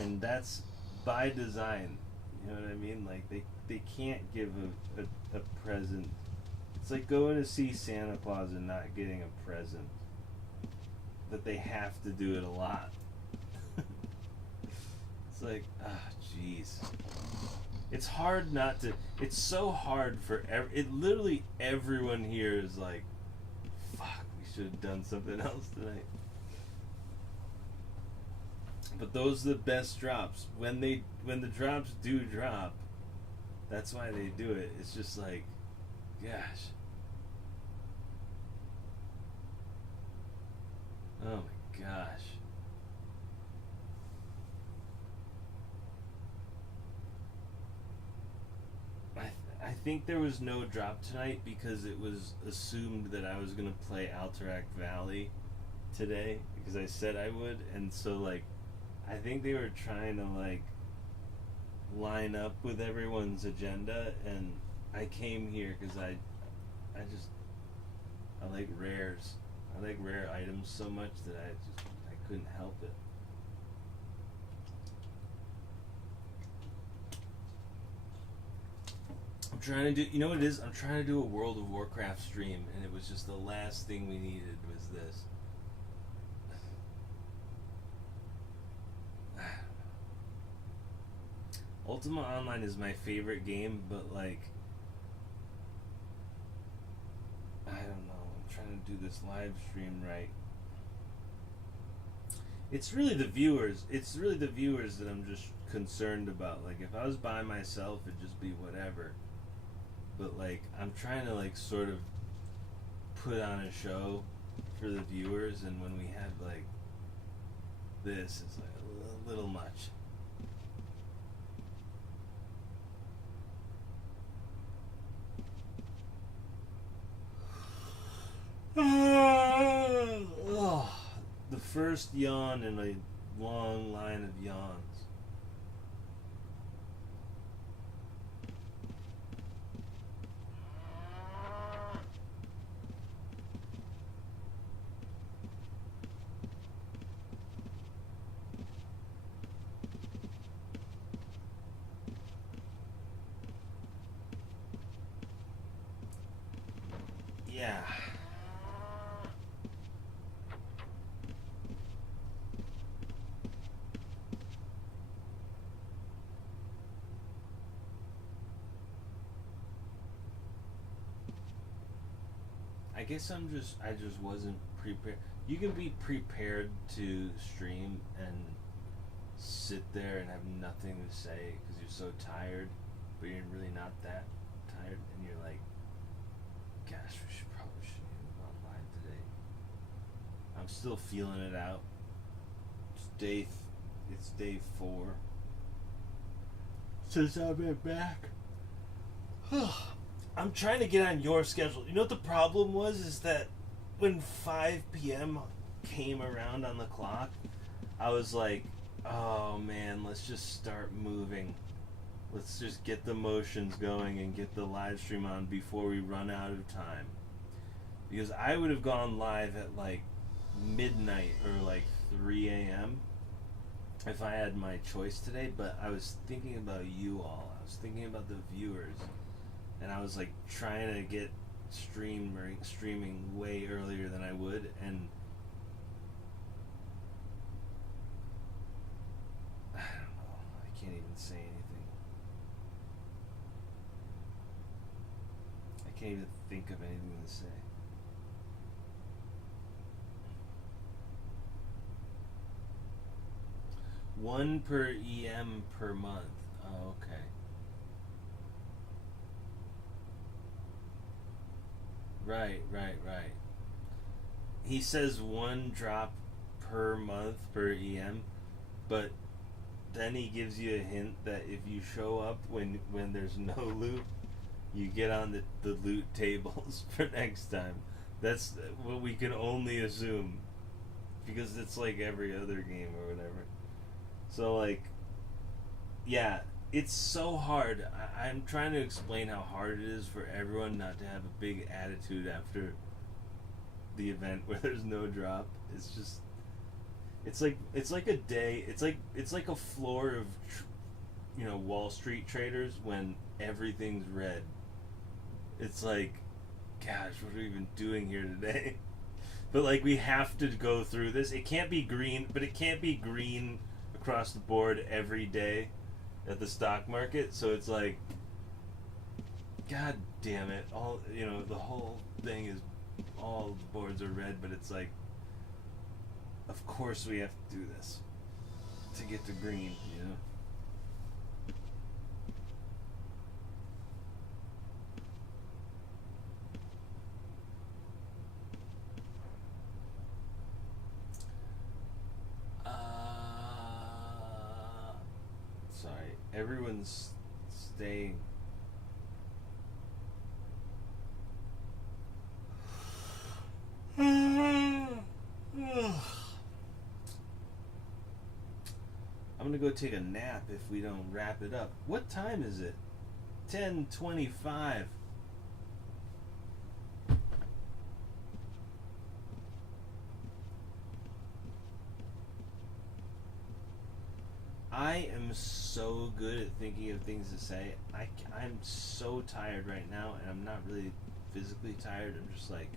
and that's by design. You know what I mean? Like they can't give a present. It's like going to see Santa Claus and not getting a present. That they have to do it a lot. It's like, jeez. It's hard not to. It's so hard for literally everyone here is like, fuck, we should have done something else tonight. But those are the best drops. When the drops do drop, that's why they do it. It's just like, gosh. Oh my gosh. I think there was no drop tonight because it was assumed that I was going to play Alterac Valley today because I said I would, and so like I think they were trying to like line up with everyone's agenda, and I came here because I like rares. I like rare items so much that I couldn't help it. I'm trying to do, you know what it is? I'm trying to do a World of Warcraft stream, and it was just the last thing we needed was this. Ultima Online is my favorite game, but like, I don't know. I'm trying to do this live stream right. It's really the viewers. It's really the viewers that I'm just concerned about. Like, if I was by myself, it'd just be whatever. But like, I'm trying to like sort of put on a show for the viewers, and when we have like this, it's like a little much. Oh, the first yawn in a long line of yawns. Yeah. I guess I just wasn't prepared. You can be prepared to stream and sit there and have nothing to say because you're so tired, but you're really not that tired, and you're like, gosh, we probably shouldn't even go online today. I'm still feeling it out. It's day 4 since I've been back. I'm trying to get on your schedule. You know what the problem was? Is that when 5 p.m. came around on the clock, I was like, oh man, let's just start moving. Let's just get the motions going and get the live stream on before we run out of time. Because I would have gone live at like midnight or like 3 a.m. if I had my choice today, but I was thinking about you all. I was thinking about the viewers. And I was like trying to get streaming way earlier than I would, and I don't know. I can't even say anything. I can't even think of anything to say. One per EM per month. Oh, okay. Right. He says 1 drop per month per EM, but then he gives you a hint that if you show up when there's no loot, you get on the loot tables for next time. That's what we can only assume, because it's like every other game or whatever. So like, yeah, it's so hard. I'm trying to explain how hard it is for everyone not to have a big attitude after the event where there's no drop. It's just, it's like a day. It's like a floor of, Wall Street traders when everything's red. It's like, gosh, what are we even doing here today? But like, we have to go through this. It can't be green, but it can't be green across the board every day at the stock market. So it's like, god damn it, all the whole thing is, all the boards are red, but it's like, of course we have to do this to get to green. Sorry, everyone's staying. I'm gonna go take a nap if we don't wrap it up. What time is it? 10:25. I am so good at thinking of things to say. I'm so tired right now, and I'm not really physically tired. I'm just like,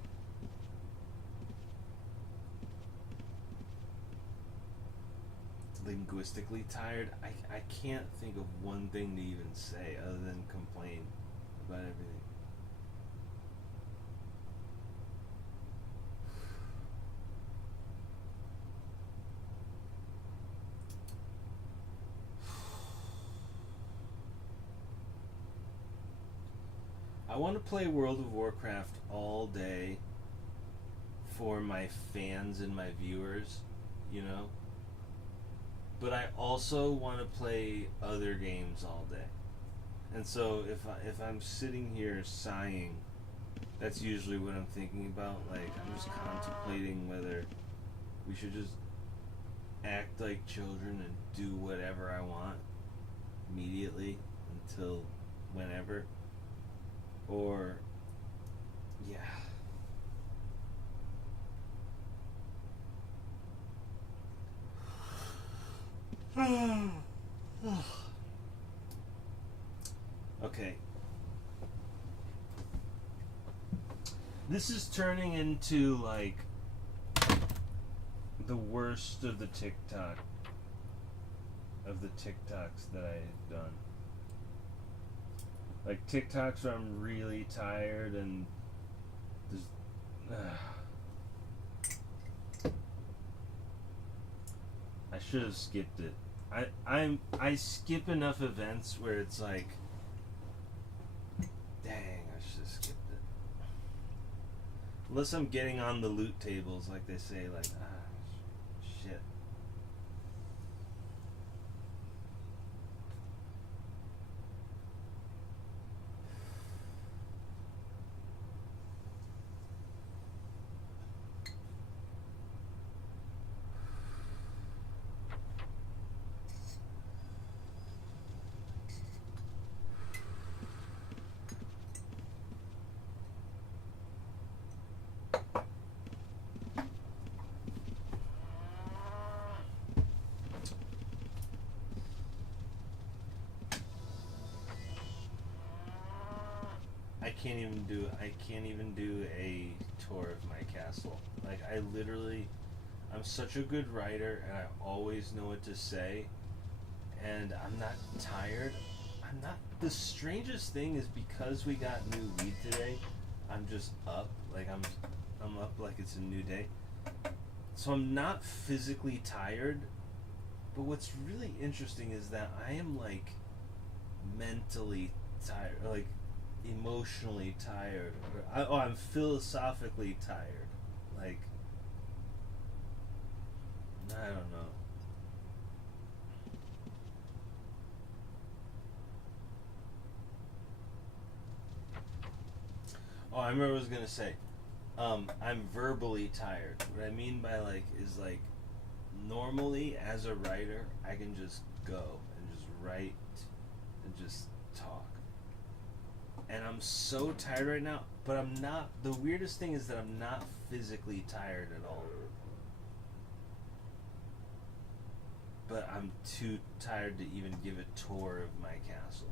linguistically tired. I can't think of one thing to even say other than complain about everything. I want to play World of Warcraft all day for my fans and my viewers, but I also want to play other games all day. And so if I'm sitting here sighing, that's usually what I'm thinking about. Like, I'm just contemplating whether we should just act like children and do whatever I want immediately until whenever. Or, yeah. Okay. This is turning into like the worst of the TikToks that I've done. Like TikToks where I'm really tired and I should have skipped it. I skip enough events where it's like, dang, I should have skipped it. Unless I'm getting on the loot tables, like they say, like, shit. I can't even do a tour of my castle. Like I literally, I'm such a good writer, and I always know what to say, and I'm not tired. I'm not. The strangest thing is because we got new weed today, I'm just up. Like I'm up like it's a new day. So I'm not physically tired, but what's really interesting is that I am like mentally tired, like emotionally tired. I'm philosophically tired. Like I don't know. Oh, I remember what I was gonna say. I'm verbally tired. What I mean by like is like normally as a writer I can just go and just write and just talk. And I'm so tired right now, but I'm not. The weirdest thing is that I'm not physically tired at all. But I'm too tired to even give a tour of my castle.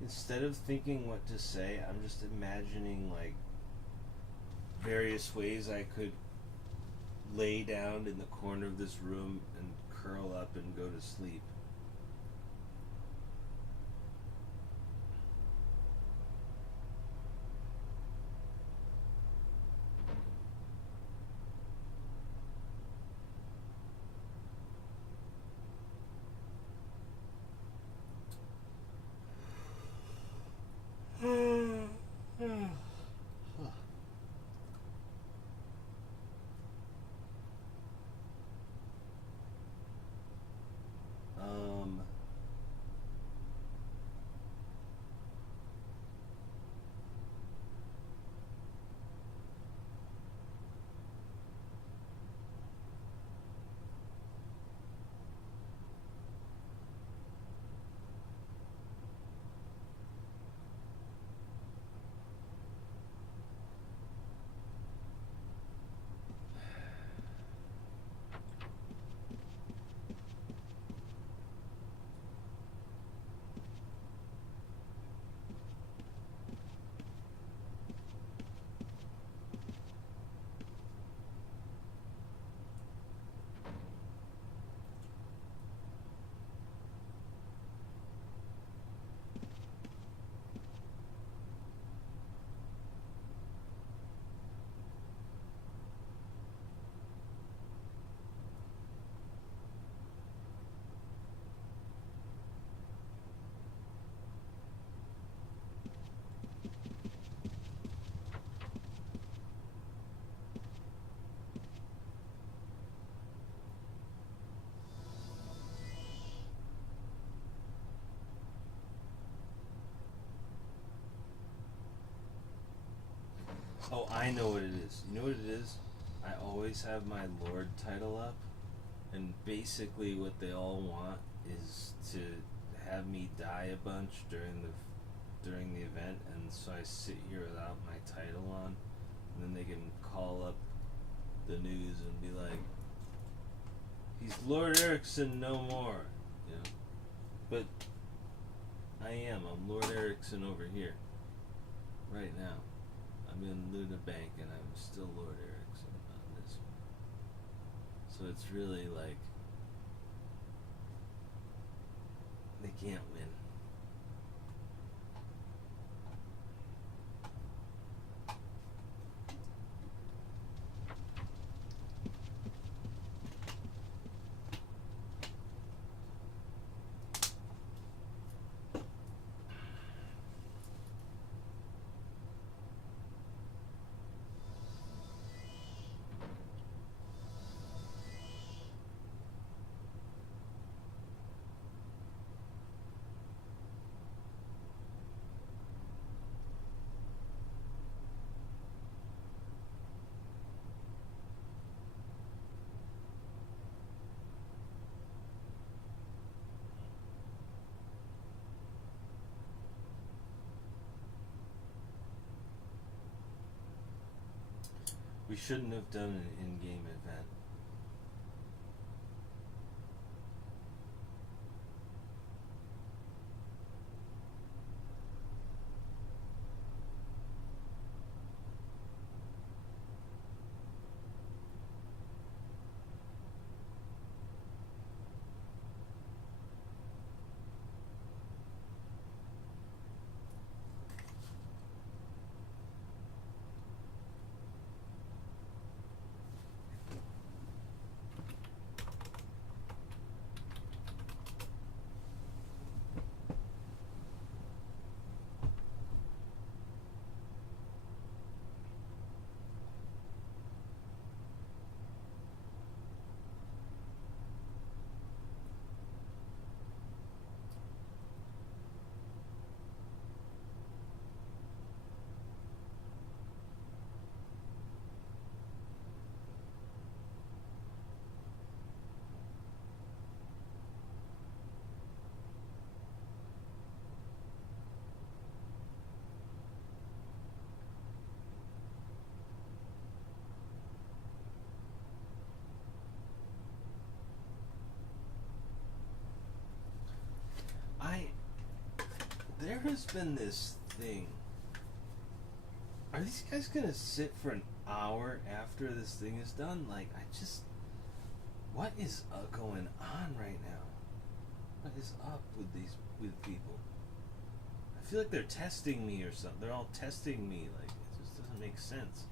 Instead of thinking what to say, I'm just imagining like various ways I could lay down in the corner of this room and curl up and go to sleep. um Oh, I know what it is. You know what it is? I always have my Lord title up, and basically what they all want is to have me die a bunch during the event, and so I sit here without my title on, and then they can call up the news and be like, "He's Lord Erickson no more," you know. But I'm Lord Erickson over here, right now. I'm in Luna Bank and I'm still Lord Erickson on this one. So it's really like they can't win. We shouldn't have done an in-game event. There has been this thing. Are these guys gonna sit for an hour after this thing is done? Like, what is going on right now? What is up with people? I feel like they're testing me or something. They're all testing me. Like, it just doesn't make sense.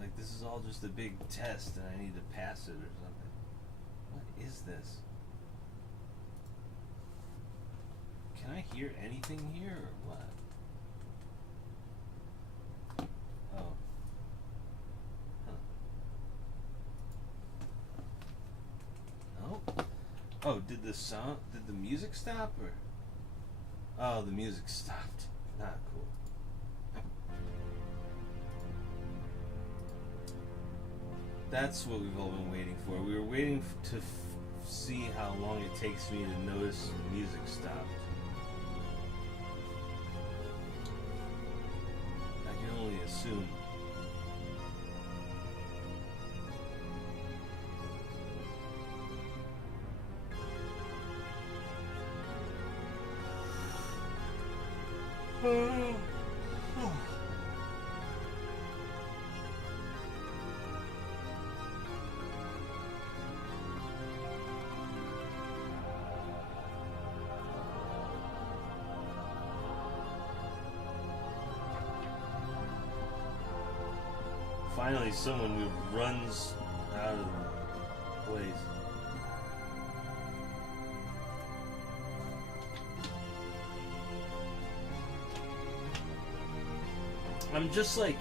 Like, this is all just a big test and I need to pass it or something. What is this? Can I hear anything here or what? Oh. Huh. Oh. Oh, did the music stop or? Oh, the music stopped. Not cool. That's what we've all been waiting for. We were waiting to see how long it takes me to notice the music stopped. I can only assume. Finally, someone who runs out of the place. I'm just like,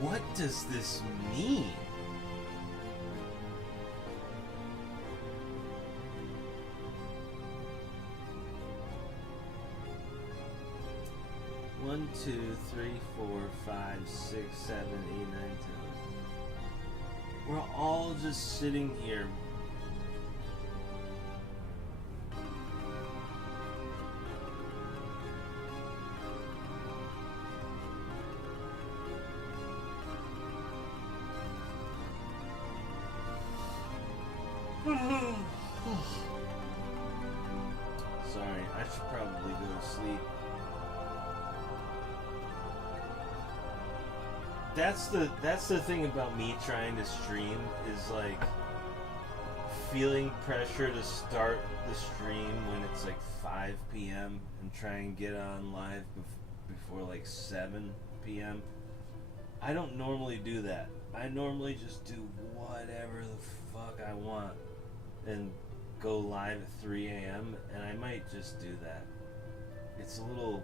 what does this mean? One, 2, 3, 4, 5, 6, 7, 8, 9, 10. We're all just sitting here. Sorry, I should probably go to sleep. That's the thing about me trying to stream is like feeling pressure to start the stream when it's like 5 p.m. and try and get on live before like 7 p.m. I don't normally do that. I normally just do whatever the fuck I want and go live at 3 a.m. and I might just do that. It's a little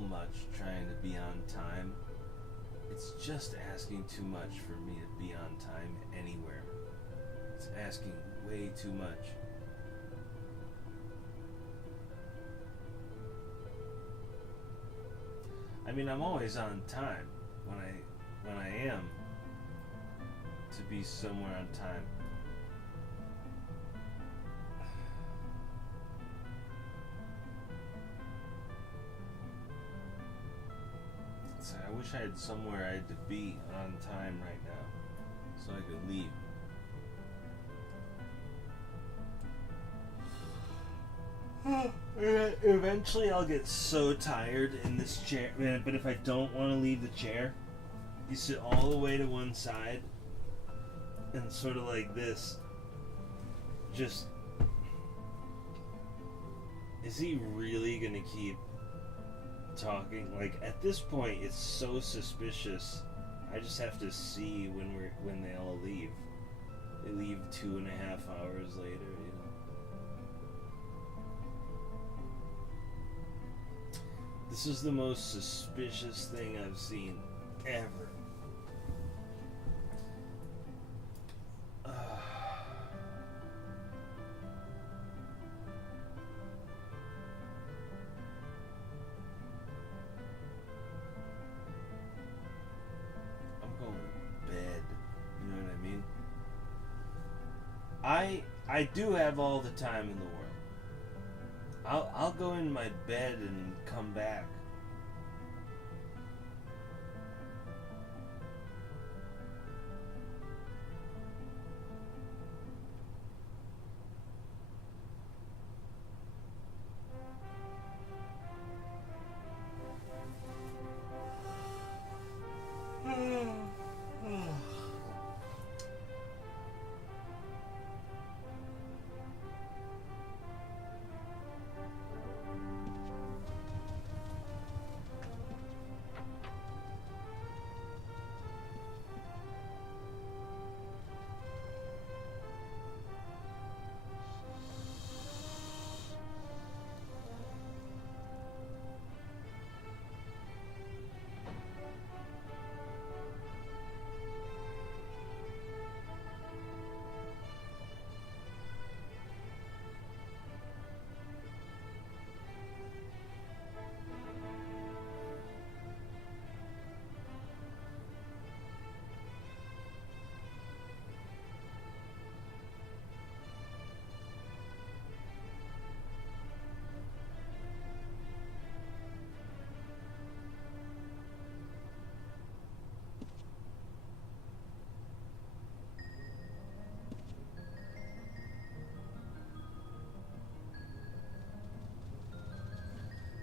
much trying to be on time. It's just asking too much for me to be on time anywhere. It's asking way too much. I mean, I'm always on time when I am to be somewhere on time. So I wish I had somewhere I had to be on time right now, so I could leave. Eventually I'll get so tired in this chair, but if I don't want to leave the chair, you sit all the way to one side and sort of like this. Just, is he really gonna keep talking? Like, at this point it's so suspicious. I just have to see when they all leave. They leave 2.5 hours later, you know. This is the most suspicious thing I've seen ever. I'm going to bed. You know what I mean? I do have all the time in the world. I'll go in my bed and come back.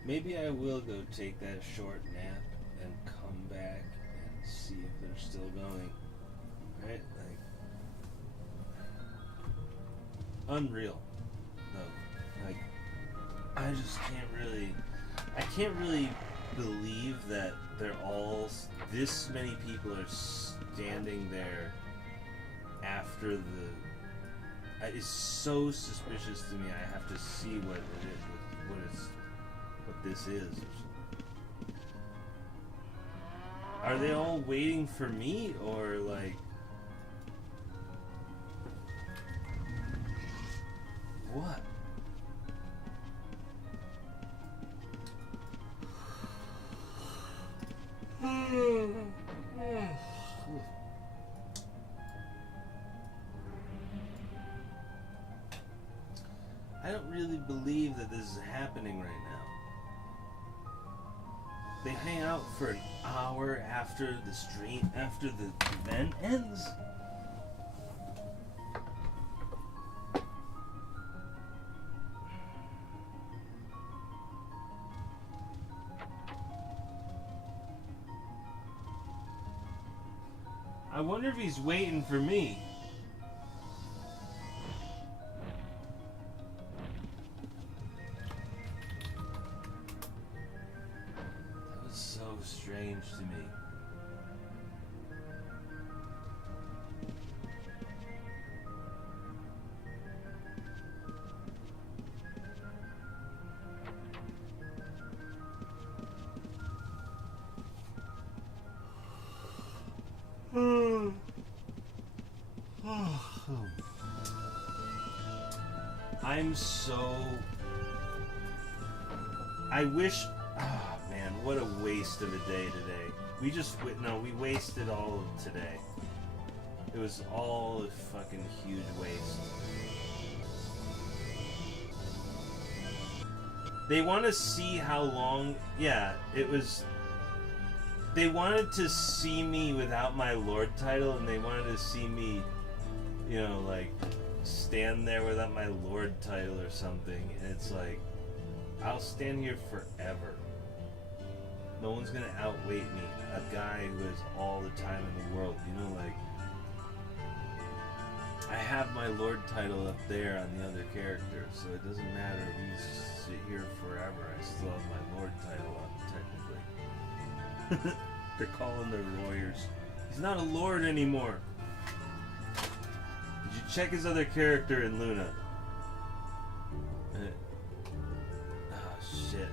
Maybe I will go take that short nap and come back and see if they're still going. Right? Like, unreal. No. Like, I just can't really believe that they're all, this many people are standing there after the, it's so suspicious to me. I have to see what it is, what this is. Are they all waiting for me, or like, what? I don't really believe that this is happening right now. They hang out for an hour after the stream, after the event ends. I wonder if he's waiting for me. That was so strange to me. I'm so... I wish... Oh man, what a waste of a day today. We just... No, we wasted all of today. It was all a fucking huge waste. They want to see how long... Yeah, it was... They wanted to see me without my Lord title, and they wanted to see me, you know, like, stand there without my Lord title or something. And it's like, I'll stand here forever. No one's gonna outweight me. A guy who has all the time in the world, you know, like, I have my Lord title up there on the other character, so it doesn't matter if we sit here forever. I still have my Lord title on, technically. They're calling their lawyers. He's not a Lord anymore. Did you check his other character in Luna? Oh, shit.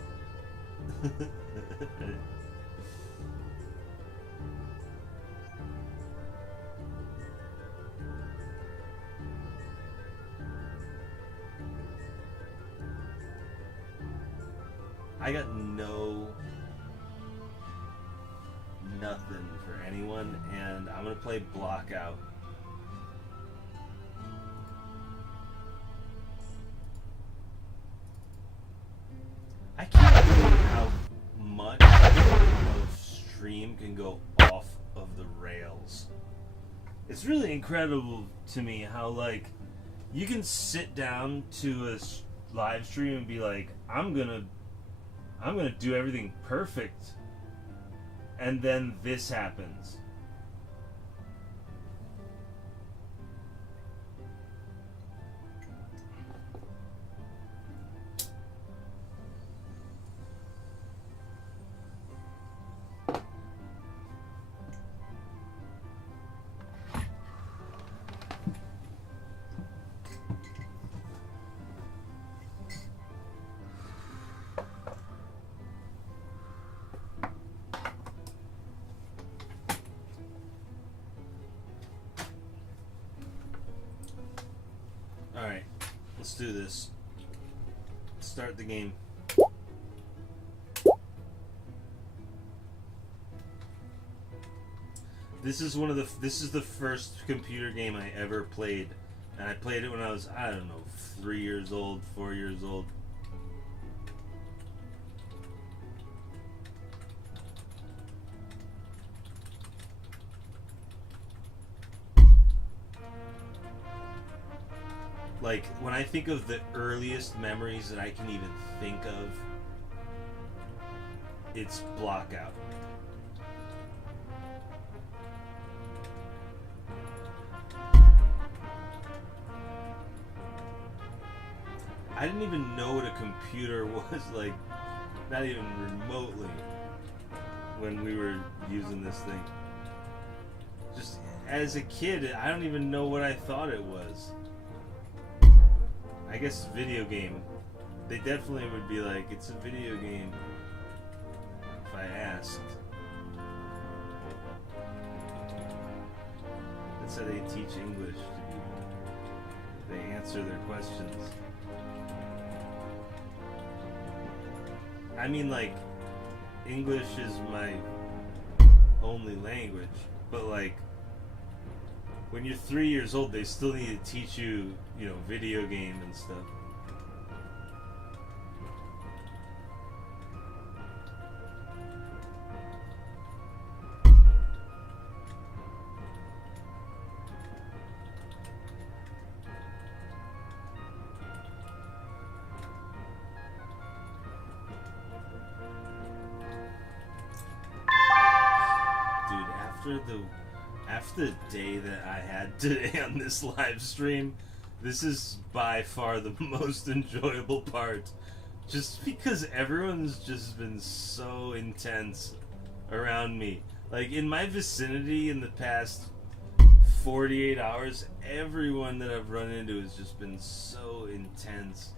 I got nothing for anyone, and I'm gonna play Block Out. I can't believe how much of stream can go off of the rails. It's really incredible to me how, like, you can sit down to a live stream and be like, I'm gonna do everything perfect, and then this happens. Alright, let's do this. Start the game. This is the first computer game I ever played. And I played it when I was, I don't know, 3 years old, 4 years old. Like, when I think of the earliest memories that I can even think of, it's Block Out. I didn't even know what a computer was, like, not even remotely, when we were using this thing. Just, as a kid, I don't even know what I thought it was. I guess video game. They definitely would be like, it's a video game, if I asked. That's how they teach English to people. They answer their questions. I mean, like, English is my only language, but like, when you're 3 years old, they still need to teach you, you know, video game and stuff. Dude, after the day that I had today on this live stream, this is by far the most enjoyable part. Just because everyone's just been so intense around me. Like, in my vicinity in the past 48 hours, everyone that I've run into has just been so intense.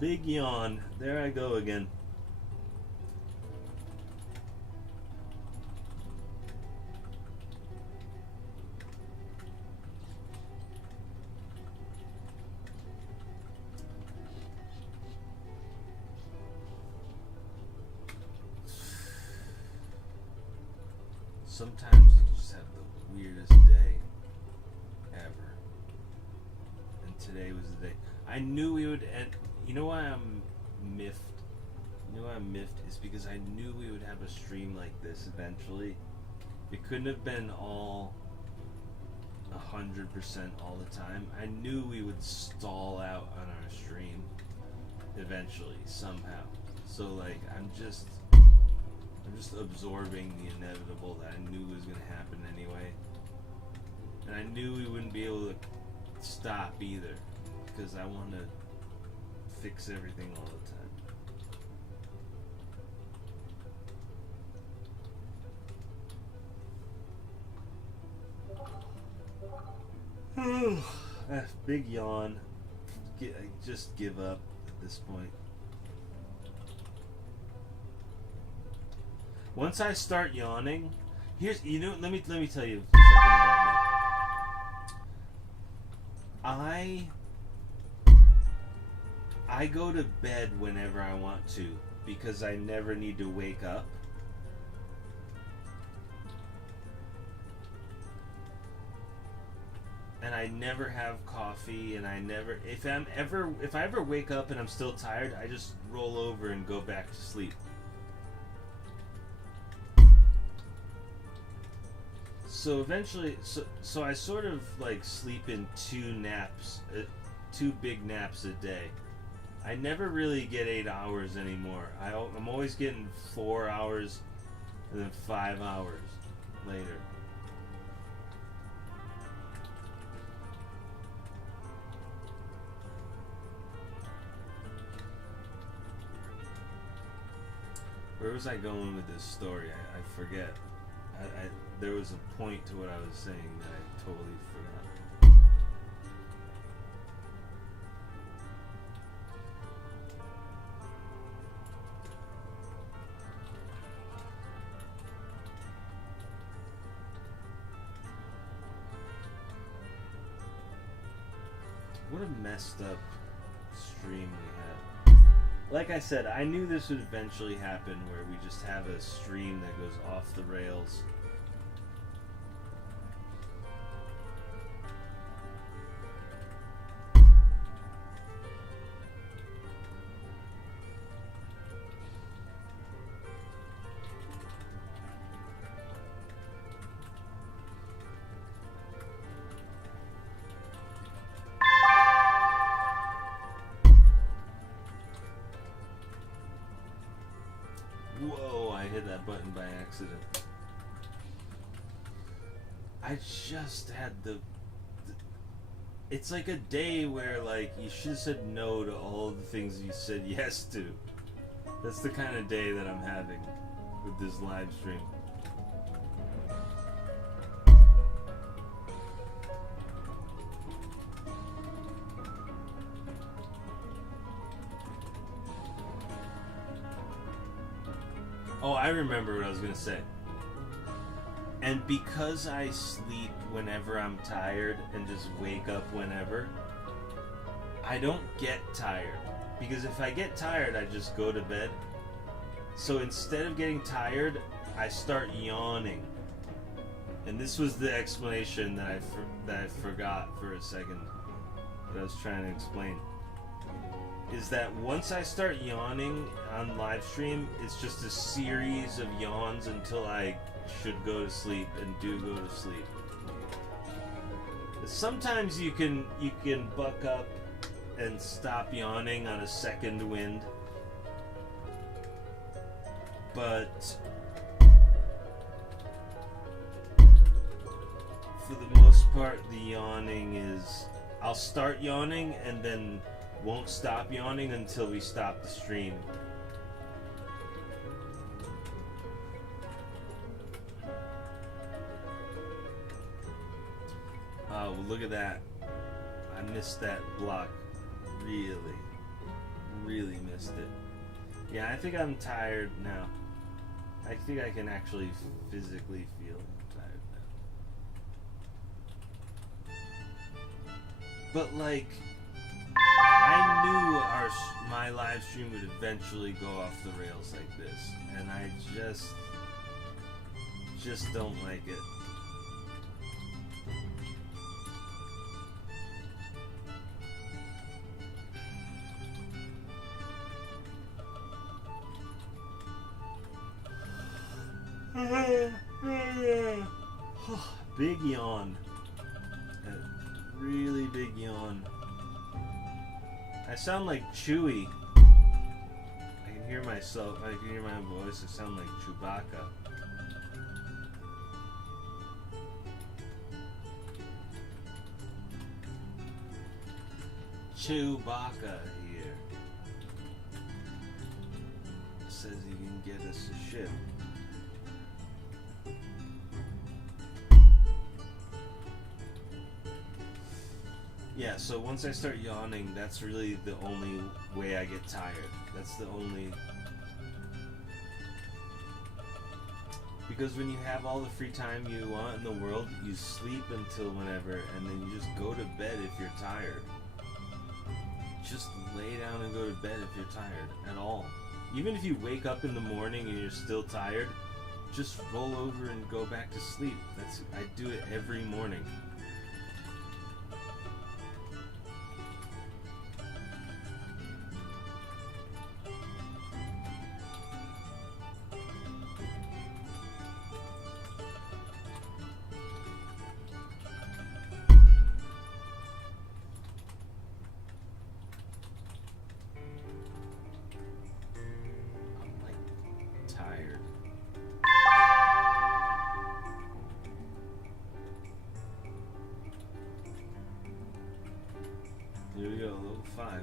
Big yawn. There I go again. Sometimes you just have the weirdest day. ever. And today was the day. I knew we would end. You know why I'm miffed? You know why I'm miffed? Is because I knew we would have a stream like this eventually. It couldn't have been all 100% all the time. I knew we would stall out on our stream eventually, somehow. So like I'm just absorbing the inevitable that I knew was gonna happen anyway. And I knew we wouldn't be able to stop either, because I want to fix everything all the time. Big yawn. Just give up at this point. Once I start yawning, let me tell you something about me. I go to bed whenever I want to because I never need to wake up. And I never have coffee, and if I ever wake up and I'm still tired, I just roll over and go back to sleep. So eventually, so I sort of like sleep in two big naps a day. I never really get 8 hours anymore. I'm always getting 4 hours and then 5 hours later. Where was I going with this story? I forget. There was a point to what I was saying that I totally forgot. What a messed up stream we had. Like I said, I knew this would eventually happen, where we just have a stream that goes off the rails. Whoa, I hit that button by accident. I just had it's like a day where like you should have said no to all of the things you said yes to. That's the kind of day that I'm having with this live stream. Oh, I remember what I was going to say. And because I sleep whenever I'm tired and just wake up whenever, I don't get tired. Because if I get tired, I just go to bed. So instead of getting tired, I start yawning. And this was the explanation that I forgot for a second, that I was trying to explain. Is that once I start yawning on live stream, it's just a series of yawns until I should go to sleep and do go to sleep. Sometimes you can buck up and stop yawning on a second wind, but for the most part, the yawning is, I'll start yawning and then won't stop yawning until we stop the stream. Oh, well, look at that. I missed that block. Really missed it. Yeah, I think I'm tired now. I think I can actually physically feel tired now. But like, I knew my live stream would eventually go off the rails like this, and I just don't like it. Big yawn. A really big yawn. I sound like Chewie. I can hear myself. I can hear my own voice. I sound like Chewbacca. Chewbacca here. Says he can get us a ship. Yeah, so once I start yawning, that's really the only way I get tired. That's the only... Because when you have all the free time you want in the world, you sleep until whenever, and then you just go to bed if you're tired. Just lay down and go to bed if you're tired at all. Even if you wake up in the morning and you're still tired, just roll over and go back to sleep. I do it every morning. Tired. Here we go, level 5.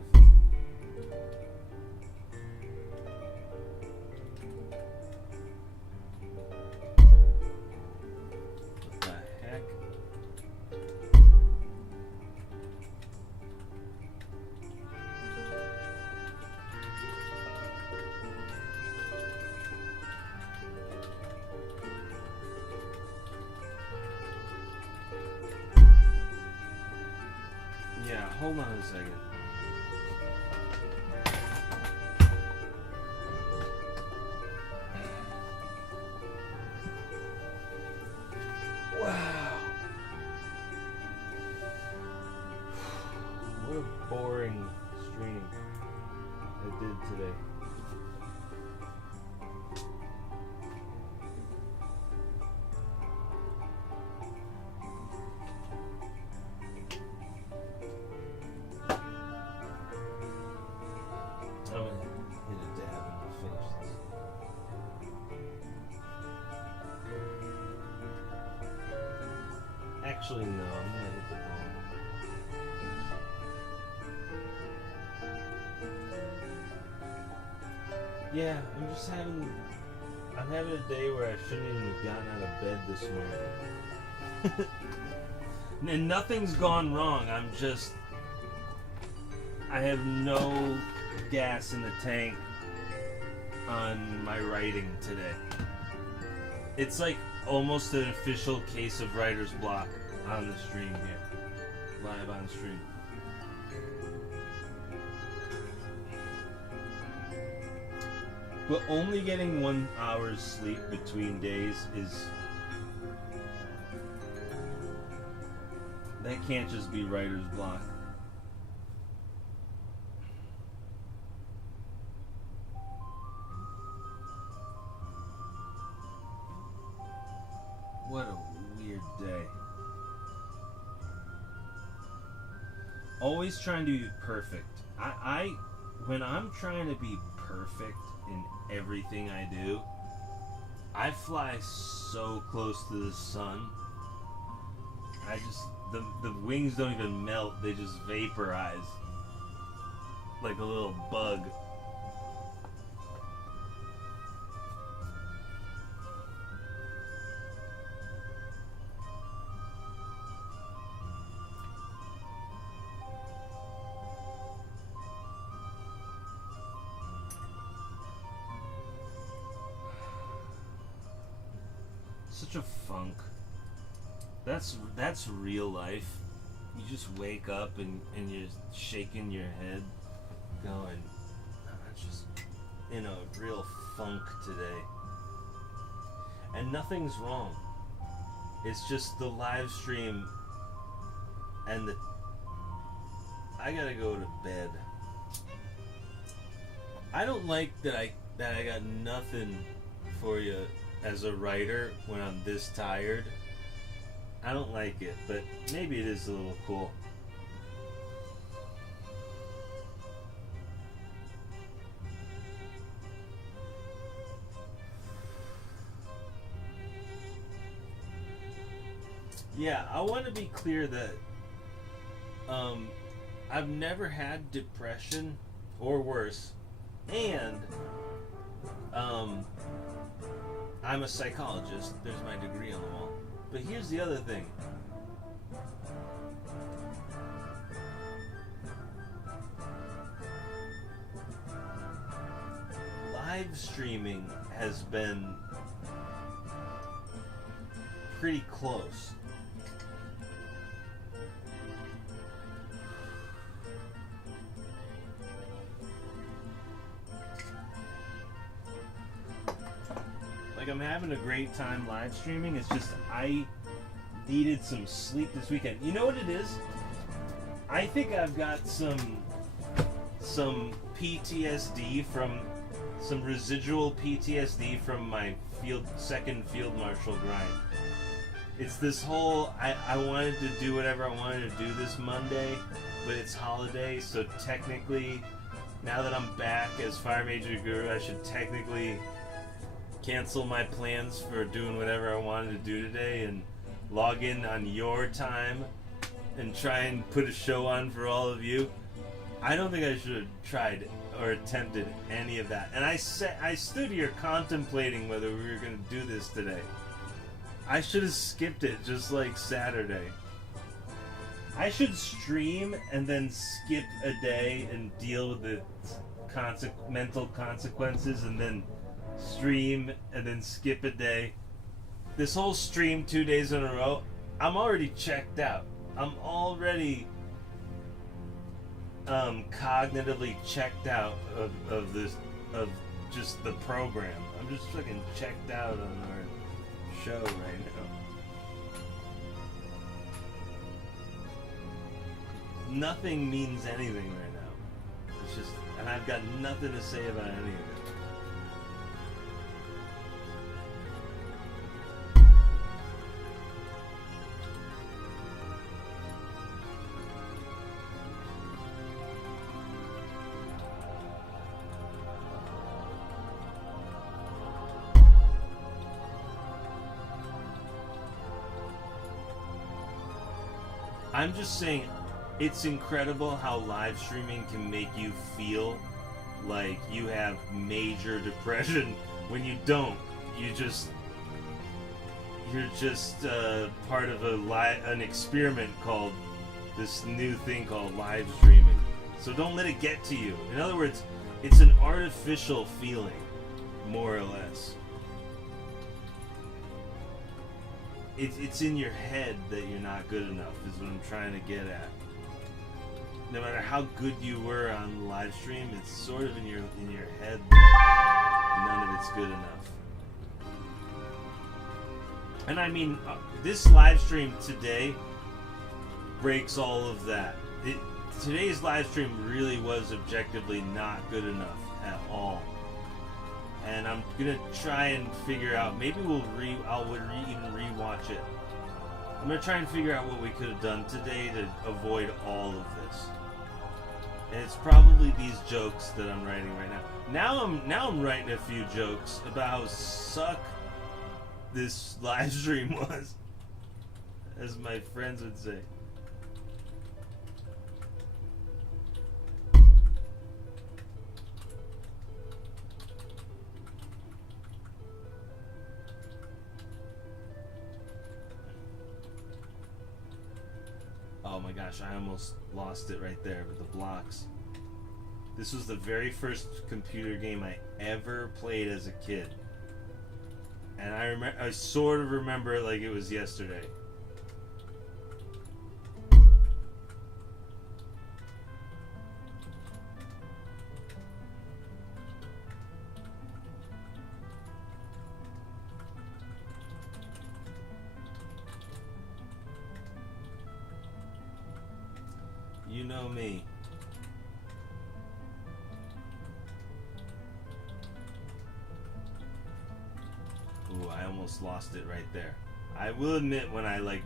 What the heck? Yeah, hold on a second. Wow. What a boring stream I did today. I'm gonna hit a dab and we'll finish this. Actually, no, I'm gonna hit the bone. Yeah, I'm having a day where I shouldn't even have gotten out of bed this morning. And nothing's gone wrong, I have no gas in the tank on my writing today. It's like almost an official case of writer's block on the stream here. Live on stream. But only getting 1 hour's sleep between days that can't just be writer's block. What a weird day. Always trying to be perfect. When I'm trying to be perfect in everything I do, I fly so close to the sun. The wings don't even melt, they just vaporize. Like a little bug. Such a funk. That's real life. You just wake up and you're shaking your head, going, I'm just in a real funk today. And nothing's wrong. It's just the live stream and I gotta go to bed. I don't like that I got nothing for you as a writer when I'm this tired. I don't like it, but maybe it is a little cool. Yeah, I want to be clear that I've never had depression or worse, and I'm a psychologist. There's my degree on the wall. But here's the other thing. Live streaming has been pretty close. Like, I'm having a great time live streaming. It's just I needed some sleep this weekend. You know what it is? I think I've got some PTSD from some residual PTSD from my second field marshal grind. It's this whole I wanted to do whatever I wanted to do this Monday, but it's holiday, so technically now that I'm back as Fire Major Guru, I should technically cancel my plans for doing whatever I wanted to do today and log in on your time and try and put a show on for all of you. I don't think I should have tried or attempted any of that. And I stood here contemplating whether we were going to do this today. I should have skipped it just like Saturday. I should stream and then skip a day and deal with the mental consequences, and then stream and then skip a day. This whole stream 2 days in a row, I'm already checked out. I'm already cognitively checked out of just the program. I'm just fucking checked out on our show right now. Nothing means anything right now. It's just, and I've got nothing to say about any of it. I'm just saying, it's incredible how live streaming can make you feel like you have major depression when you don't. You're just part of an experiment called this new thing called live streaming. So don't let it get to you. In other words, it's an artificial feeling, more or less. It's in your head that you're not good enough, is what I'm trying to get at. No matter how good you were on the live stream, it's sort of in your head that none of it's good enough. And I mean, this live stream today breaks all of that. Today's live stream really was objectively not good enough at all. And I'm gonna try and figure out. Maybe I'll even rewatch it. I'm gonna try and figure out what we could have done today to avoid all of this. And it's probably these jokes that I'm writing right now. Now I'm writing a few jokes about how suck this live stream was, as my friends would say. Oh my gosh, I almost lost it right there with the blocks. This was the very first computer game I ever played as a kid. And I sort of remember it like it was yesterday. You know me. Ooh, almost lost it right there. I will admit when I like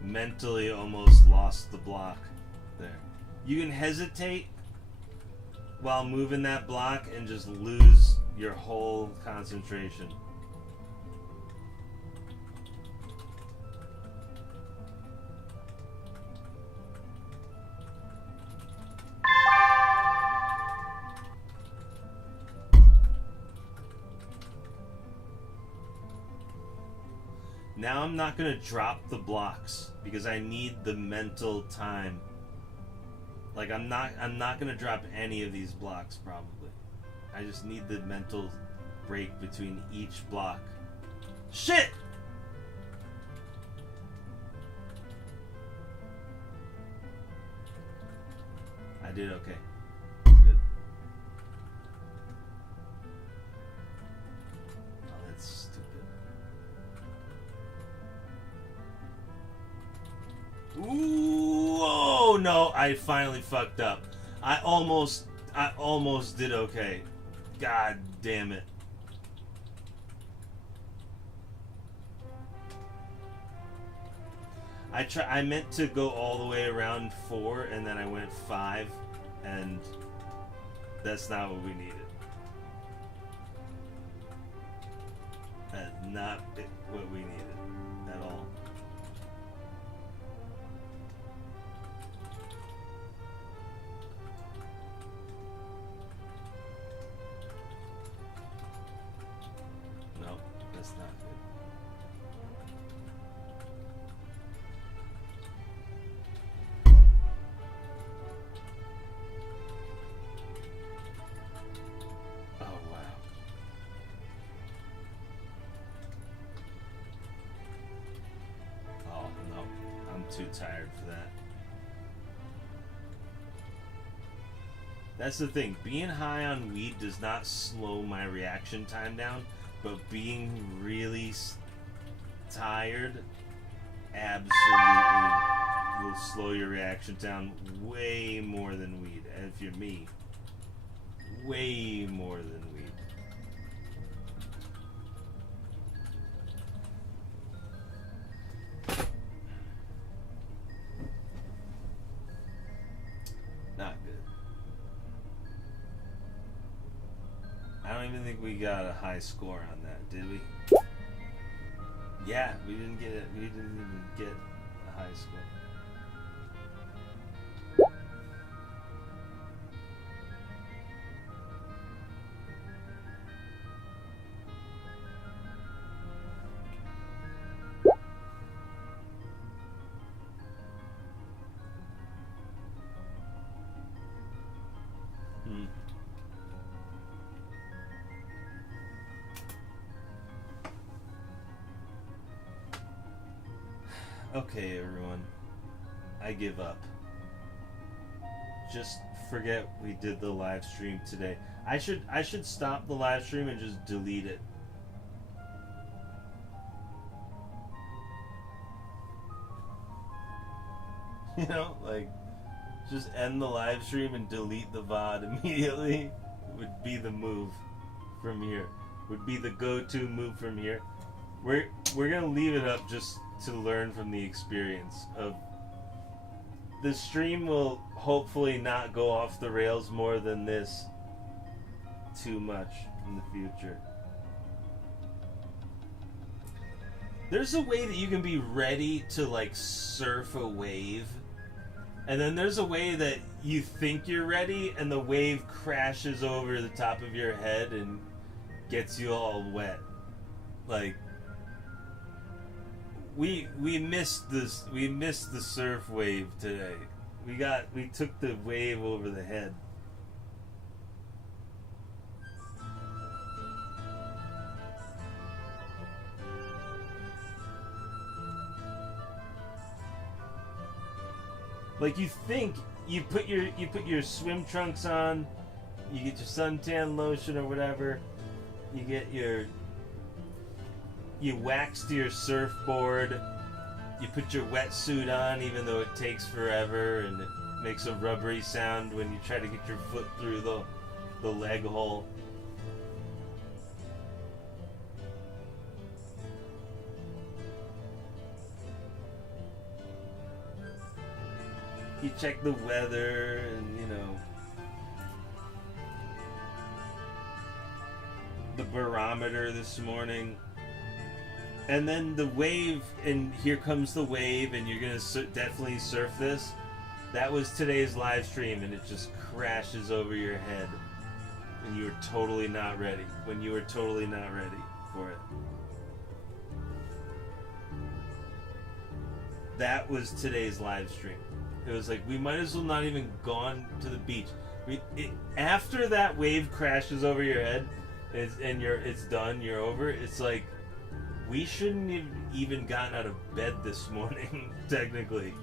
mentally almost lost the block there. You can hesitate while moving that block and just lose your whole concentration. Now I'm not gonna drop the blocks because I need the mental time. Like I'm not gonna drop any of these blocks probably. I just need the mental break between each block. Shit! I did okay. Good. Oh, that's stupid. Ooh, oh no, I finally fucked up. I almost did okay. God damn it. I meant to go all the way around 4 and then I went 5 and that's not what we needed. That's not what we needed at all. No, that's not good. Oh wow. Oh no, I'm too tired for that. That's the thing. Being high on weed does not slow my reaction time down, but being really tired absolutely will slow your reaction down way more than weed. And if you're me, way more than weed. Not good. I don't even think we got a high score on that, did we? Yeah, we didn't get it. We didn't even get a high score. Okay, everyone. I give up. Just forget we did the live stream today. I should stop the live stream and just delete it. You know, like just end the live stream and delete the VOD immediately would be the move from here. Would be the go-to move from here. We're gonna leave it up just to learn from the experience of the stream will hopefully not go off the rails more than this too much in the future. There's a way that you can be ready to like surf a wave, and then there's a way that you think you're ready and the wave crashes over the top of your head and gets you all wet. Like we missed this. We missed the surf wave today. We took the wave over the head. Like you think you put your swim trunks on, you get your suntan lotion or whatever, you wax to your surfboard, you put your wetsuit on even though it takes forever and it makes a rubbery sound when you try to get your foot through the leg hole. you check the weather and, you know, the barometer this morning. And then the wave, and here comes the wave, and you're going to definitely surf this. That was today's live stream, and it just crashes over your head. And you were totally not ready. When you were totally not ready for it. That was today's live stream. It was like, we might as well not even gone to the beach. After that wave crashes over your head, it's done, you're over, it's like, we shouldn't have even gotten out of bed this morning, technically.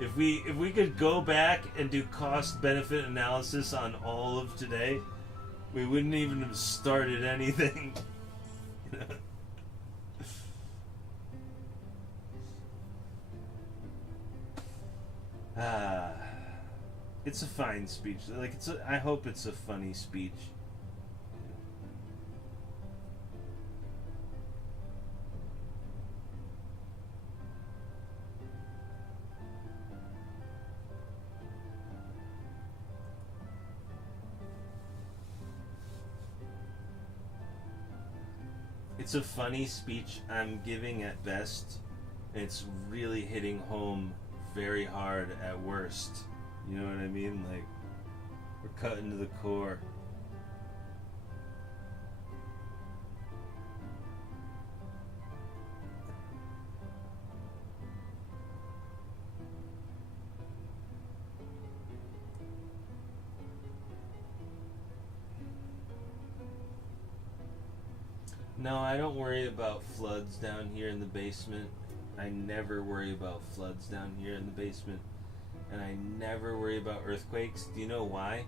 If we could go back and do cost-benefit analysis on all of today, we wouldn't even have started anything. It's a fine speech. Like, I hope it's a funny speech. It's a funny speech I'm giving at best. It's really hitting home very hard at worst. You know what I mean? Like, we're cutting to the core. No, I don't worry about floods down here in the basement. I never worry about floods down here in the basement. And I never worry about earthquakes. Do you know why?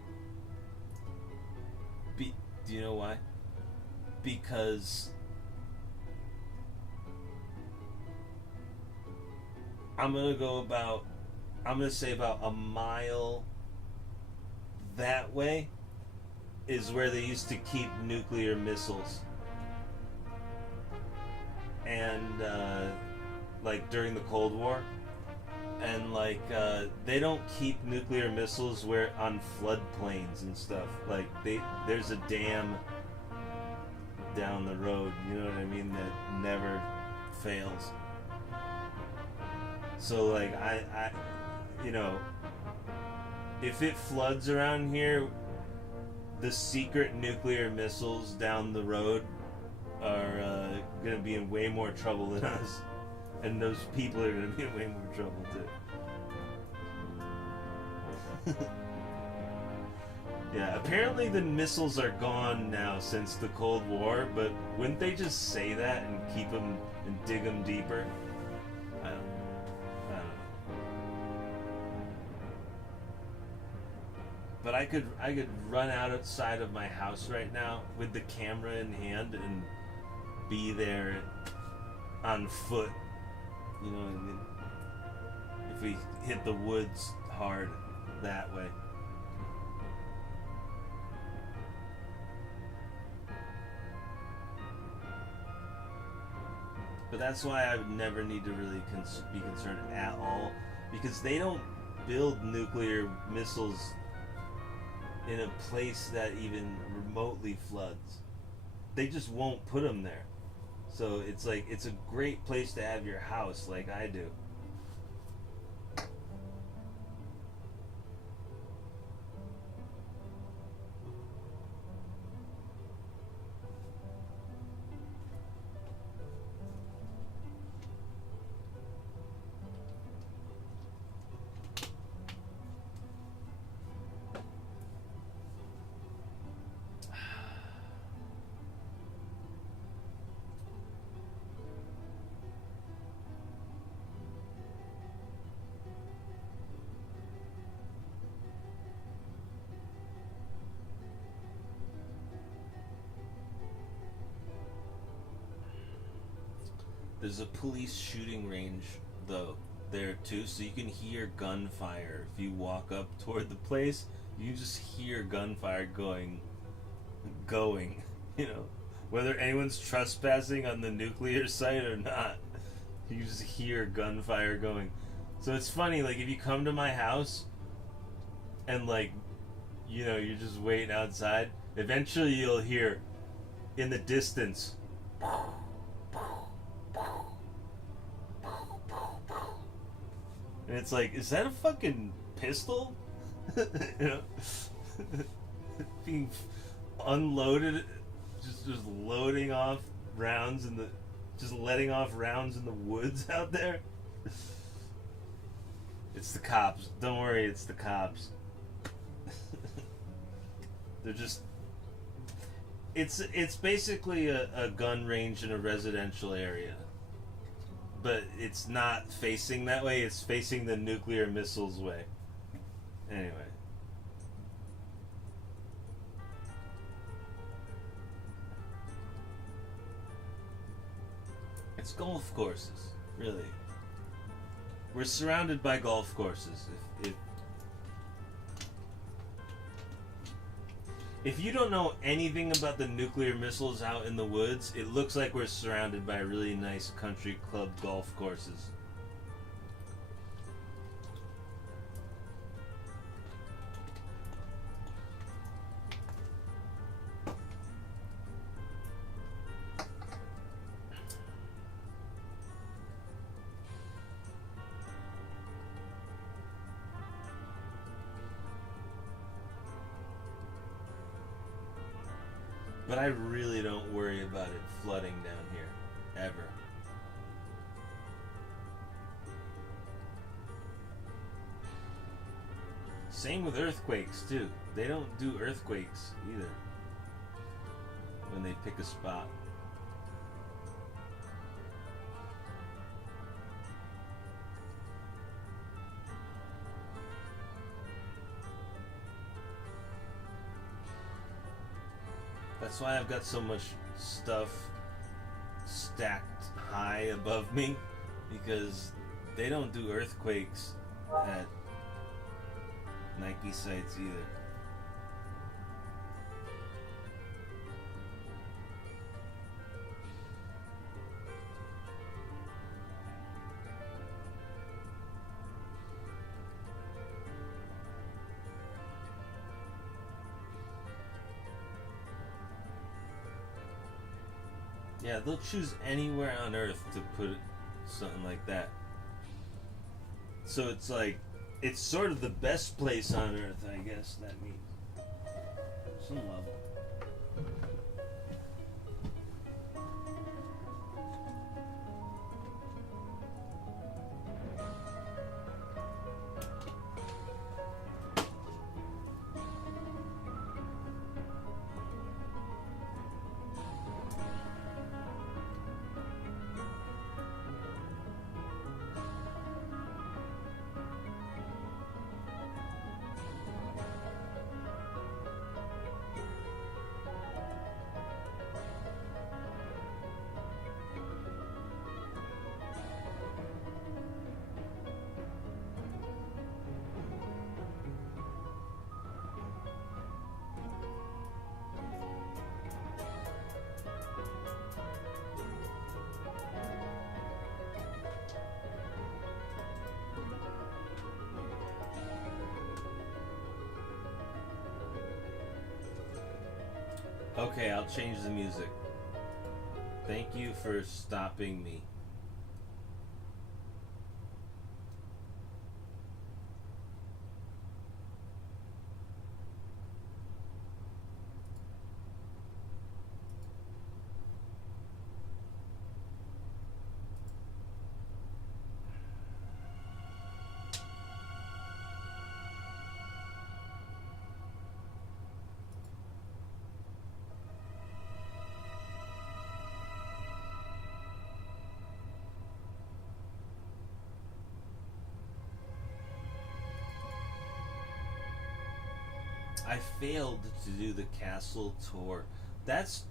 Do you know why? Because I'm gonna say about a mile that way is where they used to keep nuclear missiles. And like during the Cold War, and like they don't keep nuclear missiles where on floodplains and stuff. Like there's a dam down the road, you know what I mean, that never fails. So like I you know, if it floods around here, the secret nuclear missiles down the road are going to be in way more trouble than us. And those people are going to be in way more trouble too. Yeah, apparently the missiles are gone now since the Cold War, but wouldn't they just say that and keep them and dig them deeper? I don't know. But I could run outside of my house right now with the camera in hand and be there on foot, you know what I mean? If we hit the woods hard that way. But that's why I would never need to really be concerned at all, because they don't build nuclear missiles in a place that even remotely floods. They just won't put them there. So it's like, it's a great place to have your house, like I do. There's a police shooting range, though, there too, so you can hear gunfire. If you walk up toward the place, you can just hear gunfire going, you know, whether anyone's trespassing on the nuclear site or not, you just hear gunfire going. So it's funny, like if you come to my house and like, you know, you're just waiting outside, eventually you'll hear in the distance. And it's like, is that a fucking pistol? You know? Being unloaded, just loading off rounds in the, just letting off rounds in the woods out there. It's the cops. Don't worry, it's the cops. They're just. It's basically a gun range in a residential area, but it's not facing that way. It's facing the nuclear missiles way. Anyway. It's golf courses, really. We're surrounded by golf courses. If you don't know anything about the nuclear missiles out in the woods, it looks like we're surrounded by really nice country club golf courses. But I really don't worry about it flooding down here, ever. Same with earthquakes, too. They don't do earthquakes either when they pick a spot. That's why I've got so much stuff stacked high above me, because they don't do earthquakes at Nike sites either. Yeah, they'll choose anywhere on Earth to put something like that. So it's like, it's sort of the best place on Earth, I guess that means. Some level. Okay, I'll change the music. Thank you for stopping me. I failed to do the castle tour. That's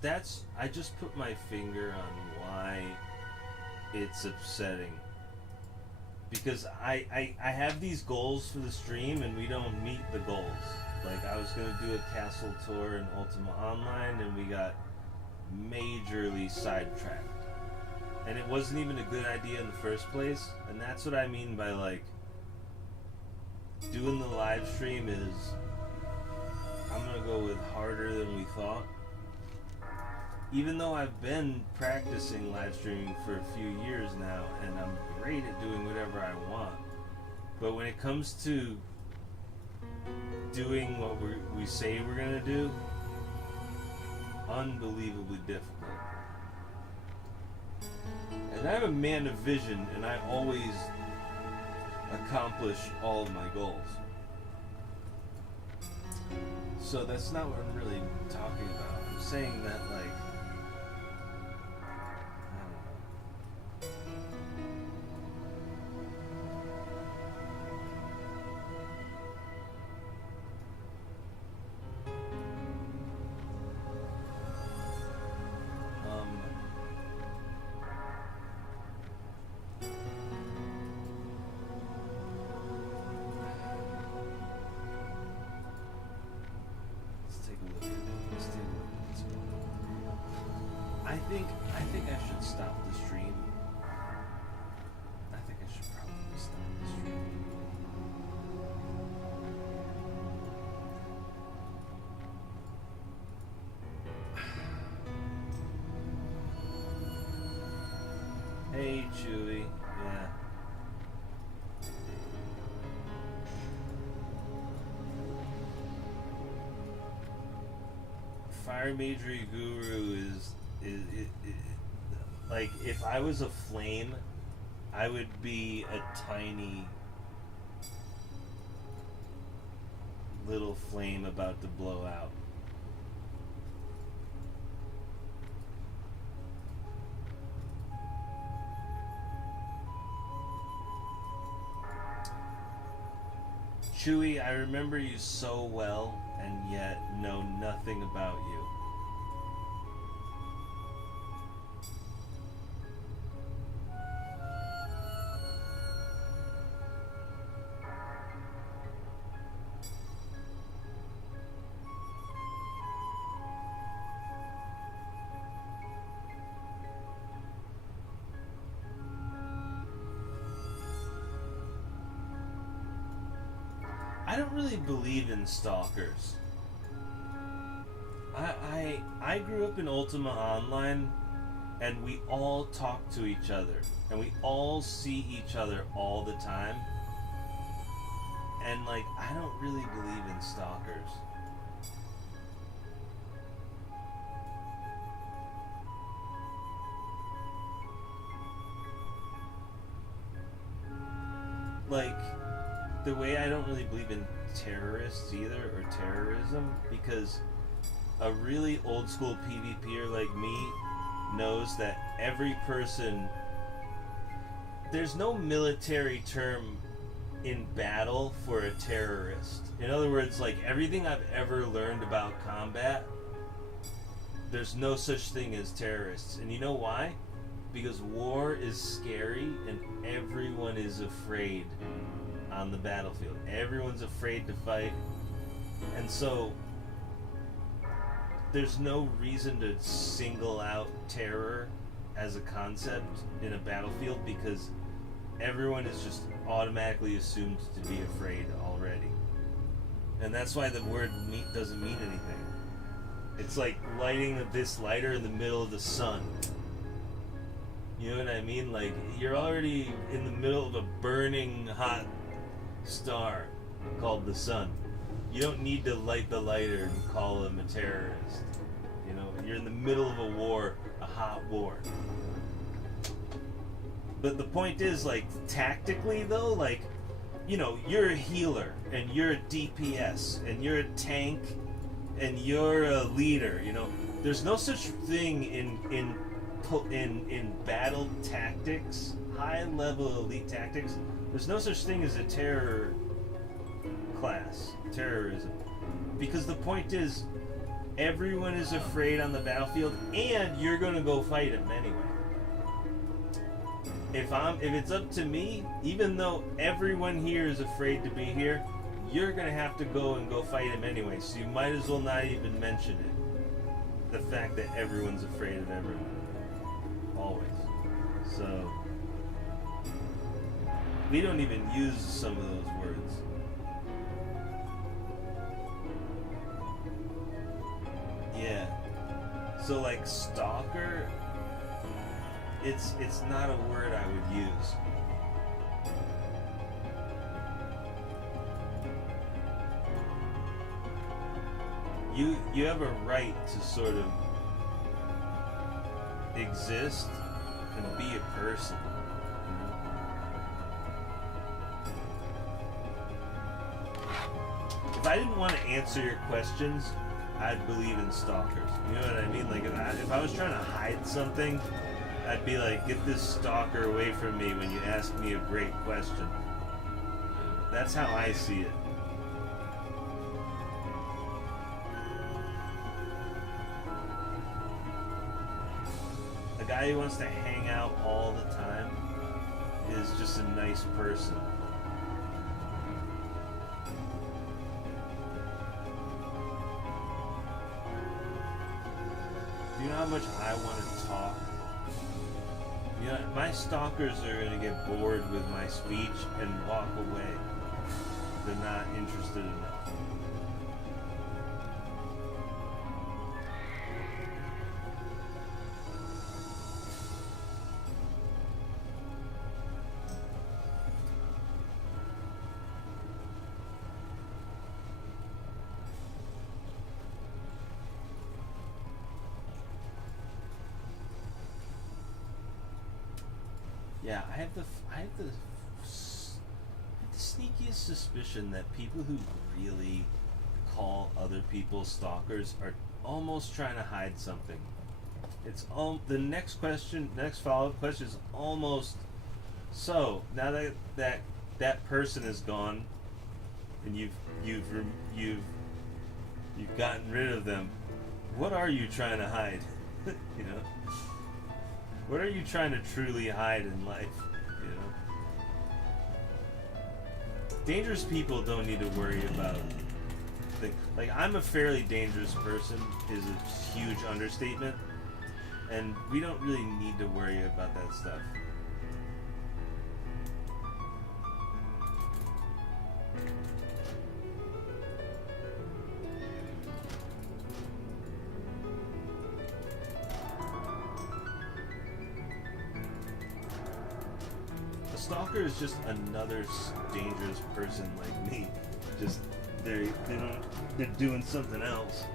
I just put my finger on why it's upsetting. Because I have these goals for the stream and we don't meet the goals. Like I was gonna do a castle tour in Ultima Online and we got majorly sidetracked. And it wasn't even a good idea in the first place. And that's what I mean by like doing the live stream is, I'm gonna go with harder than we thought. Even though I've been practicing live streaming for a few years now, and I'm great at doing whatever I want, but when it comes to doing what we say we're gonna do, unbelievably difficult. And I'm a man of vision, and I always accomplish all of my goals. So that's not what I'm really talking about. I'm saying that, like, I think I should stop the stream. I think I should probably stop the stream. Hey, Chewy. Yeah. Fire Majory Guru is like, if I was a flame, I would be a tiny little flame about to blow out. Chewy, I remember you so well, and yet know nothing about you. I don't really believe in stalkers. I grew up in Ultima Online, and we all talk to each other, and we all see each other all the time. And, like, I don't really believe in stalkers. Like, the way I don't really believe in terrorists either, or terrorism, because a really old school PvPer like me knows that every person, there's no military term in battle for a terrorist. In other words, like, everything I've ever learned about combat, there's no such thing as terrorists. And you know why? Because war is scary and everyone is afraid on the battlefield. Everyone's afraid to fight. And so there's no reason to single out terror as a concept in a battlefield, because everyone is just automatically assumed to be afraid already. And that's why the word meat doesn't mean anything. It's like lighting this lighter in the middle of the sun. You know what I mean? Like, you're already in the middle of a burning hot star called the sun. You don't need to light the lighter and call him a terrorist. You know, you're in the middle of a war, a hot war. But the point is, like, tactically though, like, you know, you're a healer and you're a DPS and you're a tank and you're a leader. You know, there's no such thing in battle tactics, high level elite tactics. There's no such thing as a terror class, terrorism, because the point is, everyone is afraid on the battlefield, and you're gonna go fight them anyway. If it's up to me, even though everyone here is afraid to be here, you're gonna have to go fight him anyway. So you might as well not even mention it. The fact that everyone's afraid of everyone, always. So we don't even use some of those words. So like stalker, it's not a word I would use. You have a right to sort of exist and be a person. If I didn't want to answer your questions, I'd believe in stalkers. You know what I mean? Like if I was trying to hide something, I'd be like, get this stalker away from me when you ask me a great question. That's how I see it. A guy who wants to hang out all the time is just a nice person. Do you know how much I want to talk? You know, my stalkers are going to get bored with my speech and walk away. They're not interested enough. Yeah, I have the sneakiest suspicion that people who really call other people stalkers are almost trying to hide something. It's the next follow-up question is almost so. Now that person is gone, and you've gotten rid of them. What are you trying to hide? You know. What are you trying to truly hide in life? You know? Dangerous people don't need to worry about things. Like, I'm a fairly dangerous person is a huge understatement. And we don't really need to worry about that stuff. Stalker is just another dangerous person like me. Just they're doing something else.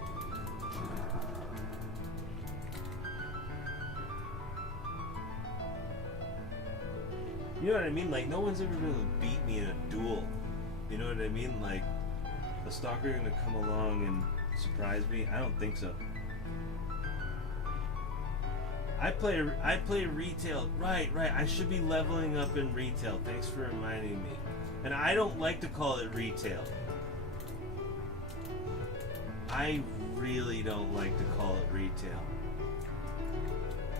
You know what I mean? Like, no one's ever really beat me in a duel. You know what I mean? Like, a stalker gonna come along and surprise me? I don't think so. I play retail. Right. I should be leveling up in retail. Thanks for reminding me. And I don't like to call it retail. I really don't like to call it retail.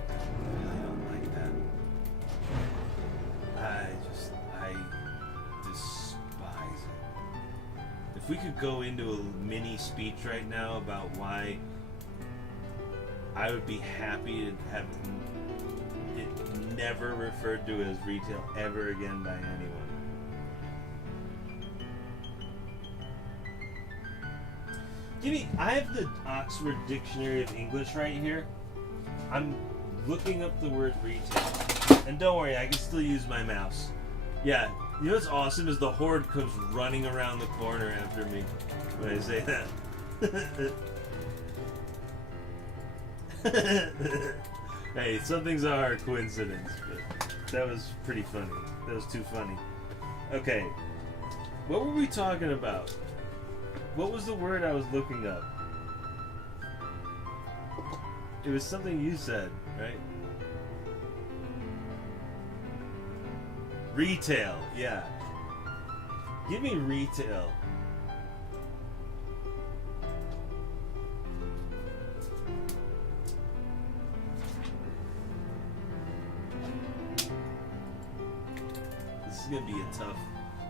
I really don't like that. I despise it. If we could go into a mini speech right now about why I would be happy to have it never referred to as retail ever again by anyone. I have the Oxford Dictionary of English right here. I'm looking up the word retail. And don't worry, I can still use my mouse. Yeah, you know what's awesome is the horde comes running around the corner after me when I say that. Hey, some things are a coincidence, but that was pretty funny. That was too funny. Okay, what were we talking about? What was the word I was looking up? It was something you said, right? Retail, yeah. Give me retail.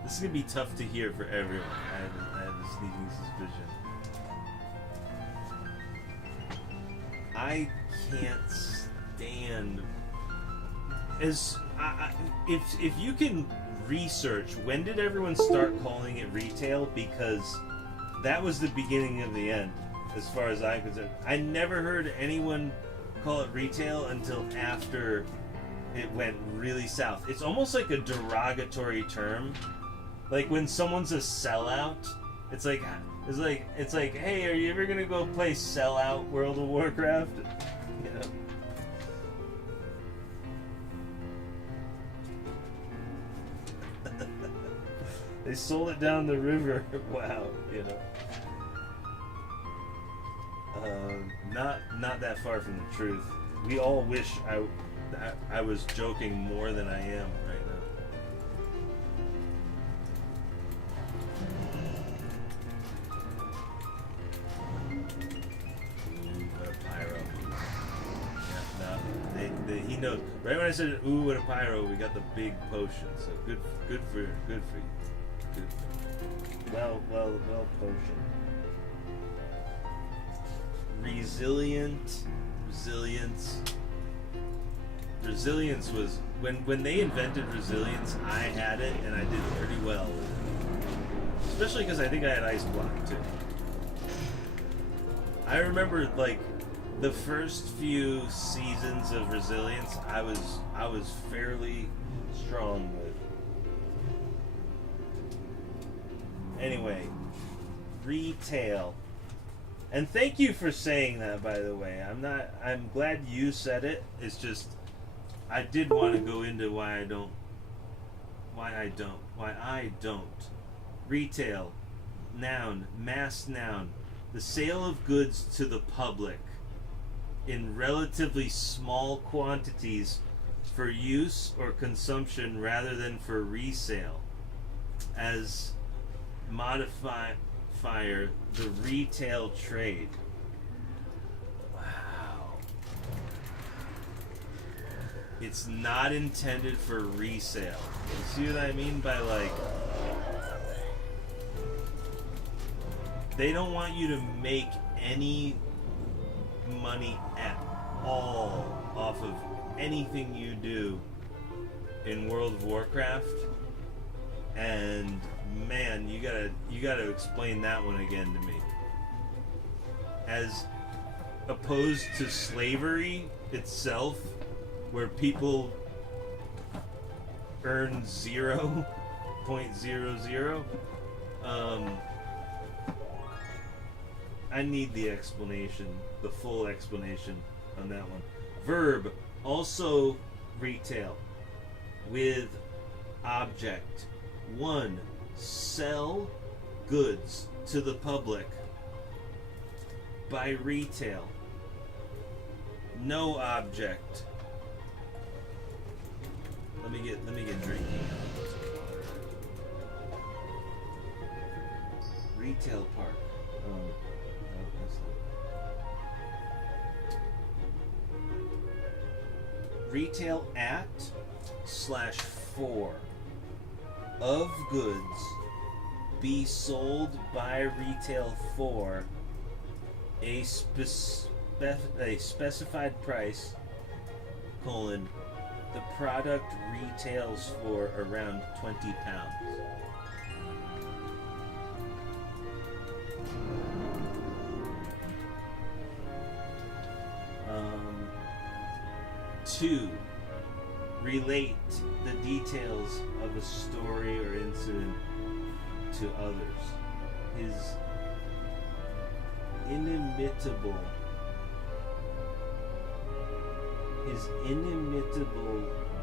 This is gonna be tough to hear for everyone. I have a sneaking suspicion. I can't stand if you can research when did everyone start calling it retail, because that was the beginning of the end. as far as I'm concerned. I never heard anyone call it retail until after it went really south. It's almost like a derogatory term. Like when someone's a sellout, it's like, hey, are you ever gonna go play sellout World of Warcraft? You know? They sold it down the river. Wow, you know. Not that far from the truth. We all wish I was joking more than I am right now. Ooh, what a pyro. Yeah, no, he knows. Right when I said, ooh, what a pyro, we got the big potion. So good for you. Good. Well, potion. Resilience. Resilience was when they invented resilience. I had it and I did pretty well with it. Especially because I think I had ice block too. I remember like the first few seasons of resilience. I was fairly strong with. Anyway, retail. And thank you for saying that, by the way. I'm glad you said it. It's just I did want to go into why I don't. Retail, noun, mass noun. The sale of goods to the public in relatively small quantities for use or consumption rather than for resale. As modifier, the retail trade. Wow. It's not intended for resale. You see what I mean by like, they don't want you to make any money at all off of anything you do in World of Warcraft. And man, you gotta explain that one again to me. As opposed to slavery itself, where people earn 0.00. I need the explanation, the full explanation on that one. Verb, also retail, with object. 1. Sell goods to the public by retail. No object. Let me get drinking. Retail park. Retail at /for of goods be sold by retail for a specified price, the product retails for around 20 pounds. Two, relate the details of a story or incident to others. His inimitable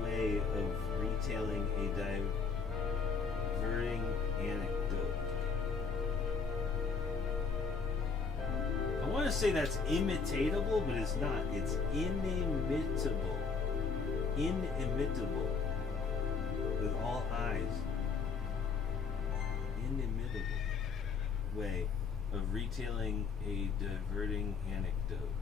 way of retailing a diverting anecdote. I want to say that's imitatable, but it's not. It's inimitable. Inimitable. With all eyes. Inimitable way of retailing a diverting anecdote.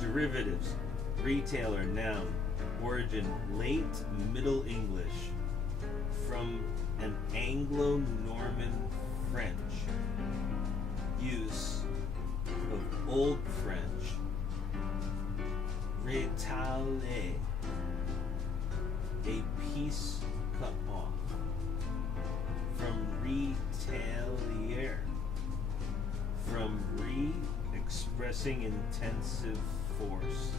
Derivatives. Retailer, noun. Origin, late Middle English. From an Anglo-Norman French. Use of Old French. Retaler, a piece cut off. From retailer, from from re-expressing intensive force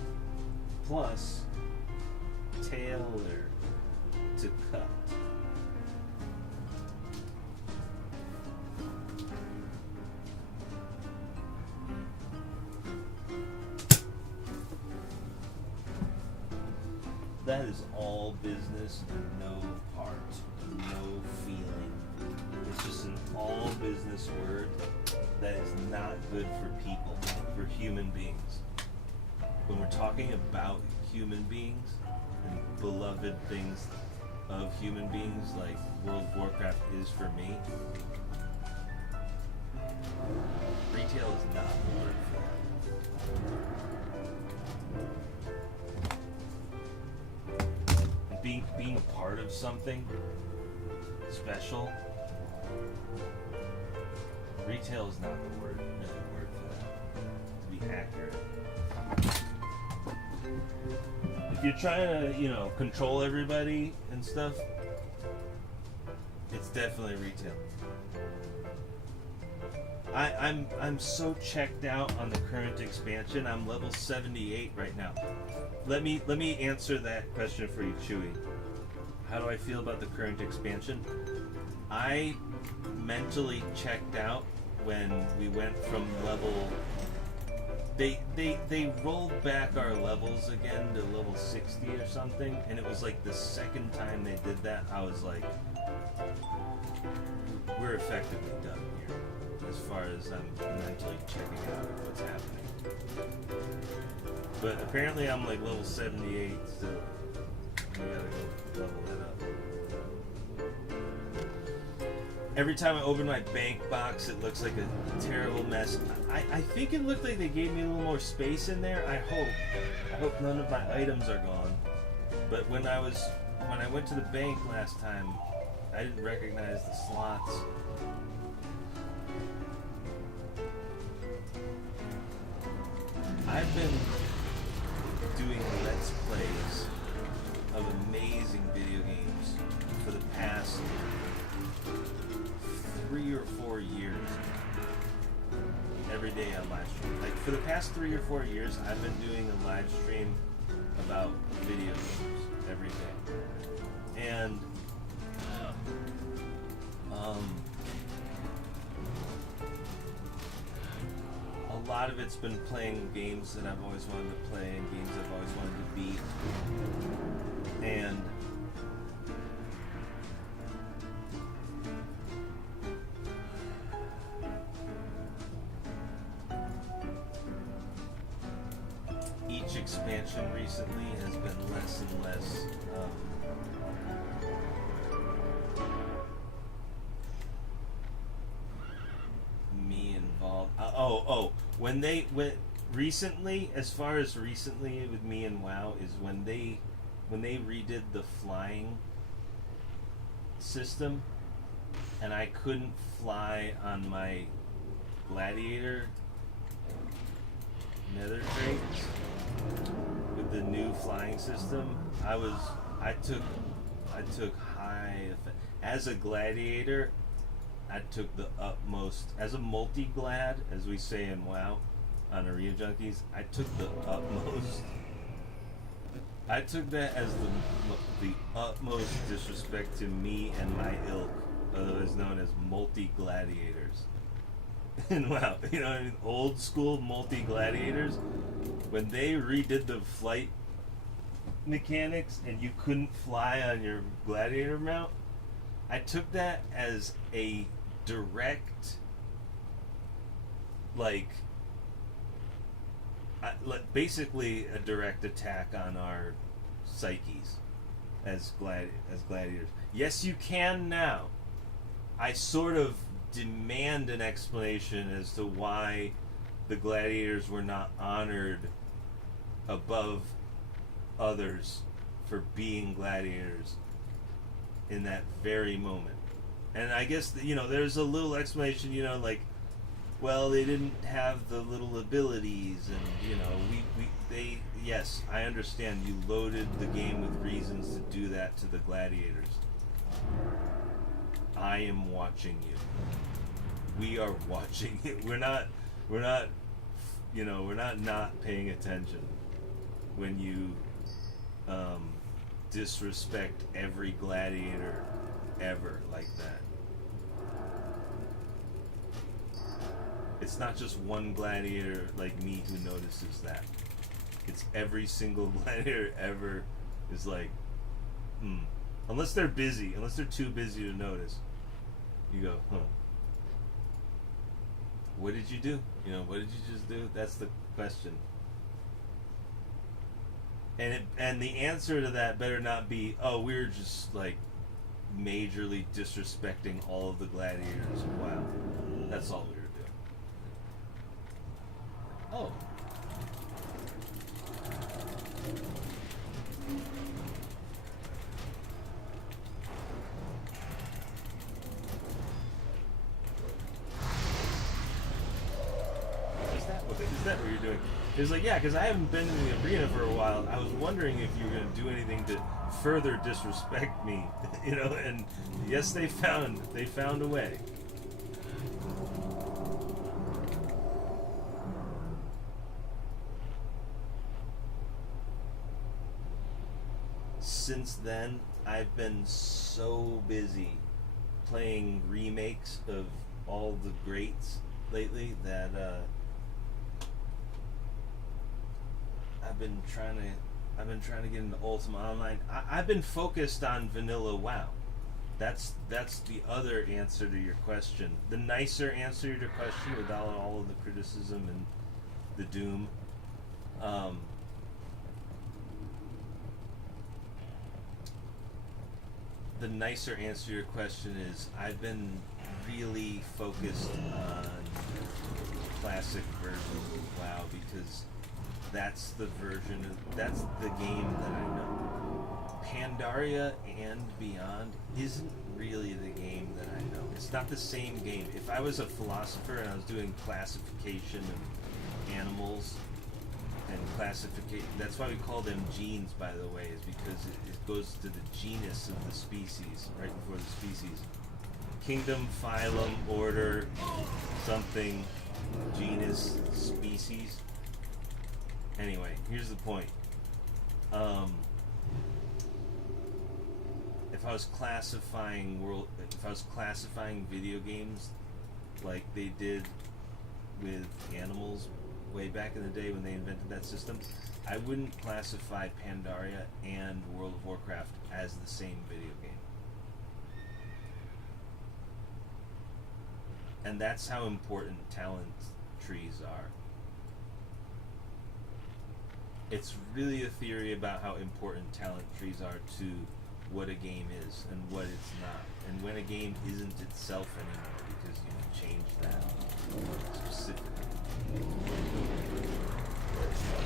plus tailor to cut. That is all business and no heart, and no feeling. It's just an all business word that is not good for people, for human beings. When we're talking about human beings and beloved things of human beings like World of Warcraft is for me, retail is not the word for that. Being part of something special, retail is not the word for that, to be accurate. If you're trying to, control everybody and stuff, it's definitely retail. I'm so checked out on the current expansion. I'm level 78 right now. Let me answer that question for you, Chewy. How do I feel about the current expansion? I mentally checked out when we went from level. They rolled back our levels again to level 60 or something, and it was like the second time they did that. I was like, we're effectively done here, as far as I'm mentally checking out what's happening. But apparently I'm like level 78 still. We gotta go level that up. Every time I open my bank box, it looks like a terrible mess. I think it looked like they gave me a little more space in there. I hope none of my items are gone. But when I went to the bank last time, I didn't recognize the slots. I've been doing Let's Plays of amazing video games for the past 3 or 4 years. Every day on live stream. Like for the past 3 or 4 years, I've been doing a live stream about video games every day. And a lot of it's been playing games that I've always wanted to play and games I've always wanted to beat. And each expansion recently has been less and less me involved. When they went recently, as far as recently with me and WoW, is when they redid the flying system, and I couldn't fly on my gladiator nether traits with the new flying system. I took high as a gladiator. I took the utmost as a multi-glad, as we say in WoW on Arena Junkies. I took the utmost. I took that as the utmost disrespect to me and my ilk, otherwise known as multi-gladiators. And wow, old school multi-gladiators, when they redid the flight mechanics and you couldn't fly on your gladiator mount, I took that as a direct, basically a direct attack on our psyches as gladiators. Yes, you can now. I sort of demand an explanation as to why the gladiators were not honored above others for being gladiators in that very moment. And I guess there's a little explanation, well, they didn't have the little abilities, and yes, I understand you loaded the game with reasons to do that to the gladiators. I am watching you. We are watching it. We're we're not, we're not paying attention when you disrespect every gladiator ever like that. It's not just one gladiator like me who notices that. It's every single gladiator ever is like, unless they're busy, unless they're too busy to notice. You go, what did you do? What did you just do? That's the question. And the answer to that better not be, we were just like majorly disrespecting all of the gladiators. Wow, that's all we were doing. Oh. Is that what you're doing? It was like, yeah, because I haven't been in the arena for a while. I was wondering if you were going to do anything to further disrespect me, and yes, they found a way. Since then, I've been so busy playing remakes of all the greats lately that I've been trying to get into Ultima Online. I've been focused on vanilla WoW. That's the other answer to your question. The nicer answer to your question, without all of the criticism and the doom. The nicer answer to your question is I've been really focused on classic versions of WoW because that's the game that I know. Pandaria and Beyond isn't really the game that I know. It's not the same game. If I was a philosopher and I was doing classification of animals and classification, that's why we call them genes, by the way, is because it goes to the genus of the species, right before the species. Kingdom, phylum, order, something, genus, species. Anyway, here's the point. If I was classifying video games like they did with animals way back in the day when they invented that system, I wouldn't classify Pandaria and World of Warcraft as the same video game. And that's how important talent trees are. It's really a theory about how important talent trees are to what a game is and what it's not, and when a game isn't itself anymore, because you can change that specifically. Look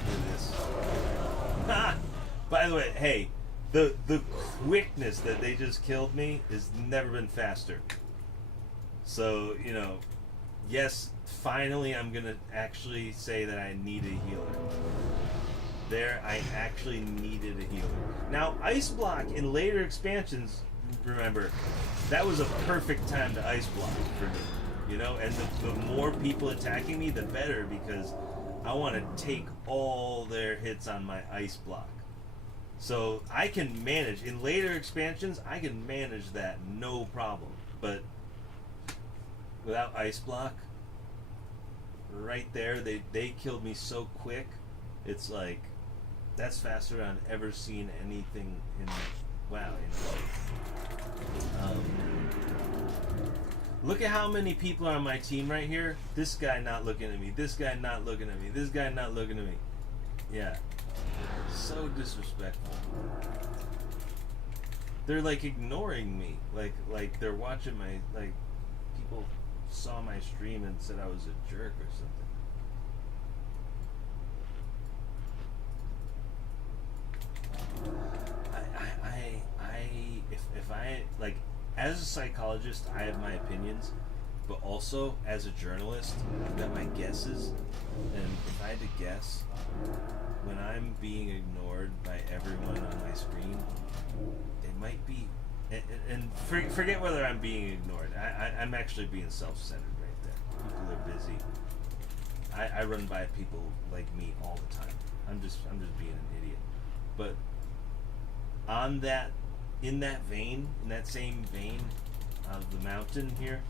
at this. By the way, hey, the quickness that they just killed me has never been faster. So, yes, finally I'm gonna actually say that I need a healer. There, I actually needed a healer. Now, Ice Block in later expansions, remember, that was a perfect time to Ice Block for me, and the more people attacking me, the better, because I want to take all their hits on my Ice Block. So I can manage, in later expansions, I can manage that no problem. But without Ice Block, right there, they killed me so quick, it's like, that's faster than I've ever seen anything in WoW. Look at how many people are on my team right here. This guy not looking at me. This guy not looking at me. This guy not looking at me. Yeah. So disrespectful. They're like ignoring me. Like they're watching my, like, people saw my stream and said I was a jerk or something. If I, like, as a psychologist, I have my opinions, but also as a journalist, I've got my guesses, and if I had to guess, when I'm being ignored by everyone on my screen, it might be, and forget whether I'm being ignored, I'm actually being self-centered right there. People are busy. I run by people like me all the time. I'm just being an idiot. But on that, in that vein, in that same vein of the mountain here,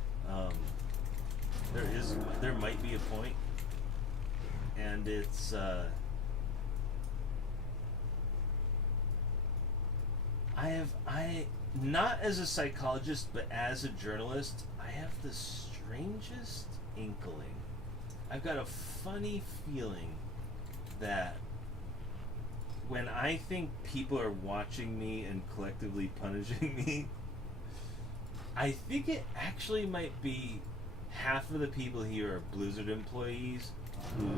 there might be a point, and it's I not as a psychologist, but as a journalist, I have the strangest inkling. I've got a funny feeling that when I think people are watching me and collectively punishing me, I think it actually might be half of the people here are Blizzard employees who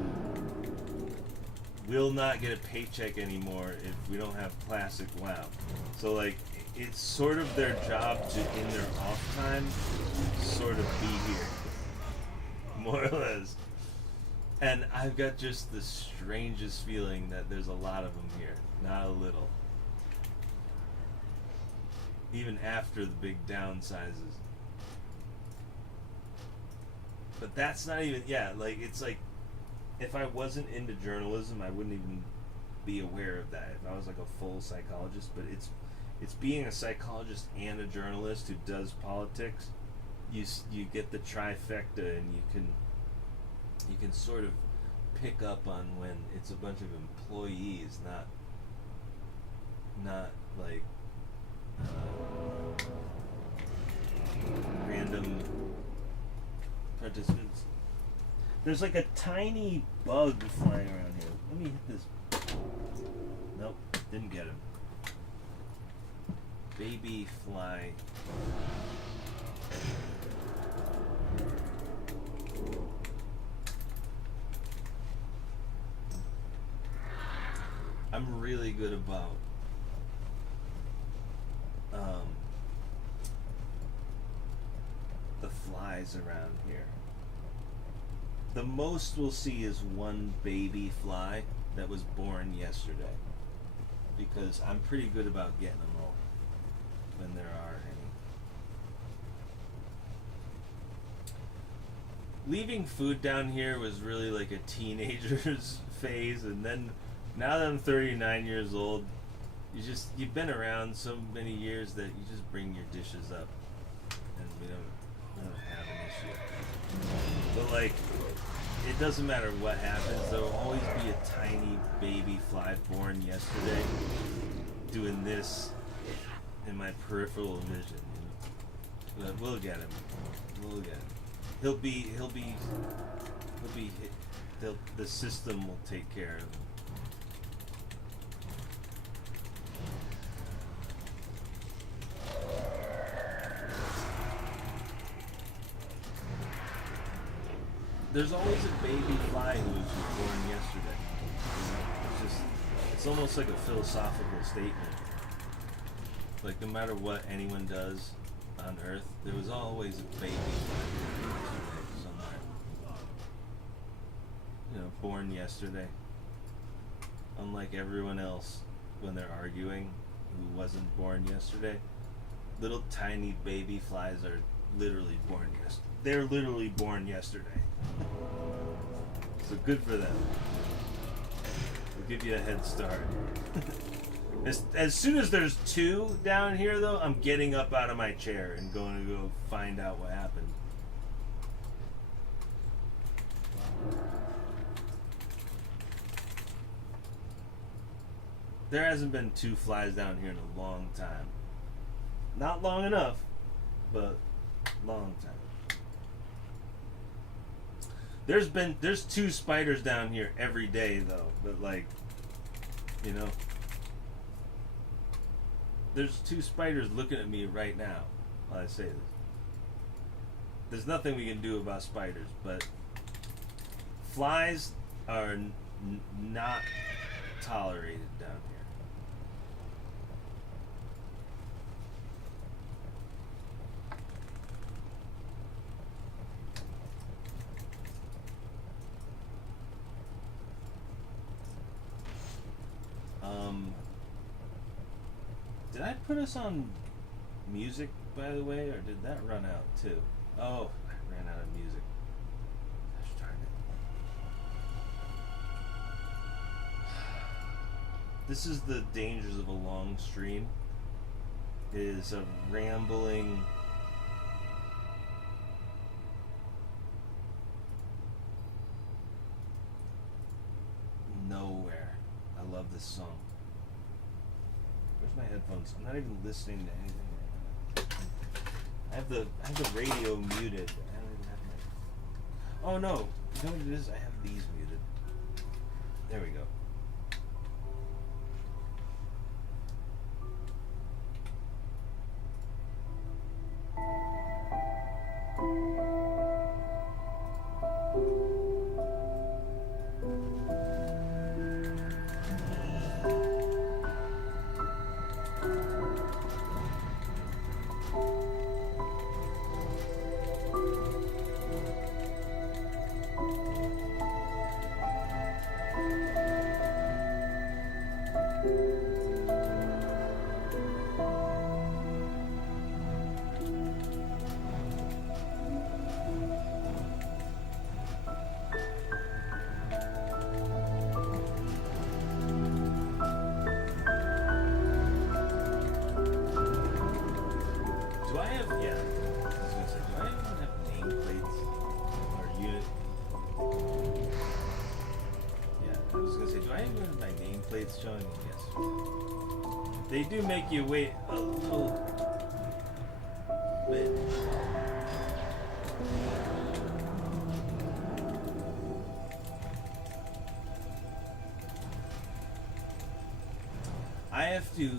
will not get a paycheck anymore if we don't have classic WoW. So like, it's sort of their job to, in their off time, sort of be here, more or less. And I've got just the strangest feeling that there's a lot of them here, not a little. Even after the big downsizes. But that's not even, yeah, like, it's like, if I wasn't into journalism, I wouldn't even be aware of that. If I was like a full psychologist, but it's being a psychologist and a journalist who does politics, you get the trifecta, and you can sort of pick up on when it's a bunch of employees, not like random participants. There's like a tiny bug flying around here. Let me hit this. Nope, didn't get him. Baby fly. I'm really good about the flies around here. The most we'll see is one baby fly that was born yesterday, because I'm pretty good about getting them all when there are any. Leaving food down here was really like a teenager's phase, and then now that I'm 39 years old, you've been around so many years that you just bring your dishes up, and we don't have an issue. But like, it doesn't matter what happens, there will always be a tiny baby fly born yesterday doing this in my peripheral vision. But we'll get him. We'll get him. The system will take care of him. There's always a baby fly who was born yesterday. It's almost like a philosophical statement. Like, no matter what anyone does on Earth, there was always a baby fly somewhere. Born yesterday. Unlike everyone else, when they're arguing, who wasn't born yesterday, little tiny baby flies are literally born yesterday. They're literally born yesterday. So good for them. We'll give you a head start. As soon as there's two down here, though, I'm getting up out of my chair and going to go find out what happened. There hasn't been two flies down here in a long time. Not long enough, but long time. There's two spiders down here every day though, but like, there's two spiders looking at me right now while I say this. There's nothing we can do about spiders, but flies are not tolerated down here. Did I put us on music, by the way, or did that run out too? Oh, I ran out of music. Gosh darn This is the dangers of a long stream. Is a rambling nowhere. I love this song. Where's my headphones? I'm not even listening to anything right now. I have the radio muted. I don't even have my. Oh no! You know what it is? I have these muted. There we go. Showing me, yes. They do make you wait a little bit. I have to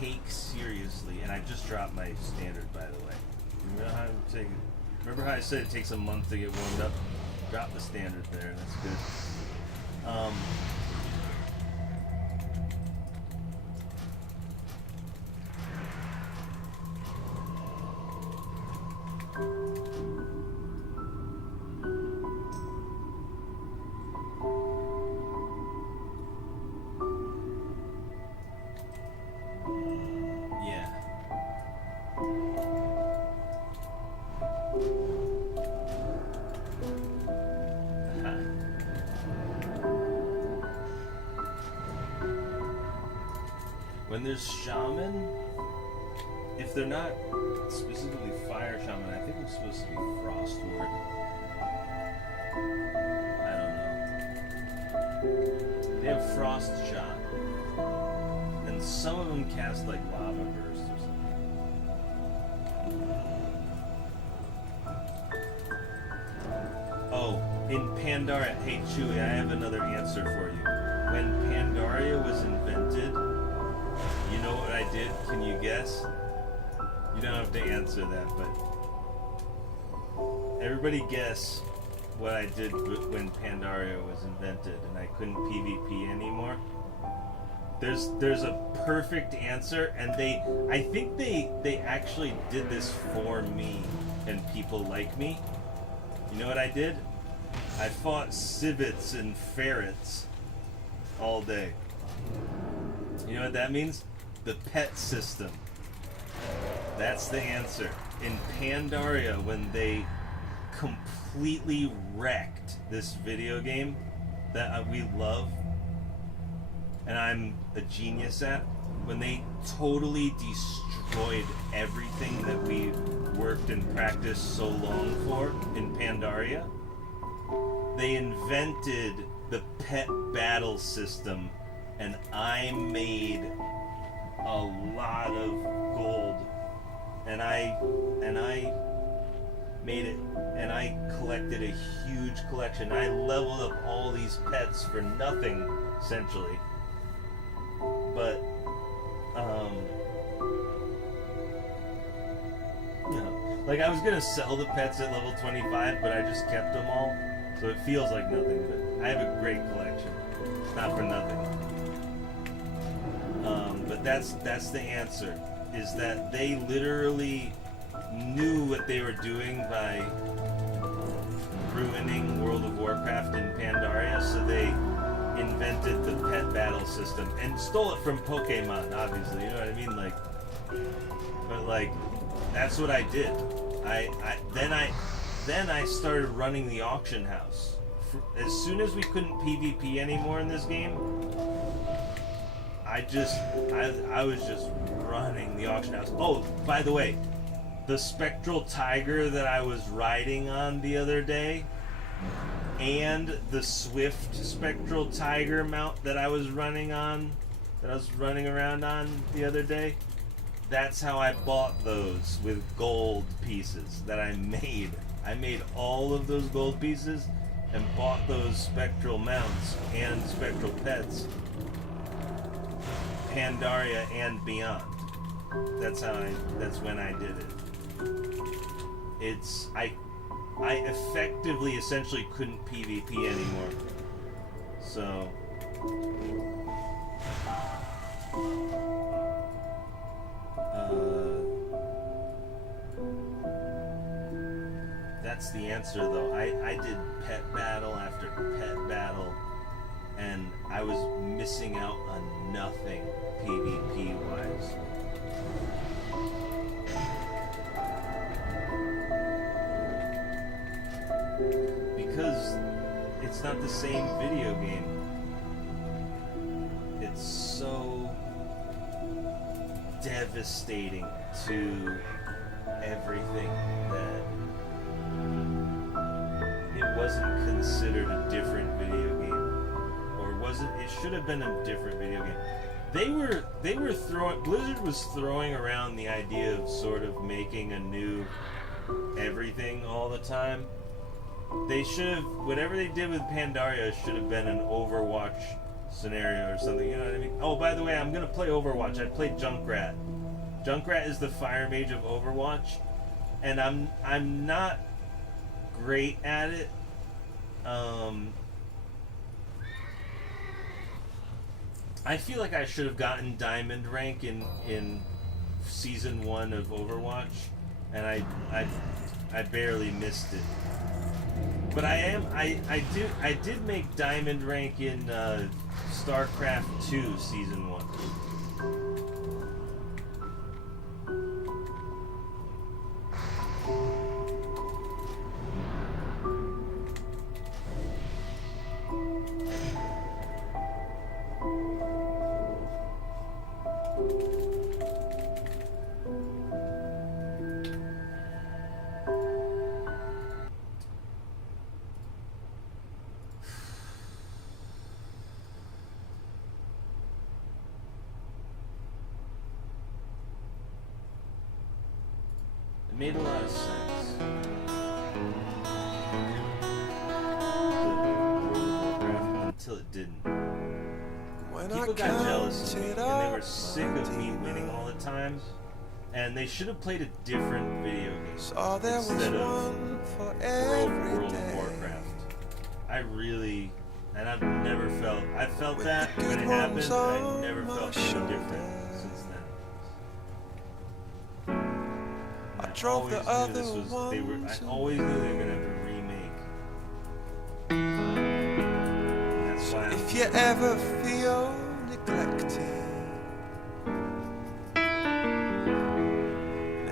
take seriously, and I just dropped my standard, by the way. Remember how I said it takes a month to get warmed up? Drop the standard there, that's good. When there's shaman, if they're not specifically fire shaman, I think it's supposed to be frost ward. I don't know. They have frost shot, and some of them cast like lava burst or something. Oh, in Pandaria, hey Chewie, I have another answer for you. When Pandaria was invented, you know what I did? Can you guess? You don't have to answer that, but everybody guess what I did when Pandaria was invented and I couldn't PvP anymore. There's a perfect answer, and I think they actually did this for me and people like me. You know what I did? I fought civets and ferrets all day. You know what that means? The pet system. That's the answer. In Pandaria, when they completely wrecked this video game that we love, and I'm a genius at, when they totally destroyed everything that we worked and practiced so long for in Pandaria, they invented the pet battle system, and I made a lot of gold, and I made it, and I collected a huge collection. I leveled up all these pets for nothing, essentially. But you know, like I was gonna sell the pets at level 25, but I just kept them all, so it feels like nothing. But I have a great collection. It's not for nothing. But that's the answer, is that they literally knew what they were doing by ruining World of Warcraft in Pandaria, so they invented the pet battle system and stole it from Pokemon, obviously, you know what I mean? But that's what I did. Then I started running the auction house. As soon as we couldn't PvP anymore in this game, I was just running the auction house. Oh, by the way, the Spectral Tiger that I was riding on the other day, and the Swift Spectral Tiger mount that I was running around on the other day, that's how I bought those, with gold pieces that I made. I made all of those gold pieces and bought those spectral mounts and spectral pets, Pandaria and beyond. That's when I did it. I effectively, essentially couldn't PvP anymore. So that's the answer, though. I did pet battle after pet battle, and I was missing out on nothing PvP wise. Because it's not the same video game. It's so devastating to everything that it wasn't considered a different video game. Or wasn't it should have been a different video game. They were throwing Blizzard was throwing around the idea of sort of making a new everything all the time. They should have, whatever they did with Pandaria should have been an Overwatch scenario or something, you know what I mean? Oh, by the way, I'm gonna play Overwatch. I played Junkrat. Junkrat is the fire mage of Overwatch, and I'm not great at it. I feel like I should have gotten diamond rank in season 1 of Overwatch, and I barely missed it. But I did make diamond rank in StarCraft 2 season 1. It made a lot of sense. Until it didn't. People got jealous of me, and they were sick of me winning all the time. And they should have played a different video game instead of World of Warcraft. I really, and I've never felt, I felt that when it happened, but I never felt any different since then. I drove the other I always knew they were gonna have a remake. And that's why if you ever feel neglected,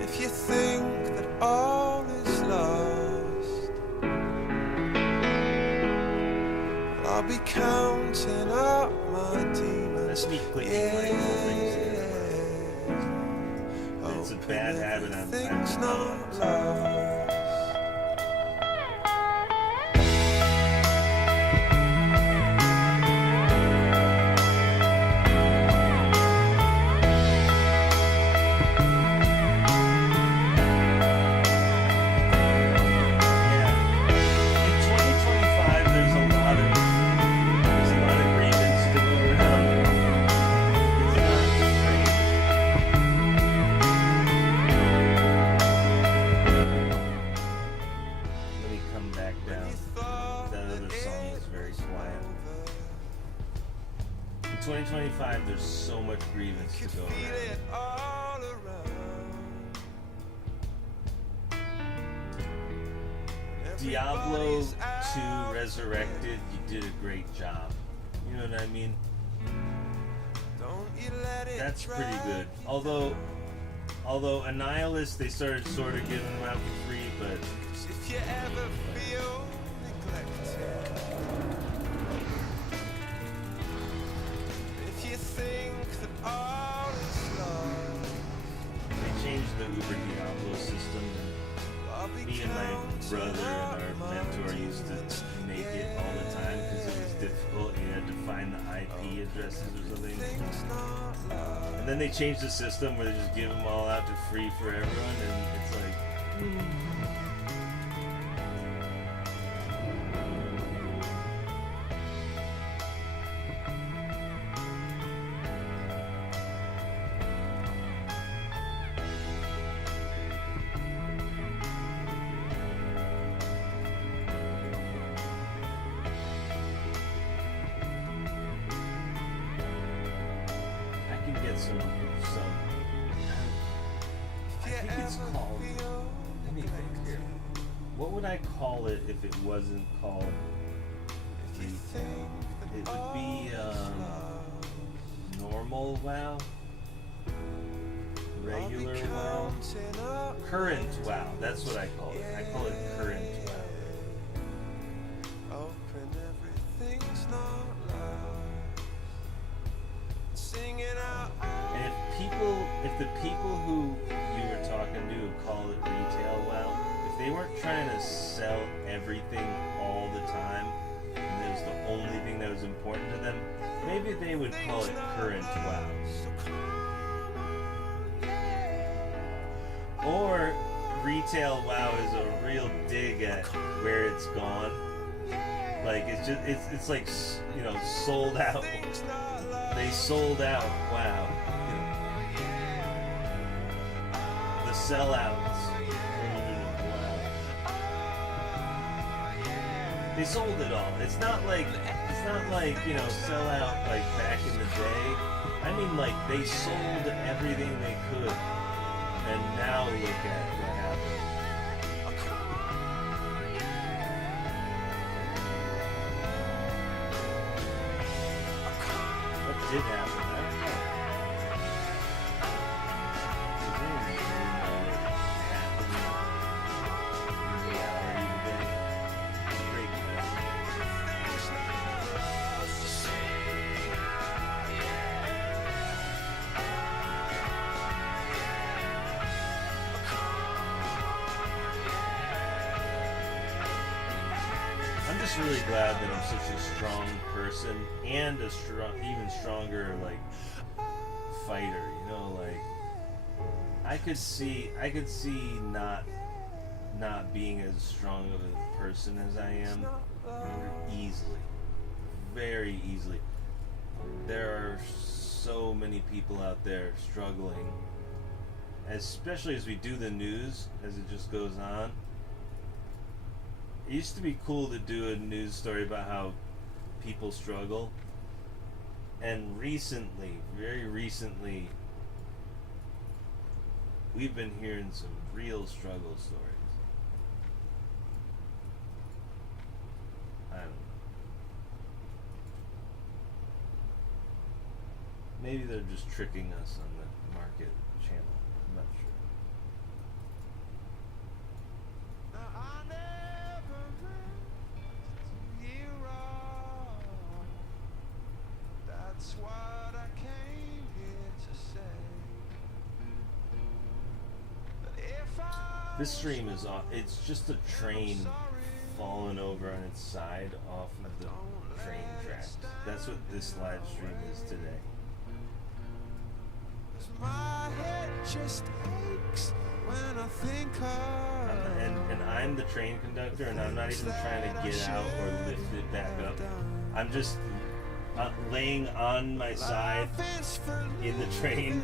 if you think that all is lost, well, I'll be counting up my demons. That's me clicking like things together. It's a bad habit Things not lost. In 2025, there's so much grievance to go around. Diablo 2 Resurrected, you did a great job. You know what I mean? That's pretty good. Although Annihilus, they started sort of giving them out for free, but if you ever feel neglected, if you think all is lost. They changed the Uber Diablo system. I'll be Me and my brother counting up and our my mentor used to make it all the time because it was difficult. You had to find the IP addresses or something. things not lost. And then they changed the system where they just give them all out to free for everyone, and it's like, I can get some. I think it's called. Let me think here. What would I call it if it wasn't called? It would be normal WoW, regular WoW, current WoW. That's what I call it. I call it current WoW. Open, everything's not lost. Singing out. And if the people who you were talking to who call it retail WoW, if they weren't trying to sell everything all the time, and it was the only thing that was important to them, maybe they would call it current WoW. Or retail WoW is a real dig at where it's gone. Like it's like, you know, sold out. They sold out WoW. The sellouts. WoW. They sold it all. It's not like you know, sell out like back in the day. I mean, like they sold everything they could, and now look at what happened. What did happen? I don't know. Is there anything happening in reality today? Great question. I'm just really glad that I'm such a strong person and a even stronger like fighter. You know, like I could see not being as strong of a person as I am easily, very easily. There are so many people out there struggling, especially as we do the news, as it just goes on. It used to be cool to do a news story about how people struggle. And recently, very recently, we've been hearing some real struggle stories. I don't know. Maybe they're just tricking us on the market channel. I'm not sure. That's what I came here to say. But if I This stream is off. It's just a train falling over on its side off of the train tracks. That's what this live stream is today. my head just aches when I think of And I'm the train conductor, and I'm not even trying to get out or lift it back up. I'm just laying on my side in the train,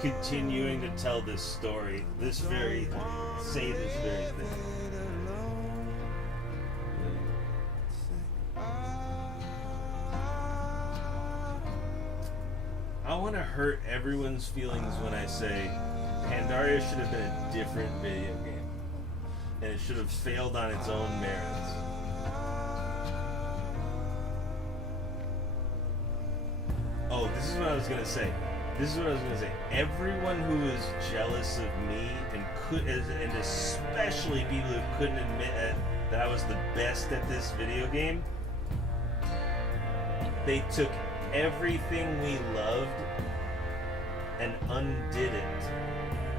continuing to tell this story, this very thing, say this very thing. I want to hurt everyone's feelings when I say Pandaria should have been a different video game, and it should have failed on its own merits. Oh, this is what I was gonna say. Everyone who is jealous of me and especially people who couldn't admit that I was the best at this video game, they took everything we loved and undid it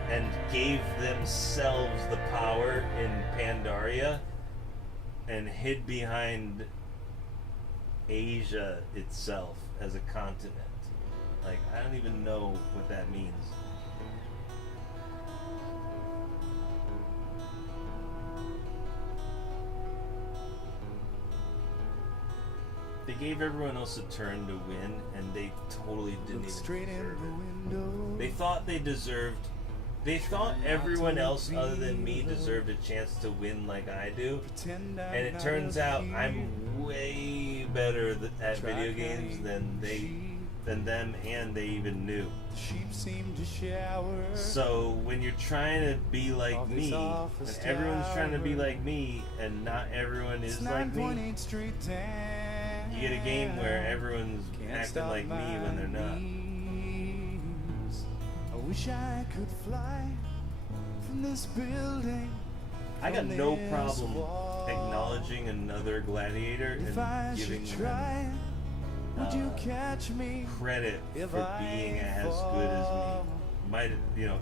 and gave themselves the power in Pandaria and hid behind Asia itself as a continent. Like, I don't even know what that means. They gave everyone else a turn to win, and they totally didn't even Straight in deserve the it. window. They thought they deserved. They thought everyone else other than me deserved a chance to win like I do. Pretend I'm And it not turns out here. I'm way better at video Try games than them, and they even knew. The sheep seem to shower. So when you're trying to be like me, when everyone's trying to be like me, and not everyone is like me, 9.8 Street down. you get a game where everyone's Can't acting stop like me when they're my not. knees. I wish I could fly from this building. I got from no this problem wall. acknowledging another gladiator If I and should giving them try, would you catch me? credit If for I being as good as fall? me. Might,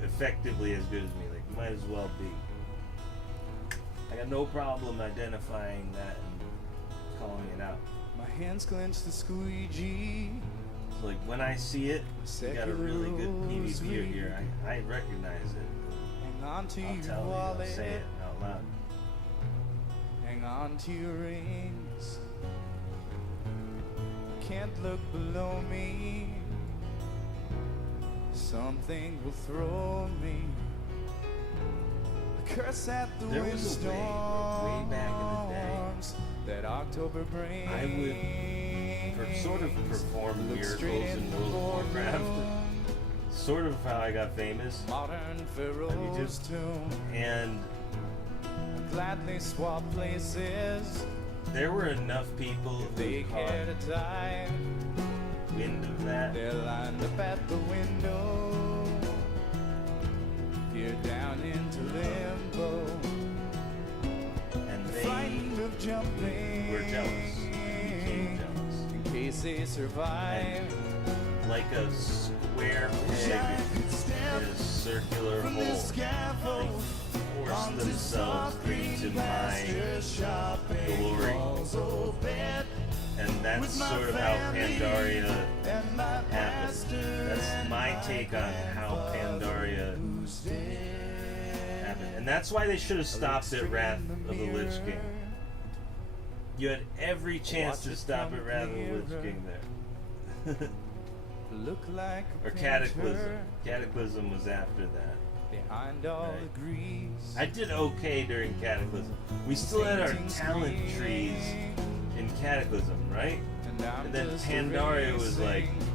effectively as good as me. Like, might as well be. I got no problem identifying that and calling it out. My hands clench the squeegee. So, like, when I see it, you got a really good PvPer here. I recognize it. Hang on to I'll your tell you, wallet. I'll say it out loud. Hang on to your rings. Can't look below me. Something will throw me. A curse at the There was a way, way back in the day, windstorms that October brings. I would sort of perform Look miracles straight in the World of Warcraft. boardroom. Sort of how I got famous. Modern Pharaoh's tomb. And I'd gladly swap places. there were enough people If they who caught care to die, wind of that. they're lined up at the window. Peer down into limbo. And Frightened of jumping. were jealous. Became jealous. In case they survive. Like a square Wish I peg could in step a circular from hole. the scaffold. They forced Onto themselves soft green into my pasture, shopping glory. malls, oh, bed And that's with my sort of how family Pandaria and my happened. pastor That's and my my take on how Pandaria who's dead. happened. And that's why they should have stopped at Wrath of the Lich King. You had every chance to stop at Wrath of the Lich King there. Look like a Or Cataclysm. painter Cataclysm was after that. behind all Right. the grease. I did okay during Cataclysm. We still had our talent trees in Cataclysm, right? I'm And then just Pandaria was like, erasing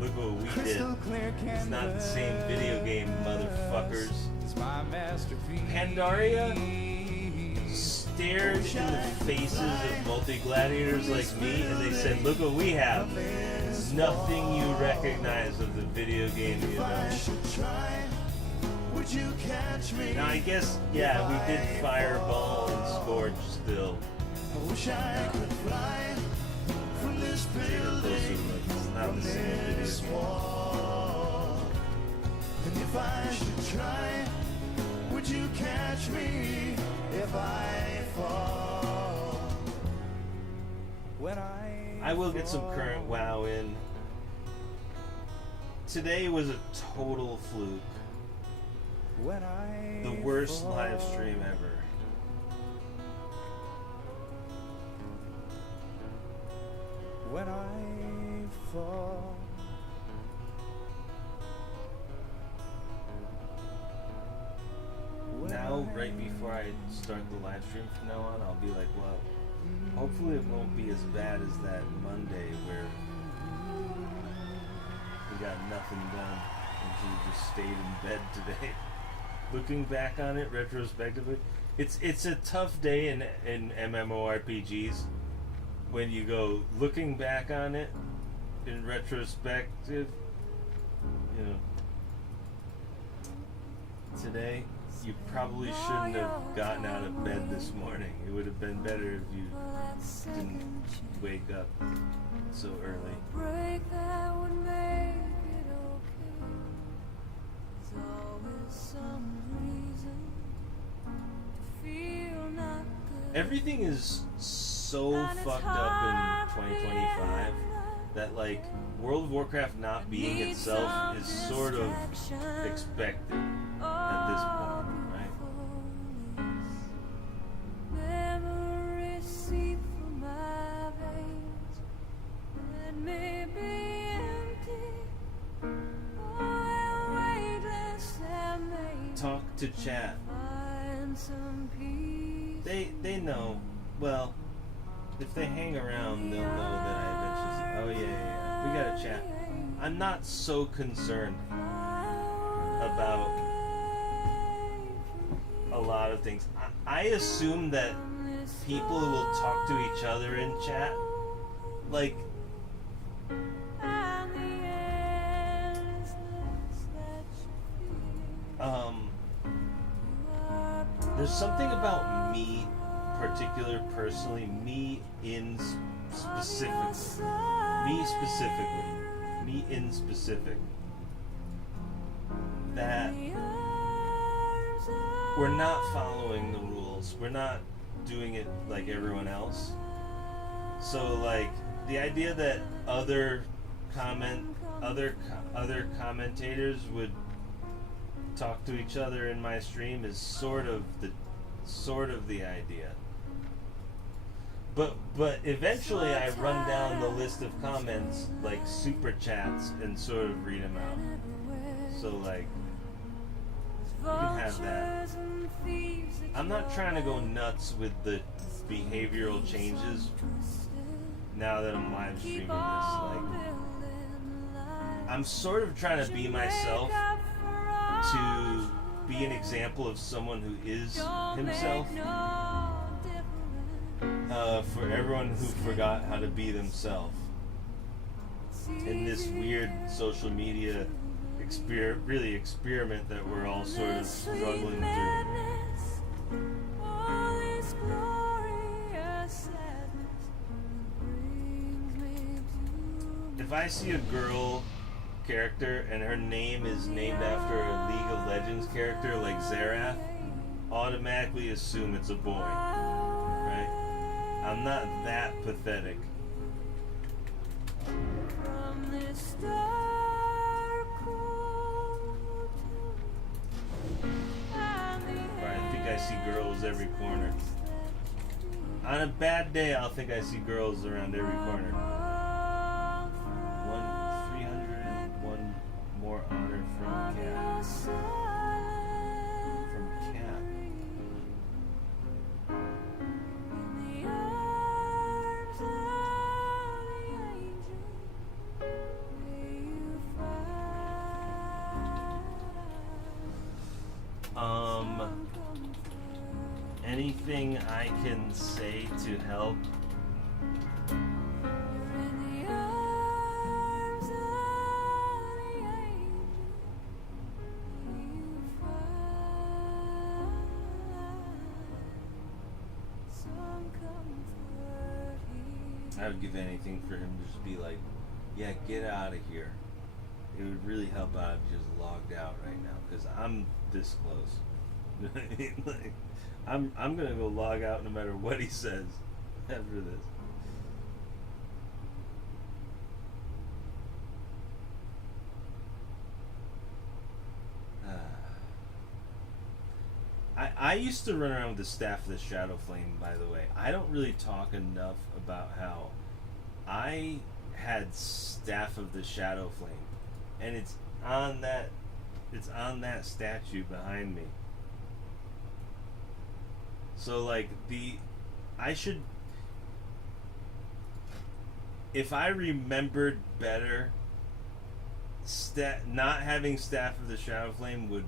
look what we did. crystal clear It's not the same video game, motherfuckers. It's my masterpiece. Pandaria stared in the faces of multi-gladiators like me and they said, look what we have. It's nothing you recognize of the video game you know. Would you catch me? Now I guess, yeah, we did Fireball and Scorch still. I wish I could fly from this They were closer, but it's not the same video game. wall. And if I should try, would you catch me if I fall? When I will get some current WoW in. Today was a total fluke. When I The worst fall. live stream ever. When I fall. When Now, I right before I start the live stream from now on, I'll be like, well, hopefully it won't be as bad as that Monday where we got nothing done and we just stayed in bed today. Looking back on it retrospectively, it's a tough day in MMORPGs when you go looking back on it in retrospective, you know. Today, You probably shouldn't have gotten out of bed this morning. It would have been better if you didn't wake up so early. Break that would make it okay. There's always some reason to feel not good. Everything is so fucked up in 2025 that, like, World of Warcraft not being itself is sort of expected at this point, right? Memories seep through my veins and may be empty. Oh, weightless and may Talk to chat. find some peace. They know. Well, if they hang around, they'll know that I eventually say, oh yeah, we gotta chat. I'm not so concerned about a lot of things. I assume that people who will talk to each other in chat, like, there's something about me, personally, me in specific, that we're not following the rules. We're not doing it like everyone else. So, like, the idea that other commentators would talk to each other in my stream is sort of the idea. But eventually I run down the list of comments, like super chats, and sort of read them out. So, like, you can have that. I'm not trying to go nuts with the behavioral changes now that I'm live streaming this. Like, I'm sort of trying to be myself, to be an example of someone who is himself, for everyone who forgot how to be themselves in this weird social media experiment that we're all sort of struggling through. If I see a girl character and her name is named after a League of Legends character like Xerath, automatically assume it's a boy, right? I'm not that pathetic. I think I see girls every corner. On a bad day, I'll think I see girls around every corner. 301 more honor from Cat. From Cat. Anything I can say to help? I would give anything for him to just be like, yeah, get out of here. It would really help out if he just logged out right now, because I'm this close. Like, I'm gonna go log out no matter what he says after this. I used to run around with the staff of the Shadow Flame, by the way. I don't really talk enough about how I had staff of the Shadow Flame, and it's on that statue behind me. So, like, if I remembered better, not having staff of the Shadow Flame would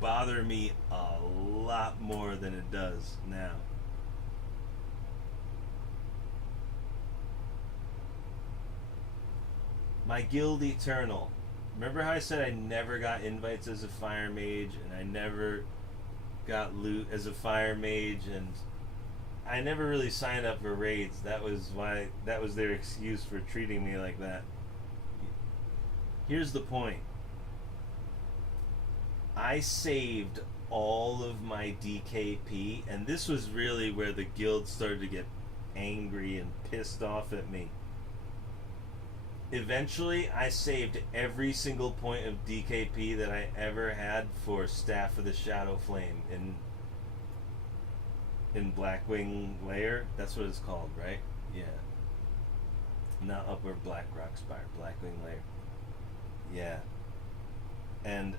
bother me a lot more than it does now. My Guild Eternal. Remember how I said I never got invites as a Fire Mage, and I never got loot as a fire mage, and I never really signed up for raids. That was their excuse for treating me like that. Here's the point. I saved all of my DKP, and this was really where the guild started to get angry and pissed off at me. Eventually, I saved every single point of DKP that I ever had for Staff of the Shadow Flame in Blackwing Lair. That's what it's called, right? Yeah. Not Upper Blackrock Spire, Blackwing Lair. Yeah. And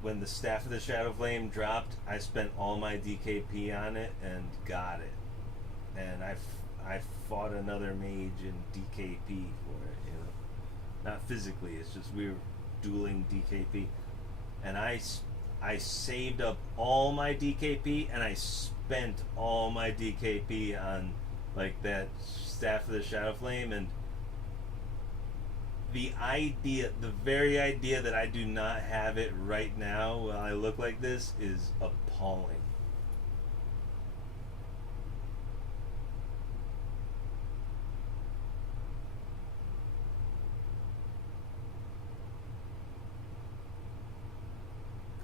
when the Staff of the Shadow Flame dropped, I spent all my DKP on it and got it. And I fought another mage in DKP for it, you know. Not physically, it's just we were dueling DKP. And I saved up all my DKP, and I spent all my DKP on, like, that Staff of the Shadow Flame, and the very idea that I do not have it right now while I look like this is appalling.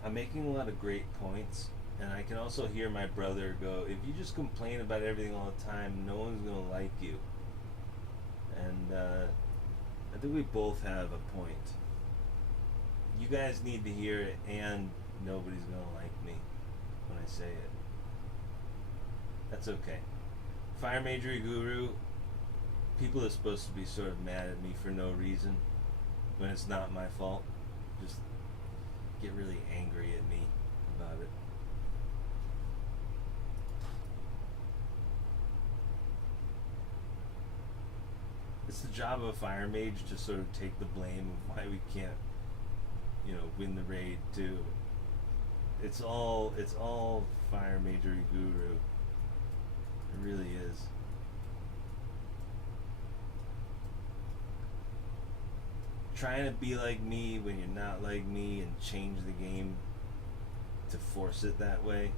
I'm making a lot of great points, and I can also hear my brother go, if you just complain about everything all the time, no one's going to like you. And I think we both have a point. You guys need to hear it, and nobody's going to like me when I say it. That's okay. Fire Magery Guru, people are supposed to be sort of mad at me for no reason when it's not my fault. Just get really angry at me about it. It's the job of a fire mage to sort of take the blame of why we can't, win the raid too. It's all Fire Magery Guru. It really is. Trying to be like me when you're not like me and change the game to force it that way.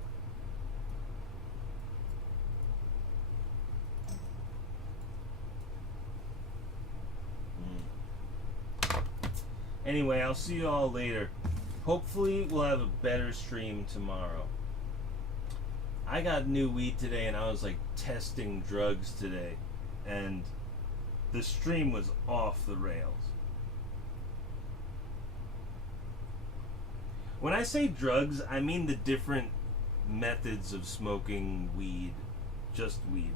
Anyway, I'll see you all later. Hopefully we'll have a better stream tomorrow. I got new weed today, and I was like testing drugs today, and the stream was off the rails. When I say drugs, I mean the different methods of smoking weed. Just weed.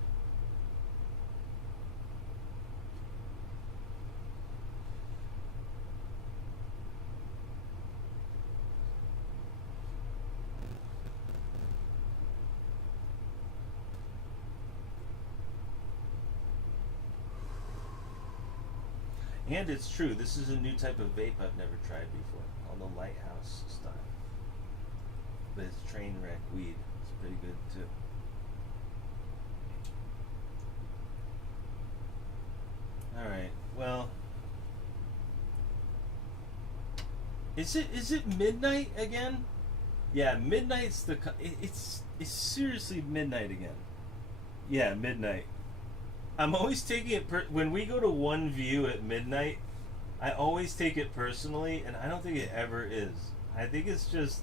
And it's true, this is a new type of vape I've never tried before, called the Lighthouse style. But it's train wreck weed. It's pretty good too. Alright, well, is it midnight again? Yeah, midnight's it's seriously midnight again. Yeah, midnight. I'm always taking it when we go to one view at midnight, I always take it personally, and I don't think it ever is. I think it's just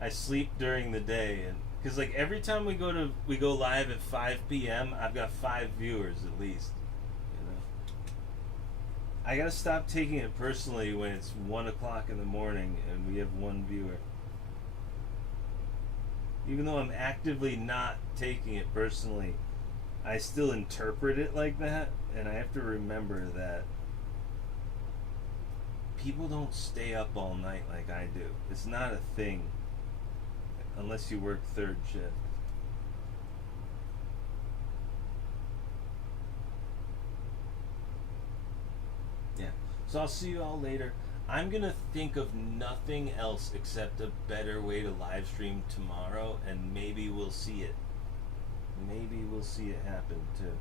I sleep during the day, and because like every time we go live at 5 p.m., I've got 5 viewers at least. I gotta stop taking it personally when it's 1 o'clock in the morning and we have 1 viewer. Even though I'm actively not taking it personally, I still interpret it like that, and I have to remember that people don't stay up all night like I do. It's not a thing unless you work third shift. Yeah. So I'll see you all later. I'm gonna think of nothing else except a better way to live stream tomorrow, and maybe we'll see it. Maybe we'll see it happen too.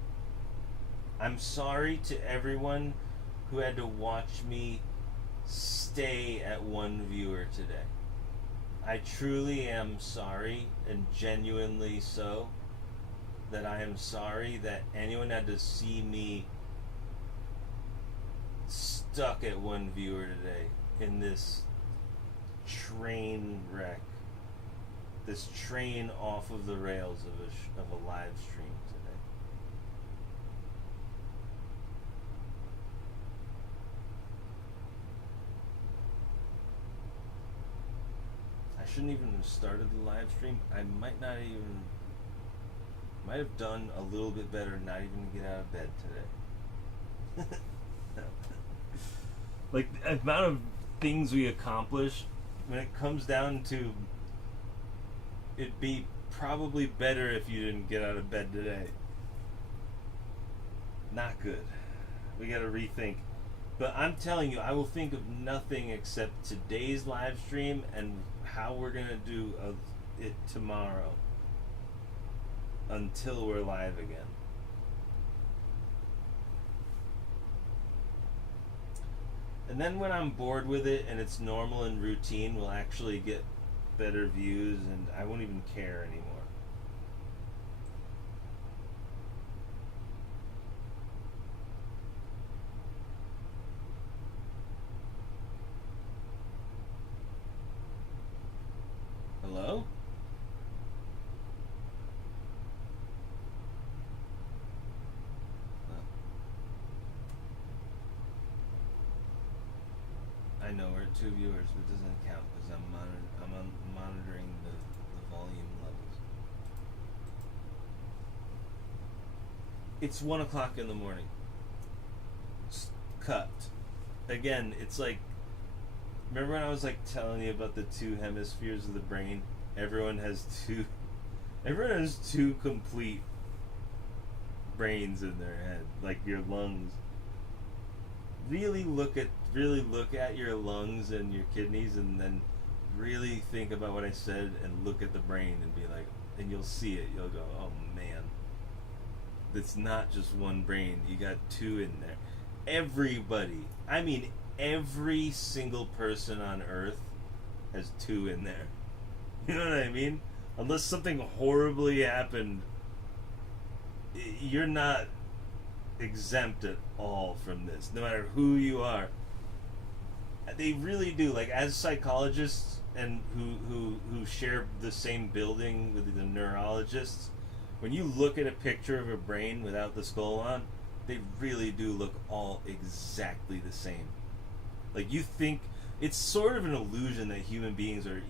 I'm sorry to everyone who had to watch me stay at 1 viewer today. I truly am sorry, and genuinely so, that I am sorry that anyone had to see me stuck at one viewer today in this train wreck. This train off of the rails of a live stream today. I shouldn't even have started the live stream. I might have done a little bit better not even to get out of bed today. Like, the amount of things we accomplish, when it comes down to, it'd be probably better if you didn't get out of bed today. Not good. We gotta rethink. But I'm telling you, I will think of nothing except today's live stream and how we're gonna do it tomorrow until we're live again. And then when I'm bored with it and it's normal and routine, we'll actually get better views and I won't even care anymore. Hello? I know we're at 2 viewers, but it doesn't count because I'm monitoring the volume levels. It's 1 o'clock in the morning. It's cut. Again, it's like, remember when I was like telling you about the 2 hemispheres of the brain? Everyone has two complete brains in their head, like your lungs. Really look at your lungs and your kidneys, and then really think about what I said and look at the brain and be like, and you'll see it. You'll go, oh man, it's not just one brain. You got 2 in there. Everybody, I mean every single person on Earth has 2 in there. You know what I mean? Unless something horribly happened, you're not exempt at all from this, no matter who you are. They really do. Like, as psychologists and who share the same building with the neurologists, when you look at a picture of a brain without the skull on, they really do look all exactly the same. Like, you think it's sort of an illusion that human beings are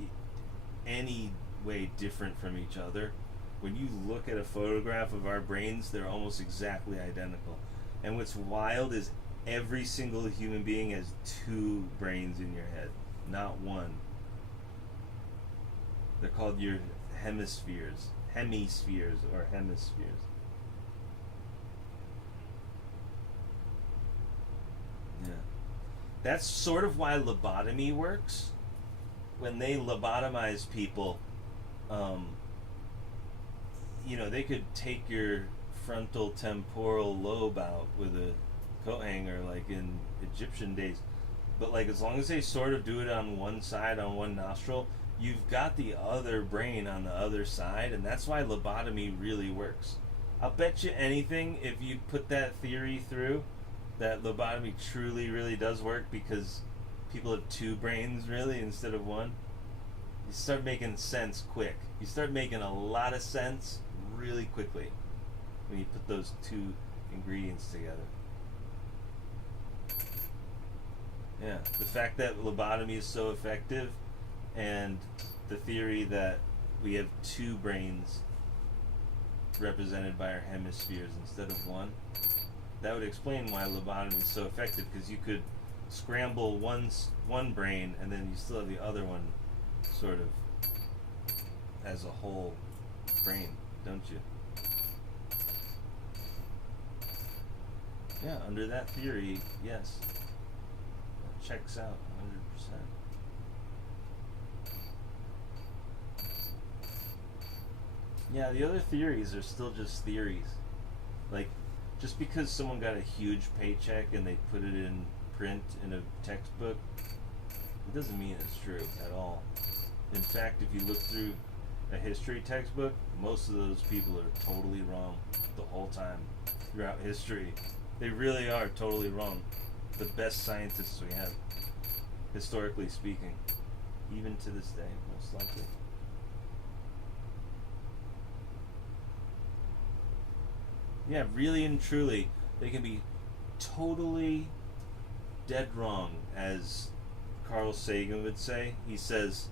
any way different from each other. When you look at a photograph of our brains, they're almost exactly identical. And what's wild is every single human being has 2 brains in your head, not 1. They're called your hemispheres or hemispheres. Yeah. That's sort of why lobotomy works. When they lobotomize people, they could take your frontal temporal lobe out with a coat hanger, like in Egyptian days. But like, as long as they sort of do it on one side, on one nostril, you've got the other brain on the other side, and that's why lobotomy really works. I'll bet you anything, if you put that theory through, that lobotomy truly, really does work, because people have 2 brains, really, instead of 1. You start making sense quick. You start making a lot of sense really quickly when you put those 2 ingredients together. Yeah, the fact that lobotomy is so effective, and the theory that we have 2 brains represented by our hemispheres instead of 1, that would explain why lobotomy is so effective, because you could scramble one brain and then you still have the other one sort of as a whole brain, don't you? Yeah, under that theory, yes. That checks out 100%. Yeah, the other theories are still just theories. Like, just because someone got a huge paycheck and they put it in print in a textbook, it doesn't mean it's true at all. In fact, if you look through a history textbook, most of those people are totally wrong the whole time throughout history. They really are totally wrong. The best scientists we have, historically speaking, even to this day, most likely. Yeah, really and truly, they can be totally dead wrong, as Carl Sagan would say. He says,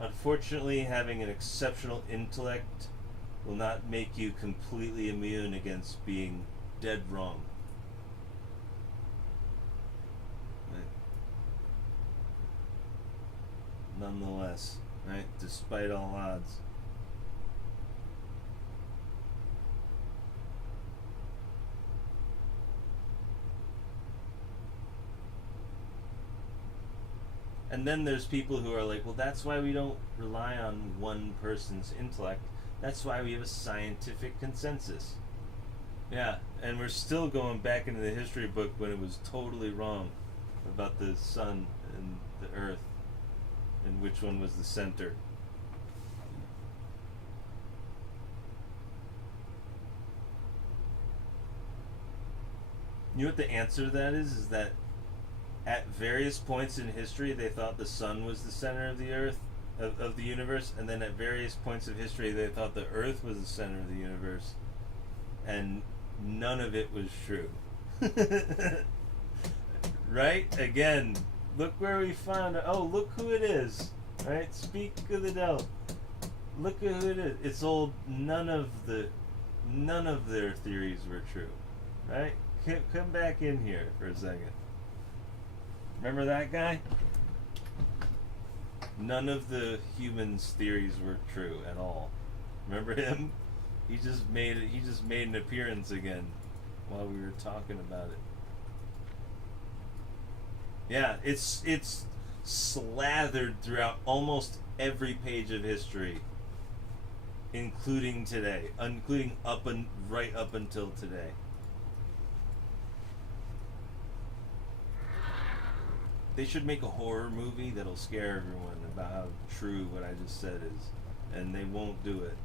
unfortunately, having an exceptional intellect will not make you completely immune against being dead wrong. Right. Nonetheless, right, despite all odds. And then there's people who are like, well, that's why we don't rely on one person's intellect. That's why we have a scientific consensus. Yeah, and we're still going back into the history book when it was totally wrong about the sun and the earth and which one was the center. You know what the answer to that is? Is that at various points in history, they thought the sun was the center of the earth, of the universe, and then at various points of history, they thought the earth was the center of the universe, and none of it was true. Right? Again, look where we found it. Oh, look who it is. Right? Speak of the devil. Look at who it is. It's old. None of their theories were true. Right? Come back in here for a second. Remember that guy? None of the humans' theories were true at all. Remember him? He just made an appearance again while we were talking about it. Yeah, it's slathered throughout almost every page of history, including today, including right up until today. They should make a horror movie that'll scare everyone about how true what I just said is, and they won't do it.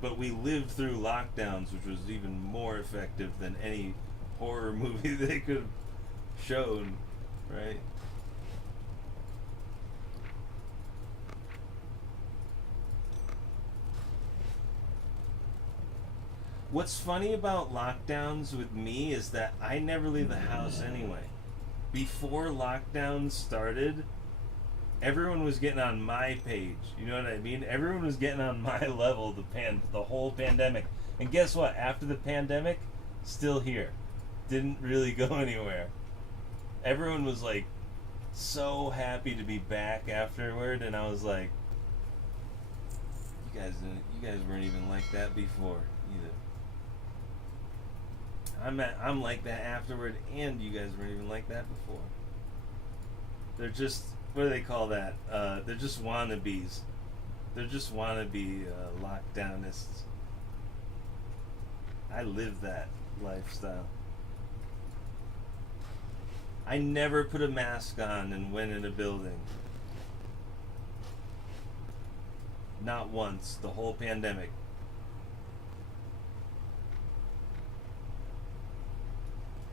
But we lived through lockdowns, which was even more effective than any horror movie they could have shown, right? What's funny about lockdowns with me is that I never leave the house anyway. Before lockdowns started, everyone was getting on my page. You know what I mean? Everyone was getting on my level, the whole pandemic. And guess what? After the pandemic, still here. Didn't really go anywhere. Everyone was like so happy to be back afterward, and I was like, you guys weren't even like that before either. I'm like that afterward, and you guys weren't even like that before. They're just, what do they call that? They're just wannabes. They're just wannabe lockdownists. I live that lifestyle. I never put a mask on and went in a building. Not once, the whole pandemic.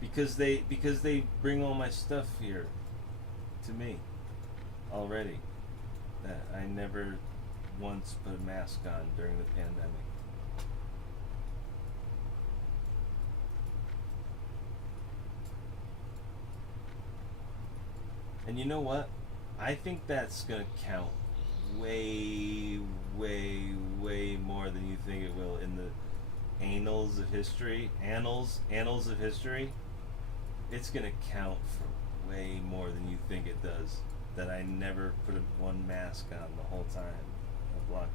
Because they bring all my stuff here to me already. That I never once put a mask on during the pandemic. And you know what? I think that's gonna count way, way, way more than you think it will in the annals of history. Annals of history. It's gonna count for way more than you think it does. That I never put one mask on the whole time of lockdown.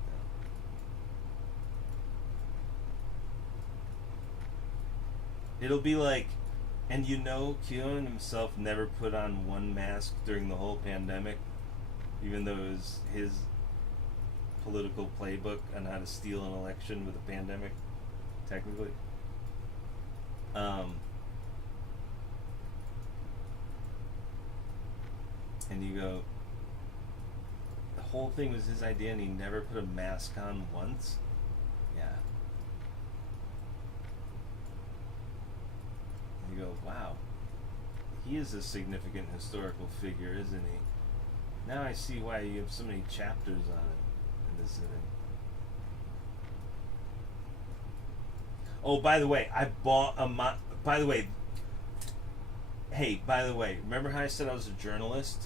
It'll be like, and you know, Keown himself never put on one mask during the whole pandemic, even though it was his political playbook on how to steal an election with a pandemic, technically. And you go, the whole thing was his idea and he never put a mask on once? Yeah. And you go, wow. He is a significant historical figure, isn't he? Now I see why you have so many chapters on it in this sitting. Oh, by the way, I bought a by the way, remember how I said I was a journalist?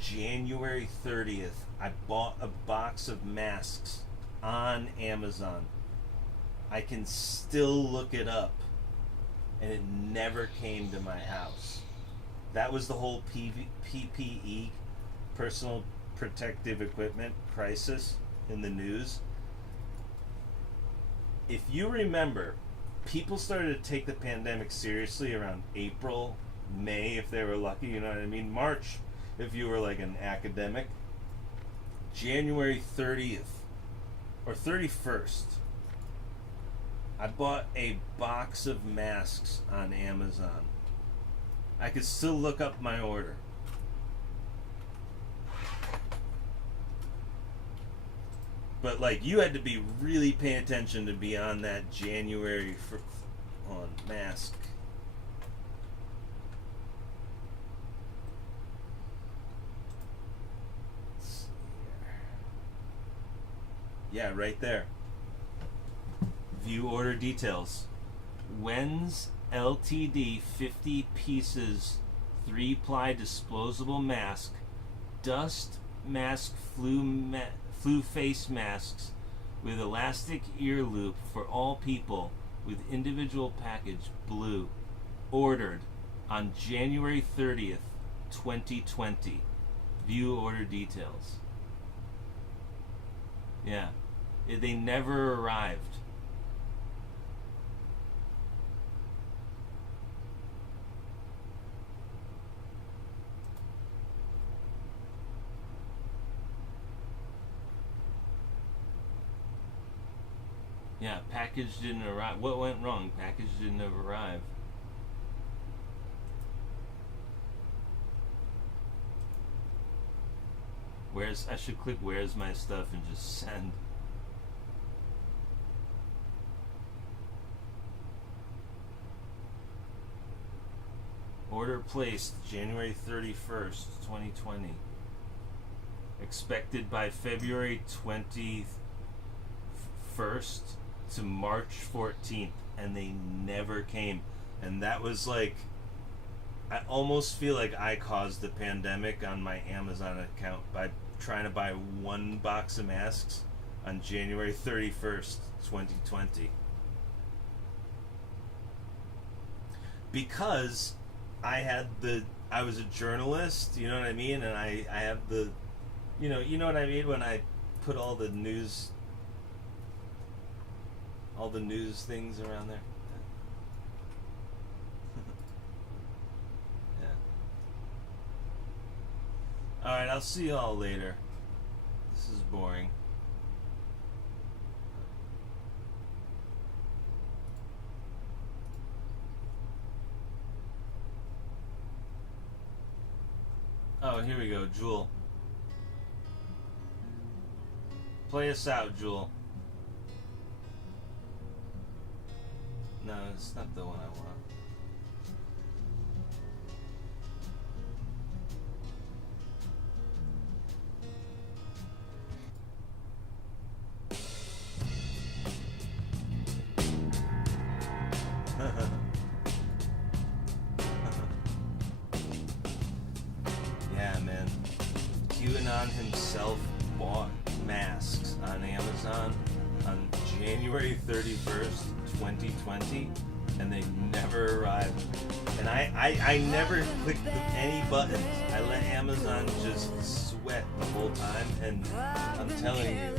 January 30th, I bought a box of masks on Amazon. I can still look it up, and it never came to my house. That was the whole PPE, personal protective equipment crisis in the news. If you remember, people started to take the pandemic seriously around April, May, if they were lucky, you know what I mean? March, if you were like an academic. January 30th or 31st, I bought a box of masks on Amazon. I could still look up my order. But like, you had to be really paying attention to be on that January on mask. Let's see here. Yeah, right there. View order details. When's LTD 50 pieces 3-ply disposable mask, dust mask, flu face masks with elastic ear loop for all people with individual package blue, ordered on January 30th, 2020. View order details. Yeah, they never arrived. Yeah, package didn't arrive. What went wrong? Package didn't arrive. I should click where's my stuff and just send. Order placed January 31st, 2020. Expected by February 21st to March 14th, and they never came. And that was like, I almost feel like I caused the pandemic on my Amazon account by trying to buy one box of masks on January 31st, 2020. Because I was a journalist, you know what I mean? And I have the, you know what I mean when I put all the news things around there. Yeah. Alright, I'll see y'all later. This is boring. Oh, here we go, Jewel. Play us out, Jewel. No, it's not the one I want. Yeah, man. QAnon himself bought masks on Amazon on January 31st, 2020, and they never arrived. And I never clicked any buttons. I let Amazon just sweat the whole time, and I'm telling you,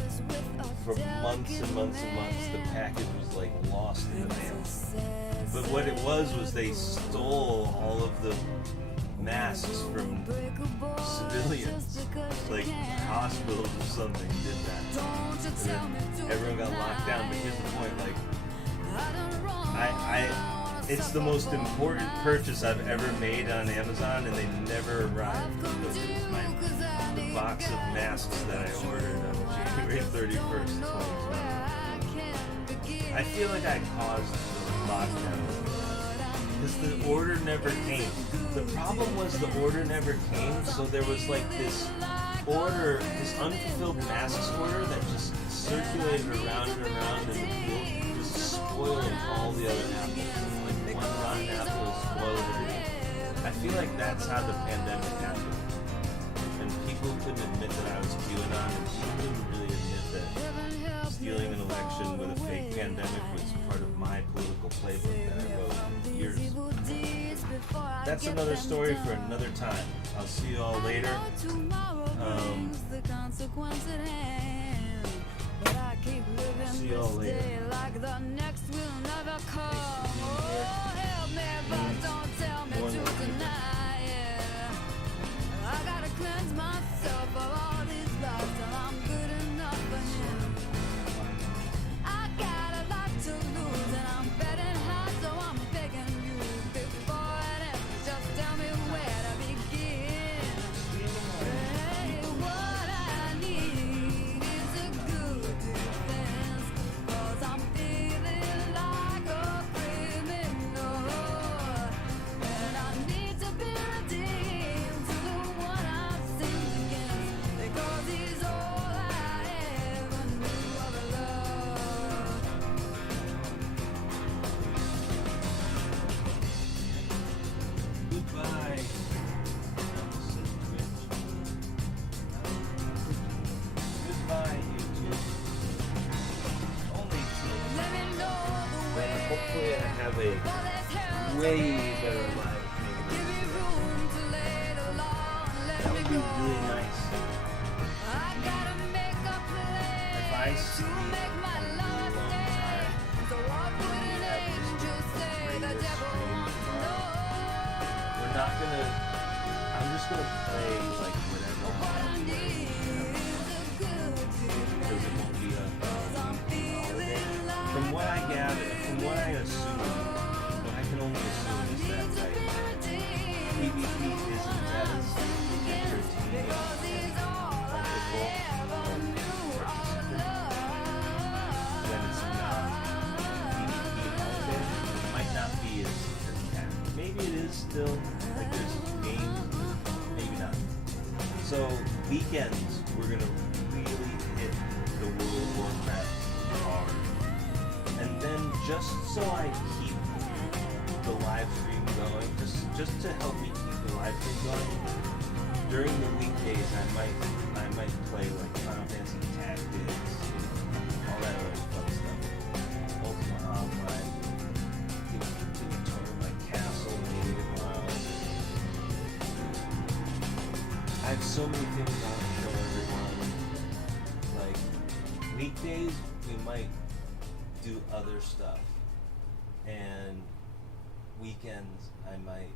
for months and months and months, the package was like lost in the mail. But what it was they stole all of the masks from civilians, like hospitals or something did that. And then everyone got locked down. But here's the point, like, it's the most important purchase I've ever made on Amazon, and they never arrived. It was my box of masks that I ordered on January 31st, 2020. I feel like I caused the lockdown because the order never came. The problem was the order never came, so there was like this unfulfilled masks order that just circulated around and around in the field, just spoiling all the other apples. Like one rotten apple exploded. I feel like that's how the pandemic happened. And people couldn't admit that I was QAnon, and people didn't really admit that stealing an election with a fake pandemic was part of my political playbook that I wrote years ago. That's another story for another time. I'll see you all later. See you all later. I gotta cleanse myself of all these lies till I'm good enough for him. I got a lot to lose and I'm betting high, so I'm begging you before it ends, just tell me where to begin. Hey, what I need is a good defense, 'cause I'm feeling like a criminal, and I need to be redeemed to the one I've sinned against, because he's all I ever knew of love. Goodbye. Goodbye, YouTube. Only till Let me know the way. hopefully I have a For this hell to way pay. better life. Give me room to lay the law and let That me would be go. really nice. I gotta make a plan If I to see make my you love a long stand. time, So what would an angel say? The devil wants to know. we're not gonna. I'm just gonna play like whatever I What I want to play, need is a good because it won't be a cause I'm holiday. feeling like From what I gather, from what I assume, what I can only assume is that like PvP isn't as entertaining because he's all I ever knew of love. when it's not PvP holiday. It might not be as packed. Maybe it is still, like there's games, but maybe not. So weekends, we're gonna really hit the World of Warcraft hard. And then just so I keep the live stream going, just to help me keep the live stream going, during the weekdays I might play like Final Fantasy Tactics, all that other fun stuff. Ultimate Online, continue touring my castle maybe a while. I have so many things I want to show everyone. Like weekdays we might do other stuff, and weekends I might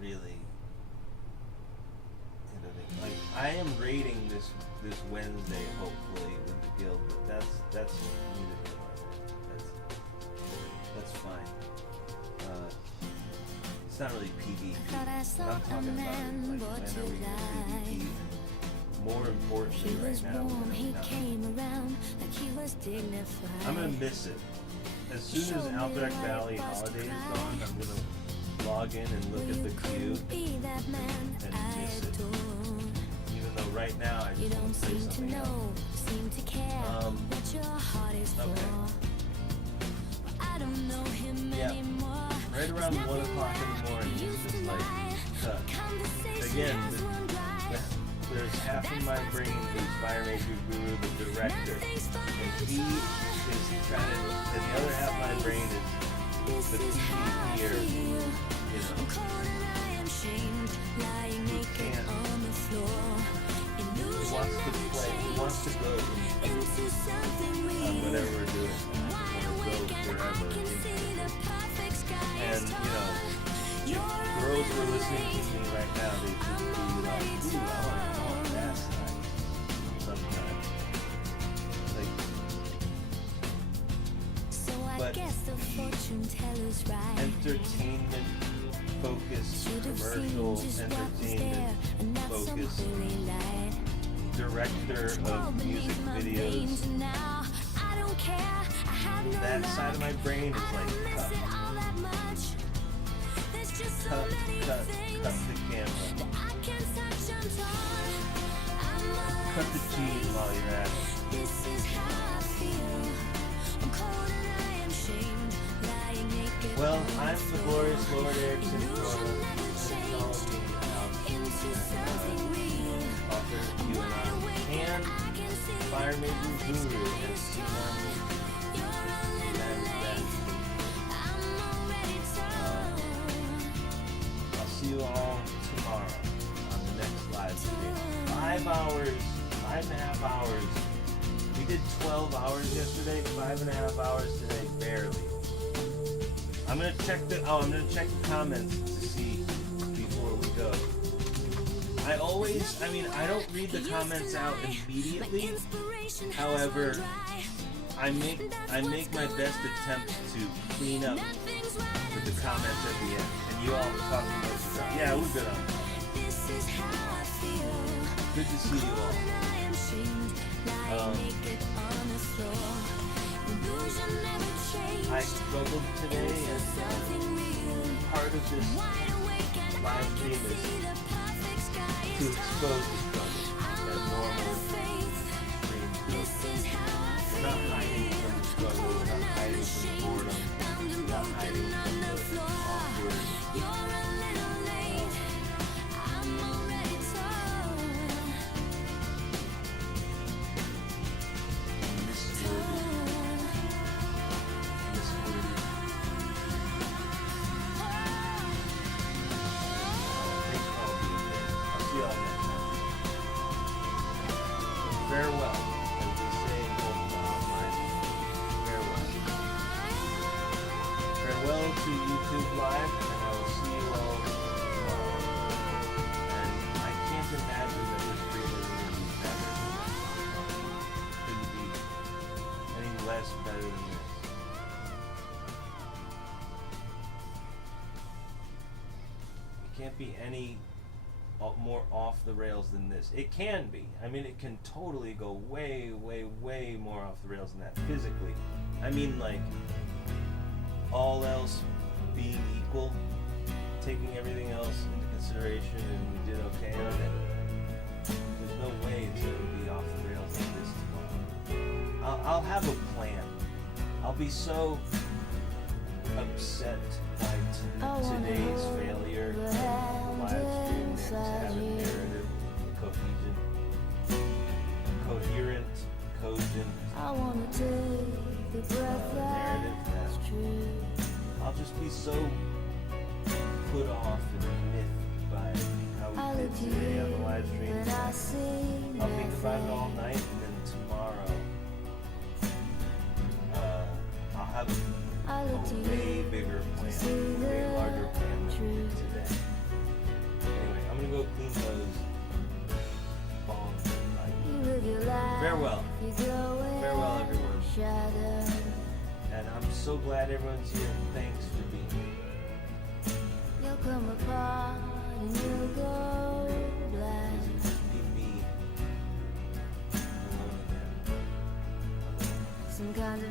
really hit a thing. Like I am raiding this Wednesday hopefully with the guild, but that's neither here nor there. That's fine. It's not really PvP. What I'm talking about is like when are we gonna PvP? More importantly right now, we're gonna I'm gonna miss it. As soon as Alterac Valley holiday is gone, I'm gonna log in and look at the queue and miss it. Even though right now I just want to play something else. Okay. Yeah. Right around 1 o'clock in the morning, it's just like cut. Again, there's half of my brain is Fire Major Guru, the director, and he is trying to, and the other half of my brain is the PvPer, you know, who can't, who wants to play, who wants to go on whatever we're doing, go forever. And, you know, if girls were listening to me right now, they should be like, ooh, I want that tonight. Sometimes. Like, but entertainment focused, commercial entertainment focused director of music videos. That side of my brain is like cut, cut the camera. Cut the cheese while you're at it. Well, I'm the glorious Lord Erickson Torres, author, QAnon, and Fire Major Guru, and I'll see you all tomorrow on the next live stream. 5 hours, 5.5 hours. We did 12 hours yesterday, 5.5 hours today, barely. I'm gonna check the comments to see before we go. I don't read the comments out immediately. However, I make my best attempt to clean up with the comments at the end. And you all talking about stuff. Yeah, we're good on that. Good to see you all. I struggled today, and part of this live stream is to expose the struggle that normal streams do. We're not hiding from the struggle, we're not hiding from the boredom, we're not hiding from the awkward. Farewell, as we say in online. Farewell. Farewell to YouTube Live, and I will see you all tomorrow. And I can't imagine that this stream is going to be better. Couldn't be any less better than this. It can't be any more off the rails than this. It can be. I mean, it can totally go way, way, way more off the rails than that physically. I mean, like, all else being equal, taking everything else into consideration, and we did okay on it. There's no way it's going to be off the rails like this tomorrow. I'll have a plan. I'll be so upset by today's failure of the live stream to have a narrative, coherent, cogent narrative that I'll just be so put off and miffed by how we did today on the live stream. I'll think about it all night, and then tomorrow I'll have a way bigger plan, a way larger plan than we did today. Anyway, I'm gonna go clean those bongs tonight. Farewell. Farewell, everyone. And I'm so glad everyone's here. Thanks for being here. You'll come apart and you'll go blind. Be me. Alone again. Some kind of